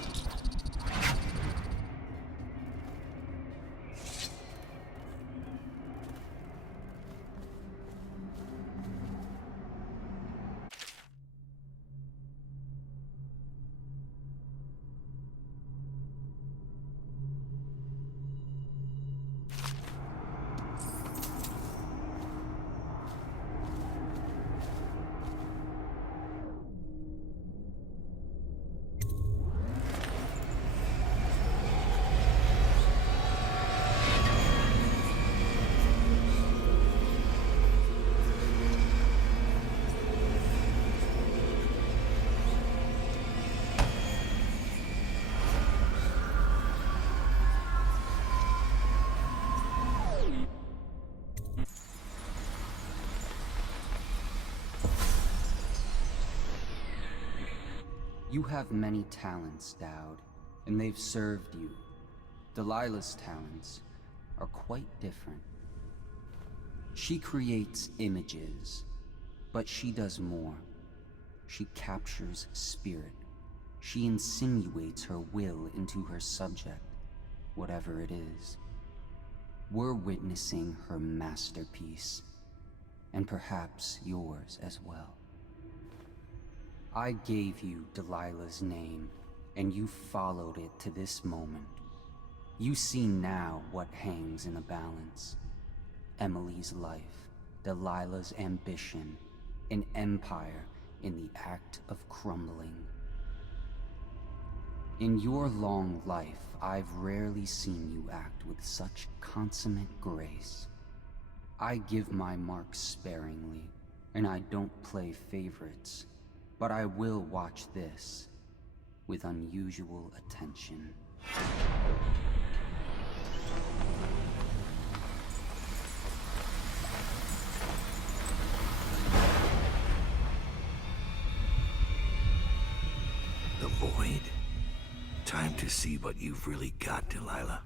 You have many talents, Dowd, and they've served you. Delilah's talents are quite different. She creates images, but she does more. She captures spirit. She insinuates her will into her subject, whatever it is. We're witnessing her masterpiece, and perhaps yours as well. I gave you Delilah's name, and you followed it to this moment. You see now what hangs in the balance. Emily's life, Delilah's ambition, an empire in the act of crumbling. In your long life, I've rarely seen you act with such consummate grace. I give my marks sparingly, and I don't play favorites. But I will watch this with unusual attention. The Void? Time to see what you've really got, Delilah.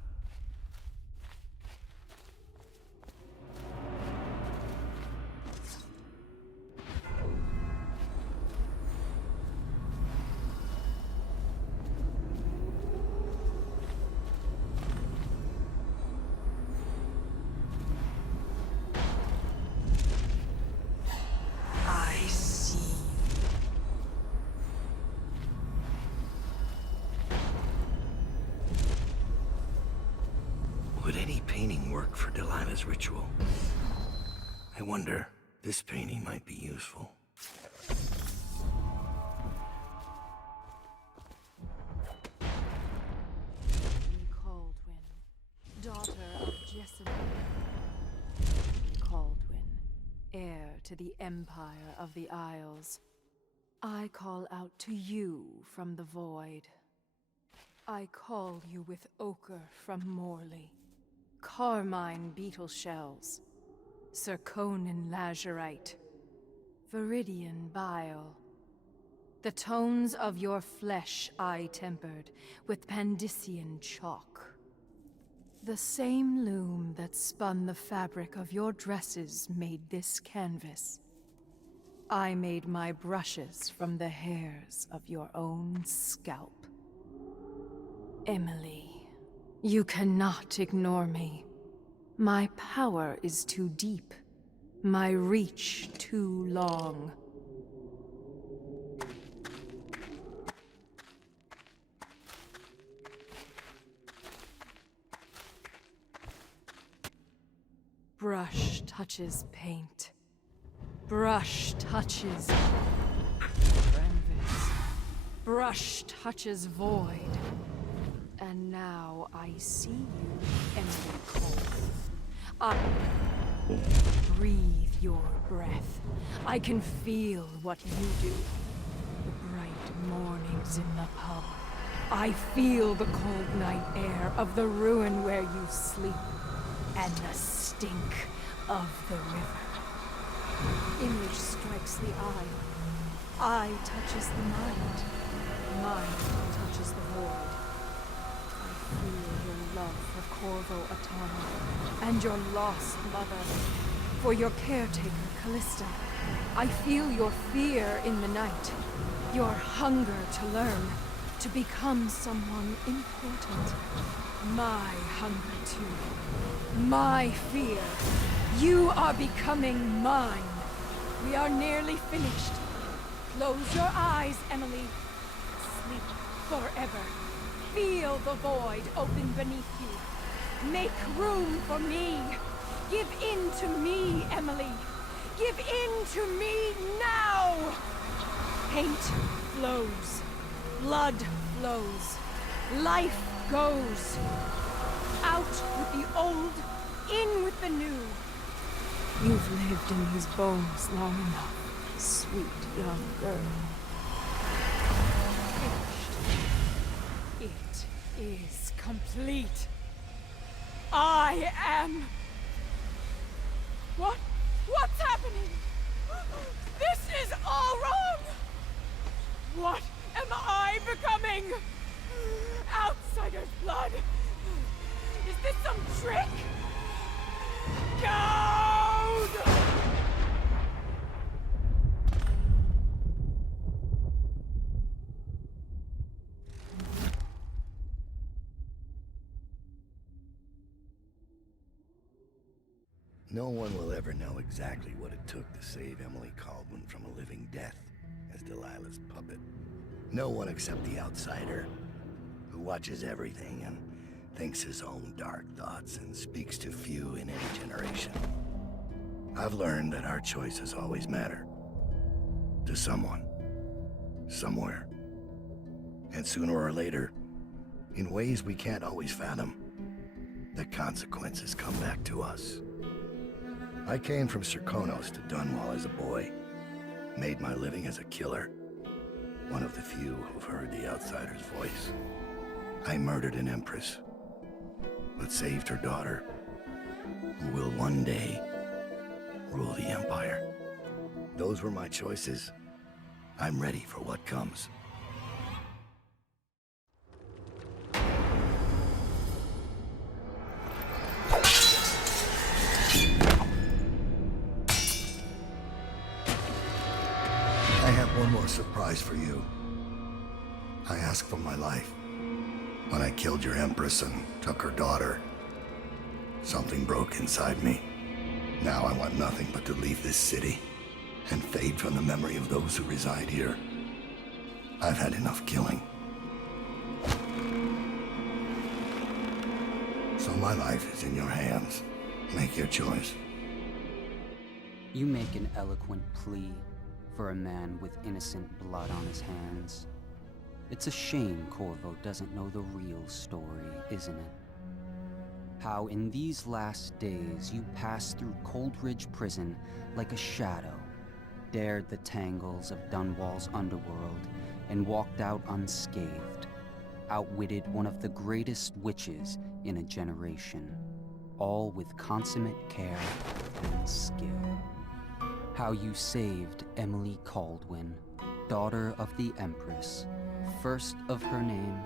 Would any painting work for Delilah's ritual? I wonder, this painting might be useful. Caldwin, daughter of Jessamine. Caldwin, heir to the Empire of the Isles. I call out to you from the void. I call you with ochre from Morley, carmine beetle shells, zirconin lazurite, viridian bile. The tones of your flesh I tempered with Pandician chalk. The same loom that spun the fabric of your dresses made this canvas. I made my brushes from the hairs of your own scalp. Emily, you cannot ignore me. My power is too deep, my reach too long. Brush touches paint. Brush touches canvas. Brush touches void. And now I see you, Emily Cole. I breathe your breath. I can feel what you do. The bright mornings in the pub. I feel the cold night air of the ruin where you sleep. And the stink of the river. Image strikes the eye touches the mind touches the void. I feel your love for Corvo Atana, and your lost mother, for your caretaker, Callista. I feel your fear in the night, your hunger to learn, to become someone important. My hunger too. My fear. You are becoming mine. We are nearly finished. Close your eyes, Emily. Sleep forever. Feel the void open beneath you. Make room for me. Give in to me, Emily. Give in to me now. Paint flows. Blood flows. Life goes. Out with the old, in with the new. You've lived in these bones long enough, sweet young girl. Finished. It is complete. I am... What's happening? This is all wrong! What am I becoming? Outsider's blood! Is this some trick? Goad! No one will ever know exactly what it took to save Emily Caldwin from a living death as Delilah's puppet. No one except the outsider, who watches everything and thinks his own dark thoughts and speaks to few in any generation. I've learned that our choices always matter. To someone. Somewhere. And sooner or later, in ways we can't always fathom, the consequences come back to us. I came from Serkonos to Dunwall as a boy. Made my living as a killer. One of the few who've heard the outsider's voice. I murdered an empress, but saved her daughter, who will one day rule the Empire. Those were my choices. I'm ready for what comes. I have one more surprise for you. I asked for my life. When I killed your empress and took her daughter, something broke inside me. Now I want nothing but to leave this city and fade from the memory of those who reside here. I've had enough killing. So my life is in your hands. Make your choice. You make an eloquent plea for a man with innocent blood on his hands. It's a shame Corvo doesn't know the real story, isn't it? How in these last days you passed through Coldridge Prison like a shadow, dared the tangles of Dunwall's underworld, and walked out unscathed, outwitted one of the greatest witches in a generation, all with consummate care and skill. How you saved Emily Caldwin, daughter of the Empress, first of her name,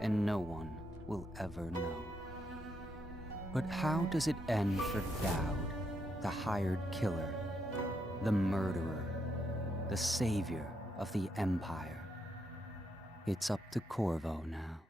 and no one will ever know. But how does it end for Dowd, the hired killer, the murderer, the savior of the Empire? It's up to Corvo now.